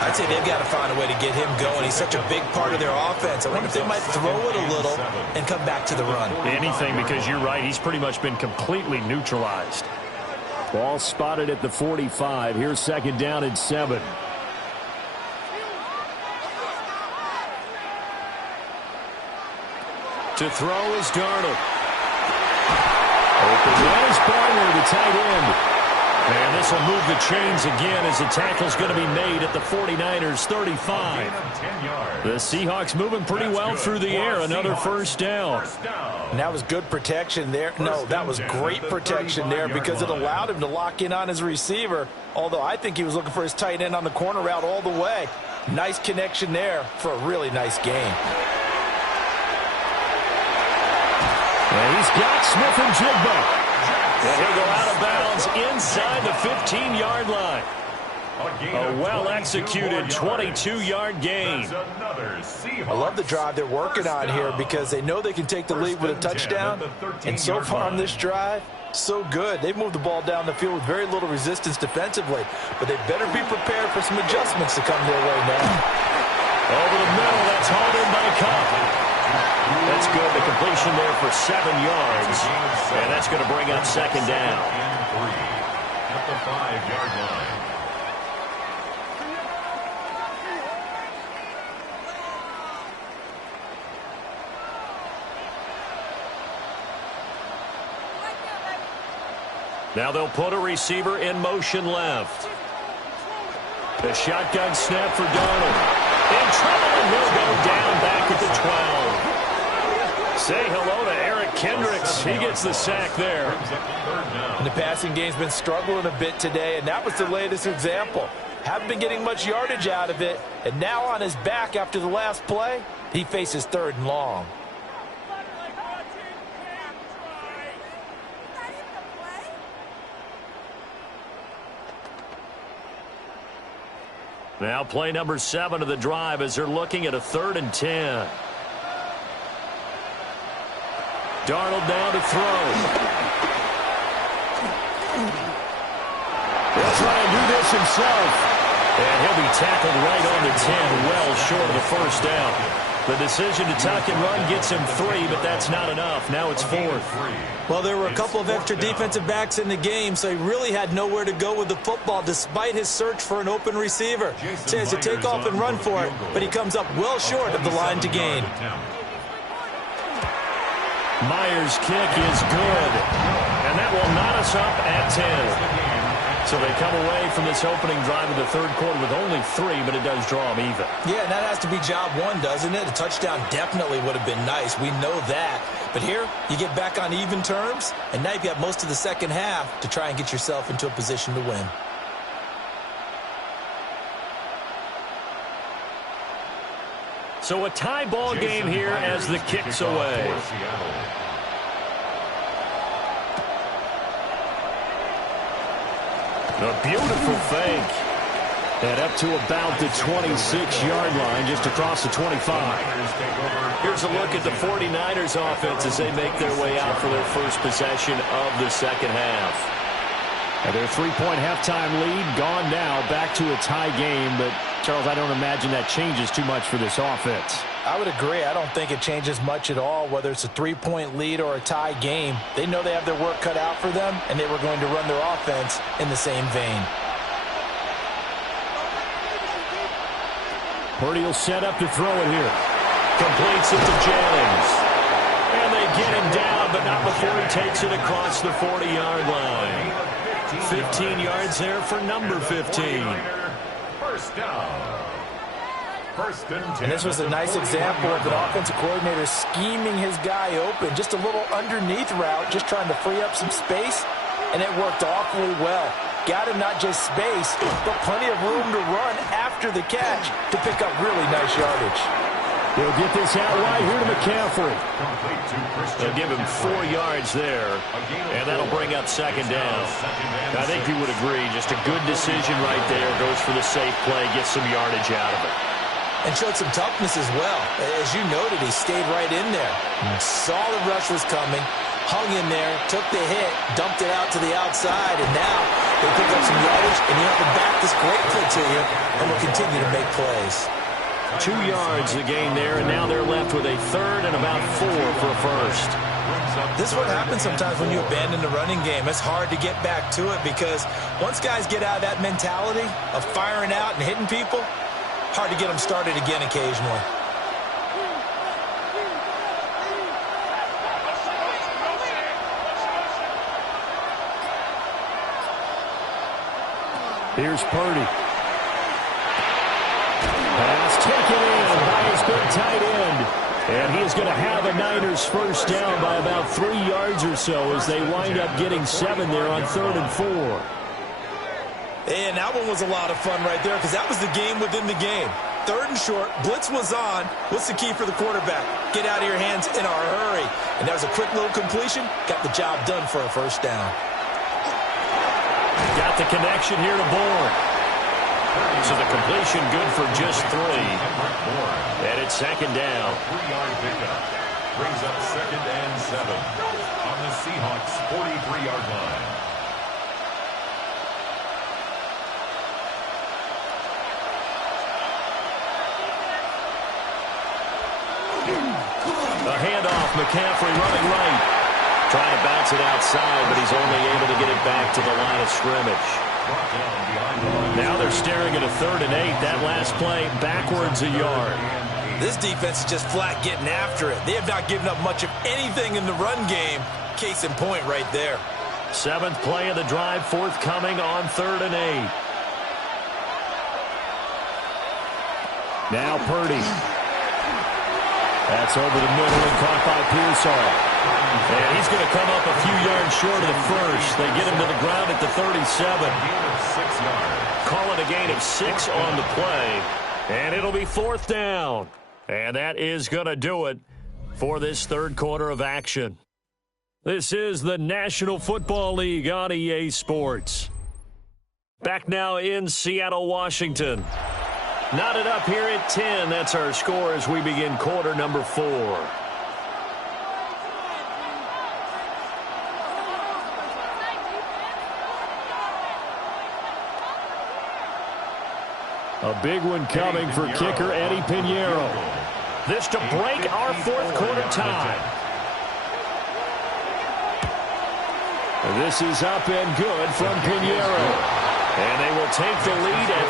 I'd say they've got to find a way to get him going. He's such a big part of their offense. I wonder if they might throw it a little and come back to the run. Anything, because you're right. He's pretty much been completely neutralized. Ball spotted at the 45. Here's second down and 7. To throw is Darnold. Open. That is Barner, the tight end. And this will move the chains again as the tackle's going to be made at the 49ers 35. The Seahawks moving pretty well through the air. Another first down. And that was good protection there. No, that was great protection there because it allowed him to lock in on his receiver, although I think he was looking for his tight end on the corner route all the way. Nice connection there for a really nice game. And he's got Smith and Jigba. And he'll go out of bounds inside the 15-yard line. A well-executed 22-yard gain. I love the drive they're working on here because they know they can take the lead with a touchdown. And so far on this drive, so good. They've moved the ball down the field with very little resistance defensively. But they better be prepared for some adjustments to come their way now. Over the middle, that's hauled in by Cup. That's good. The completion there for 7 yards. And that's going to bring up second down. At the 5-yard line. Now they'll put a receiver in motion left. The shotgun snap for Darnold. In trouble, and he'll go down back at the 12. Say hello to Eric Kendricks. He gets the sack there. And the passing game's been struggling a bit today, and that was the latest example. Haven't been getting much yardage out of it, and now on his back after the last play, he faces 3rd and long. Now play number 7 of the drive as they're looking at a 3rd and 10. Darnold down to throw. He'll try and do this himself. And he'll be tackled right on the 10, well short of the first down. The decision to tuck and run gets him 3, but that's not enough. Now it's 4th. Well, there were a couple of extra defensive backs in the game, so he really had nowhere to go with the football despite his search for an open receiver. He has to take off and run for it, but he comes up well short of the line to gain. Myers' kick is good, and that will knot us up at 10. So they come away from this opening drive of the third quarter with only 3, but it does draw them even. Yeah, and that has to be job 1, doesn't it? A touchdown definitely would have been nice. We know that. But here, you get back on even terms, and now you've got most of the second half to try and get yourself into a position to win. So a tie ball game here as the kick's away. A beautiful fake. And up to about the 26-yard line, just across the 25. Here's a look at the 49ers offense as they make their way out for their first possession of the second half. And their three-point halftime lead gone now, back to a tie game. But, Charles, I don't imagine that changes too much for this offense. I would agree. I don't think it changes much at all, whether it's a three-point lead or a tie game. They know they have their work cut out for them, and they were going to run their offense in the same vein. Purdy will set up to throw it here. Completes it to Jennings. And they get him down, but not before he takes it across the 40-yard line. 15 yards there for number 15. First down. And this was a nice example of an offensive coordinator scheming his guy open. Just a little underneath route, just trying to free up some space, and it worked awfully well. Got him not just space, but plenty of room to run after the catch to pick up really nice yardage. He'll get this out wide here to McCaffrey. They'll give him 4 yards there, and that'll bring up second down. I think you would agree, just a good decision right there. Goes for the safe play, gets some yardage out of it. And showed some toughness as well. As you noted, he stayed right in there. Saw the rush was coming, hung in there, took the hit, dumped it out to the outside, and now they pick up some yardage, and you have a back that's grateful to you and will continue to make plays. 2 yards the gain there, and now they're left with a third and about 4 for a first. This is what happens sometimes when you abandon the running game. It's hard to get back to it because once guys get out of that mentality of firing out and hitting people, hard to get them started again occasionally. Here's Purdy. Pass taken in by his big tight end. And he is going to have a Niners first down by about 3 yards or so as they wind up getting 7 there on 3rd and 4. And that one was a lot of fun right there because that was the game within the game. 3rd and short, blitz was on. What's the key for the quarterback? Get out of your hands in a hurry. And that was a quick little completion. Got the job done for a first down. Got the connection here to Bourne. So the completion good for just 3. And it's second down. 3-yard pickup. Brings up 2nd and 7 on the Seahawks 43-yard line. A handoff, McCaffrey running right. Trying to bounce it outside, but he's only able to get it back to the line of scrimmage. Now they're staring at a 3rd and 8. That last play, backwards a yard. This defense is just flat getting after it. They have not given up much of anything in the run game. Case in point right there. 7th play of the drive, forthcoming on 3rd and 8. Now Purdy. That's over the middle and caught by Pearsall. And he's going to come up a few yards short of the first. They get him to the ground at the 37. Call it a gain of 6 on the play. And it'll be 4th down. And that is going to do it for this 3rd quarter of action. This is the National Football League on EA Sports. Back now in Seattle, Washington. Knotted up here at 10. That's our score as we begin quarter number 4. A big one coming for kicker Eddie Pinheiro. This to break our 4th quarter tie. This is up and good from Pinheiro. And they will take the lead at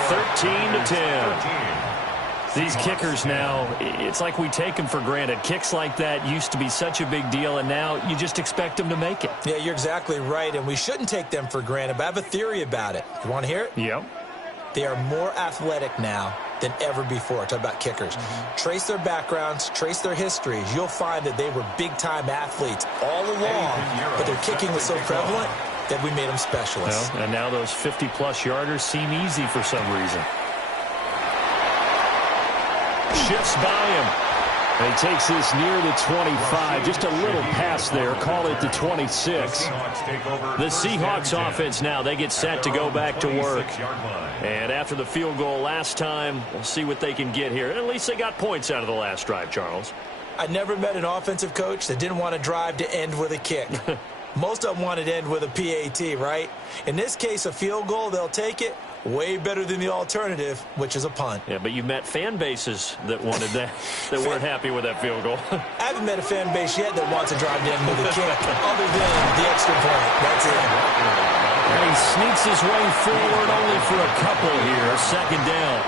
13-10. These kickers now, it's like we take them for granted. Kicks like that used to be such a big deal, and now you just expect them to make it. Yeah, you're exactly right, and we shouldn't take them for granted, but I have a theory about it. You want to hear it? Yep. They are more athletic now than ever before. Talk about kickers. Trace their backgrounds, trace their histories. You'll find that they were big-time athletes all along, but their kicking was so prevalent that we made them specialists. Well, and now those 50-plus yarders seem easy for some reason. Shifts by him. And he takes this near the 25. Just a little pass there. Call it the 26. The Seahawks offense now, they get set to go back to work. And after the field goal last time, we'll see what they can get here. And at least they got points out of the last drive, Charles. I never met an offensive coach that didn't want to drive to end with a kick. Most of them want it to end with a PAT, right? In this case, a field goal, they'll take it. Way better than the alternative, which is a punt. Yeah, but you met fan bases that wanted that, that weren't happy with that field goal. I haven't met a fan base yet that wants to drive in with a kick other than the extra point. That's it. And he sneaks his way forward only for a couple here. Second down.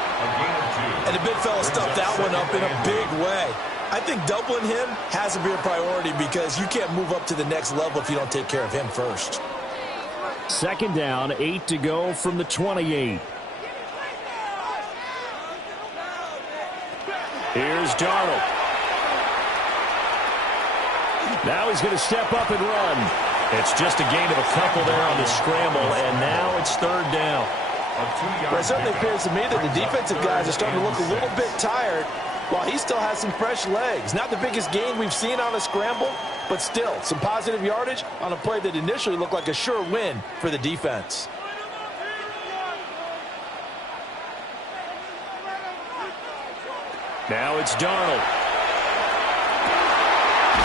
And the big fella stuffed that one up in a big way. I think doubling him has to be a priority because you can't move up to the next level if you don't take care of him first. Second down, 8 to go from the 28. Here's Darnold. Now he's going to step up and run. It's just a gain of a couple there on the scramble, and now it's third down. Well, it certainly appears to me that the defensive guys are starting to look a little bit tired while he still has some fresh legs. Not the biggest gain we've seen on a scramble, but still some positive yardage on a play that initially looked like a sure win for the defense. Now it's Darnold.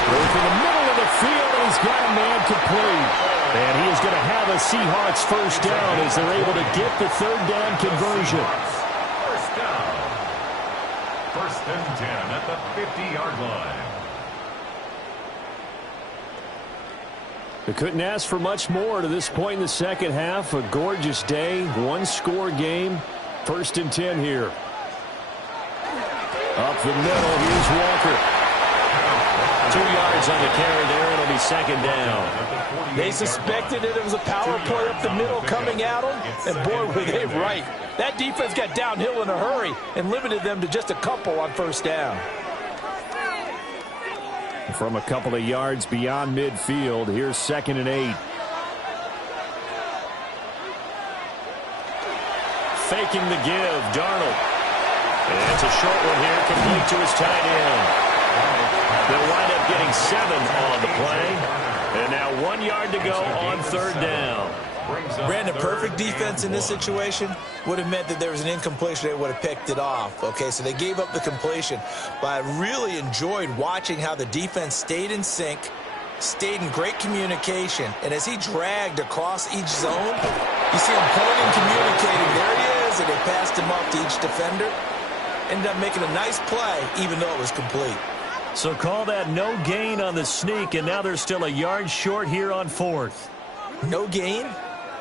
Through to the middle of the field, and he's got a man complete. And he is going to have a Seahawks first down as they're able to get the third down conversion. First down. First and 10 at the 50-yard line. They couldn't ask for much more to this point in the second half. A gorgeous day, one-score game. First and 10 here. Up the middle, here's Walker. 2 yards on the carry there. It'll be second down. They suspected that it was a power play up the middle coming at them, and boy, were they right. That defense got downhill in a hurry and limited them to just a couple on first down. From a couple of yards beyond midfield, here's second and 8. Faking the give, Darnold. And it's a short one here, complete to his tight end. They'll wind up getting 7 on the play. And now 1 yard to go on third down. Brandon, perfect defense in this situation would have meant that there was an incompletion. They would have picked it off. Okay, so they gave up the completion. But I really enjoyed watching how the defense stayed in sync, stayed in great communication. And as he dragged across each zone, you see him pointing, communicating. There he is, and they passed him off to each defender. Ended up making a nice play, even though it was complete. So call that no gain on the sneak, and now they're still a yard short here on fourth. No gain?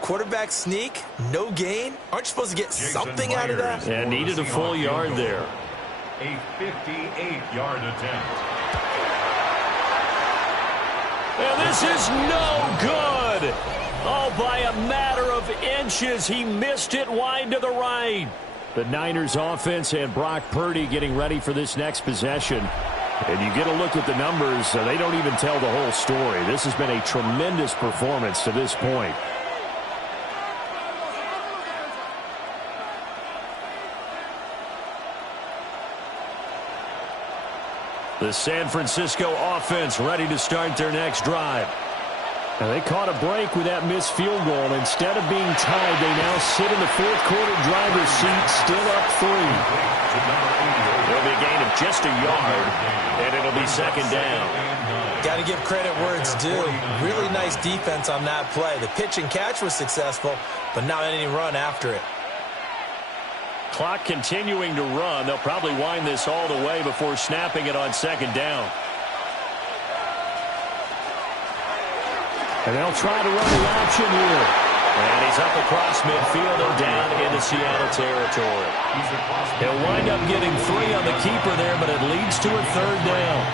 Quarterback sneak? No gain? Aren't you supposed to get something out of that? And needed a full yard there. A 58-yard attempt. And this is no good. Oh, by a matter of inches, he missed it wide to the right. The Niners offense and Brock Purdy getting ready for this next possession. And you get a look at the numbers, they don't even tell the whole story. This has been a tremendous performance to this point. The San Francisco offense ready to start their next drive. Now they caught a break with that missed field goal. Instead of being tied, they now sit in the fourth quarter driver's seat, still up 3. There'll be a gain of just a yard, and it'll be second down. Got to give credit where it's due. Really nice defense on that play. The pitch and catch was successful, but not any run after it. Clock continuing to run. They'll probably wind this all the way before snapping it on second down. And they'll try to run the option here. And he's up across midfield and down into Seattle territory. He'll wind up getting 3 on the keeper there, but it leads to a third down.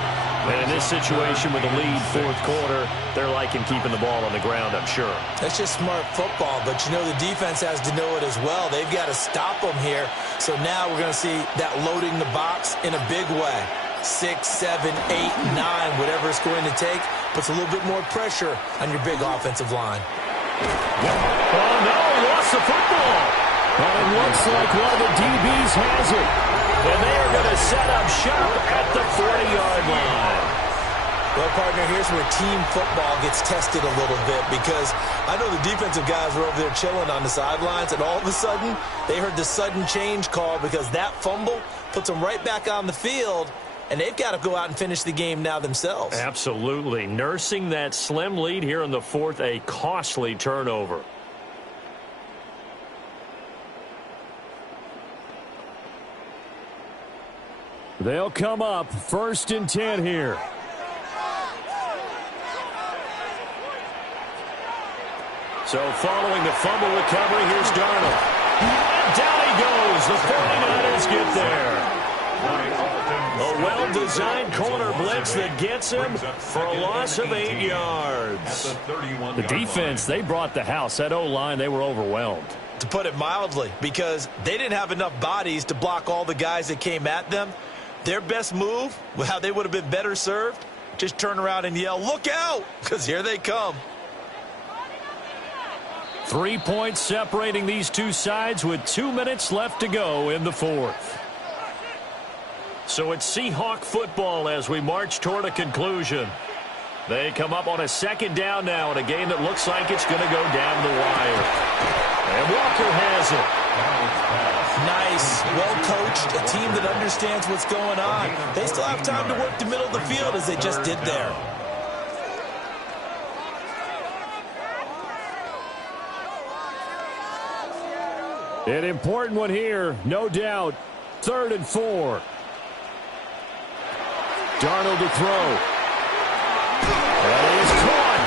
And in this situation with the lead fourth quarter, they're liking keeping the ball on the ground, I'm sure. That's just smart football, but you know the defense has to know it as well. They've got to stop them here. So now we're going to see that loading the box in a big way. 6, 7, 8, 9, whatever it's going to take, puts a little bit more pressure on your big offensive line. Oh, no, he lost the football. Well, it looks like one of the DBs has it. And they are going to set up shop at the 40-yard line. Well, partner, here's where team football gets tested a little bit because I know the defensive guys were over there chilling on the sidelines, and all of a sudden they heard the sudden change call because that fumble puts them right back on the field, and they've got to go out and finish the game now themselves. Absolutely. Nursing that slim lead here in the fourth, a costly turnover. They'll come up 1st and 10 here. So following the fumble recovery, here's Darnold. And down he goes. The 49ers get there. A well-designed corner blitz that gets him for a loss of 8 yards. The defense, they brought the house. That O-line, they were overwhelmed. To put it mildly, because they didn't have enough bodies to block all the guys that came at them. Their best move, how they would have been better served, just turn around and yell, "Look out!" because here they come. 3 points separating these two sides with 2 minutes left to go in the fourth. So it's Seahawk football as we march toward a conclusion. They come up on a 2nd down now in a game that looks like it's going to go down the wire. And Walker has it. Nice, well-coached, a team that understands what's going on. They still have time to work the middle of the field as they just did there. An important one here, no doubt. 3rd and 4. Darnold to throw. That is caught.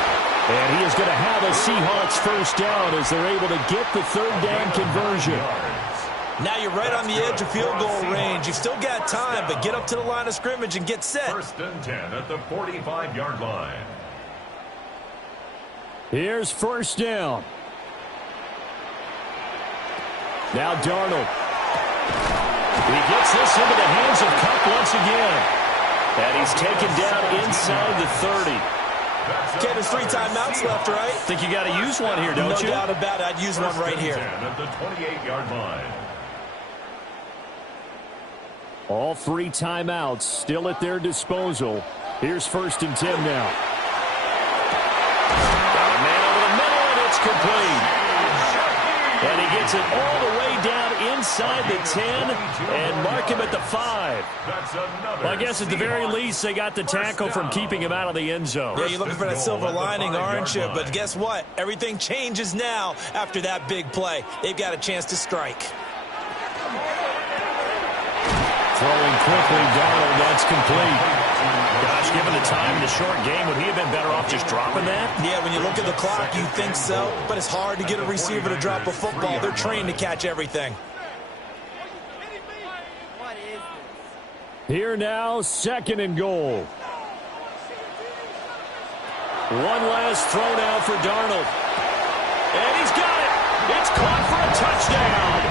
And he is going to have a Seahawks 1st down as they're able to get the 3rd down conversion. Now you're right on the edge of field goal range. You've still got time, but get up to the line of scrimmage and get set. 1st and 10 at the 45-yard line. Here's 1st down. Now Darnold. He gets this into the hands of Cup once again. And he's taken down inside the 30. Okay, there's 3 timeouts left, right? Think you got to use one here, don't you? No doubt about it. I'd use one right here. 1st and 10 at the 28-yard line. All 3 timeouts still at their disposal. Here's 1st and 10 now. Got a man over the middle, and it's complete. And he gets it all the way down inside the 10 and mark him at the 5. Well, I guess at the very least they got the tackle from keeping him out of the end zone. Yeah, you're looking for that silver lining, aren't you? But guess what? Everything changes now after that big play. They've got a chance to strike. Throwing quickly, Darnold, that's complete. Gosh, given the time in the short game, would he have been better off just dropping that? Yeah, when you look at the clock, you think so. But it's hard to get a receiver to drop a football. They're trained to catch everything. Here now, 2nd and goal. One last throw now for Darnold. And he's got it. It's caught for a touchdown.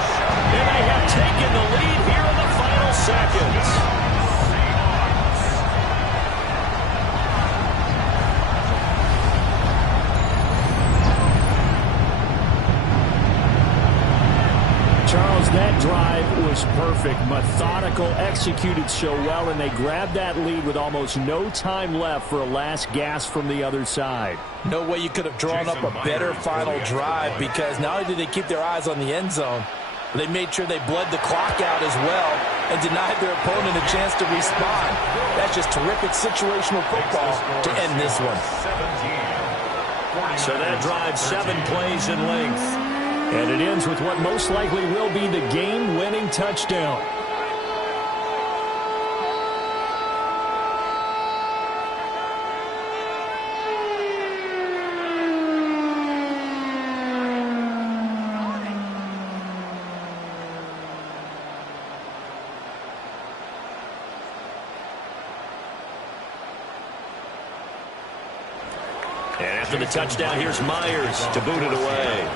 And they have taken the lead here in the final seconds. Charles, that drive was perfect, methodical, executed so well, and they grabbed that lead with almost no time left for a last gasp from the other side. No way you could have drawn up a better final drive, because not only did they keep their eyes on the end zone, but they made sure they bled the clock out as well and denied their opponent a chance to respond. That's just terrific situational football to end this one. So that drive 7 plays in length. And it ends with what most likely will be the game-winning touchdown. And after the touchdown, here's Myers to boot it away.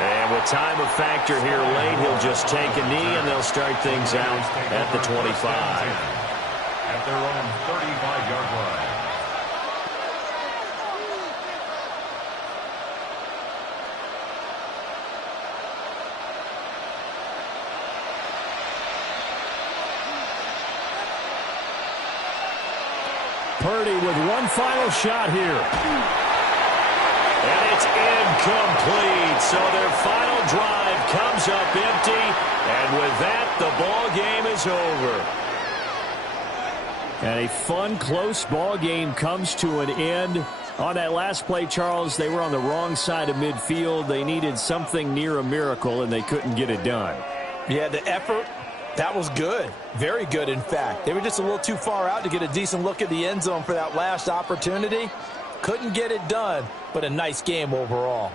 And with time a factor here late, he'll just take a knee, and they'll start things out at the 25. At their own 35-yard line. Purdy with one final shot here. And it's incomplete. So their final drive comes up empty. And with that, the ball game is over. And a fun, close ball game comes to an end. On that last play, Charles, they were on the wrong side of midfield. They needed something near a miracle, and they couldn't get it done. Yeah, the effort, that was good. Very good, in fact. They were just a little too far out to get a decent look at the end zone for that last opportunity. Couldn't get it done, but a nice game overall.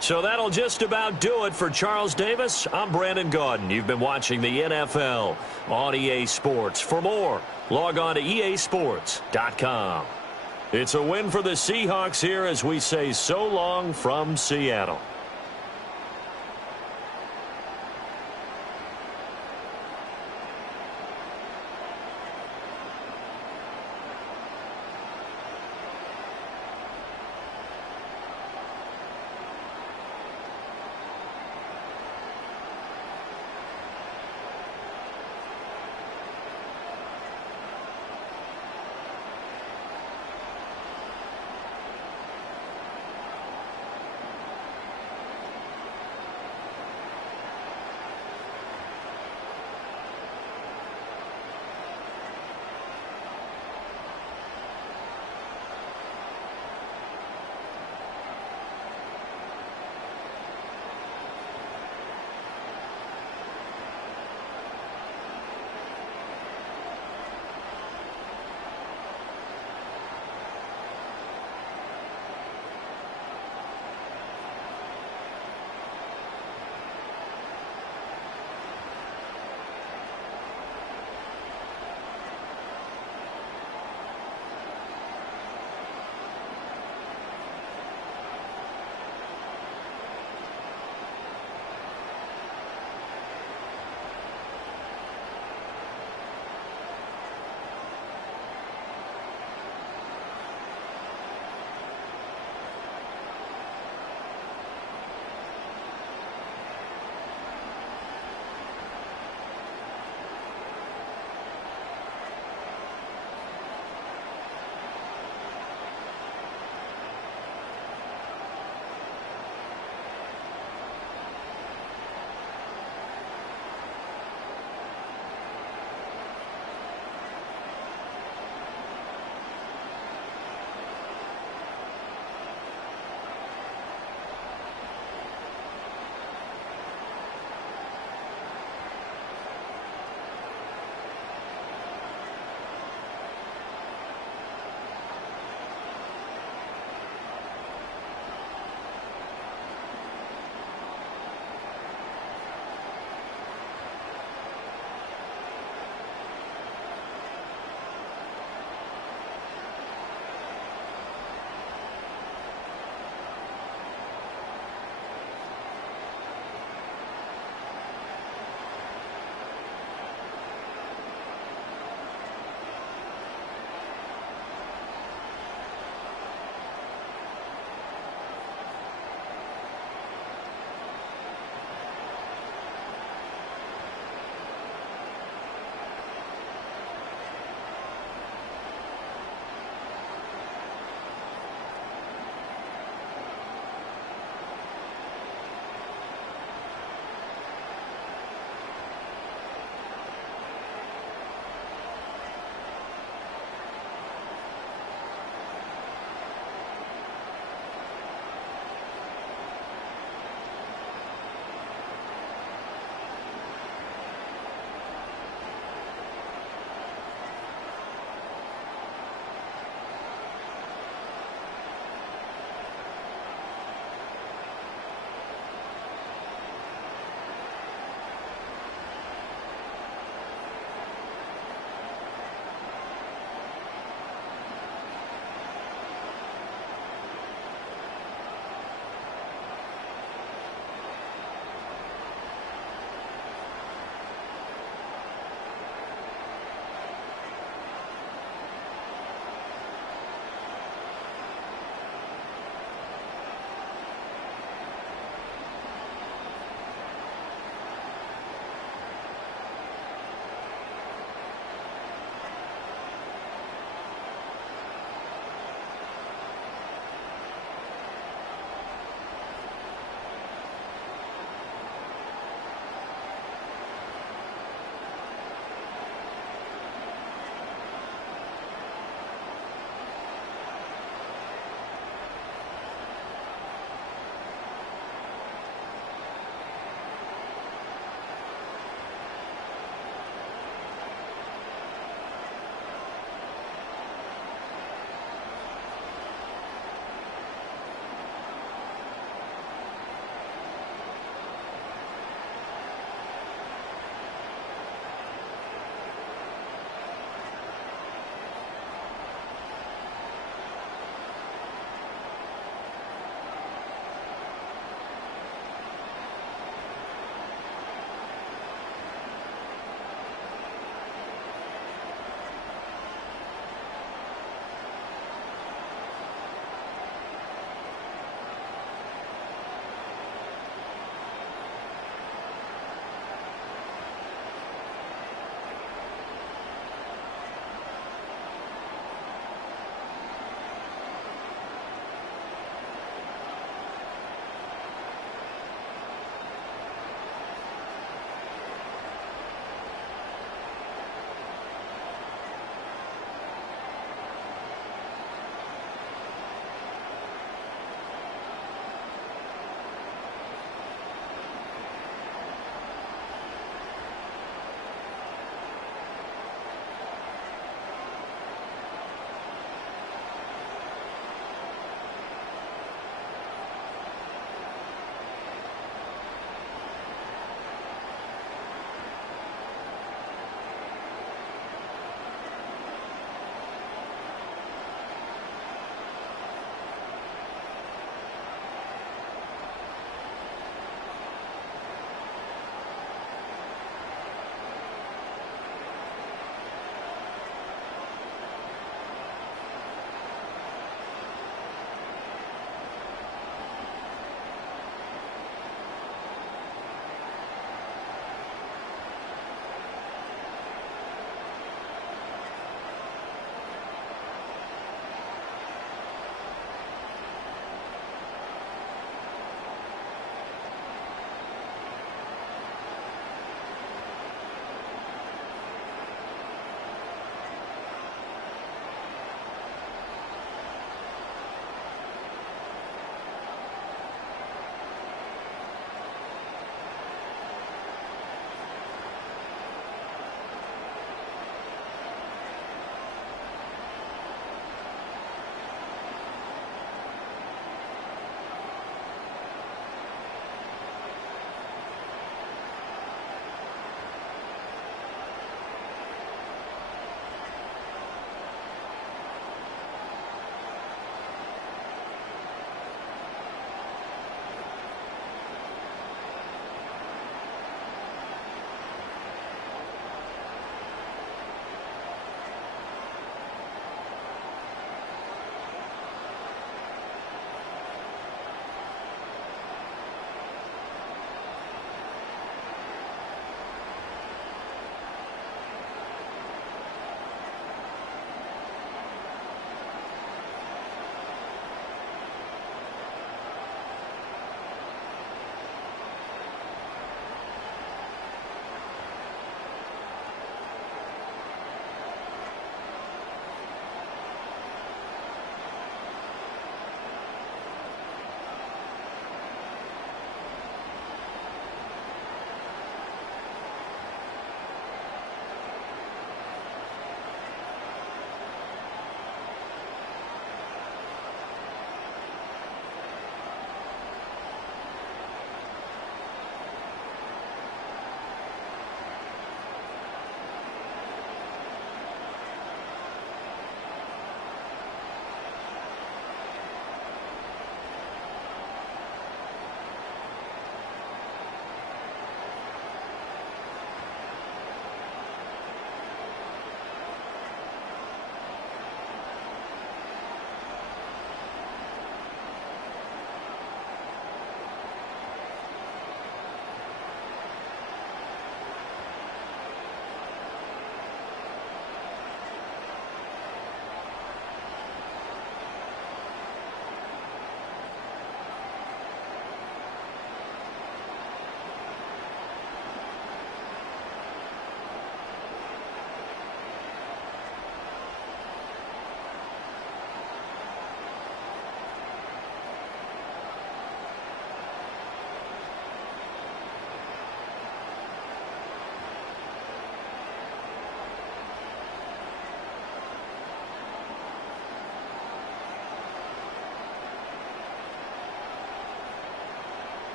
So that'll just about do it for Charles Davis. I'm Brandon Gaudin. You've been watching the NFL on EA Sports. For more, log on to easports.com. It's a win for the Seahawks here as we say so long from Seattle.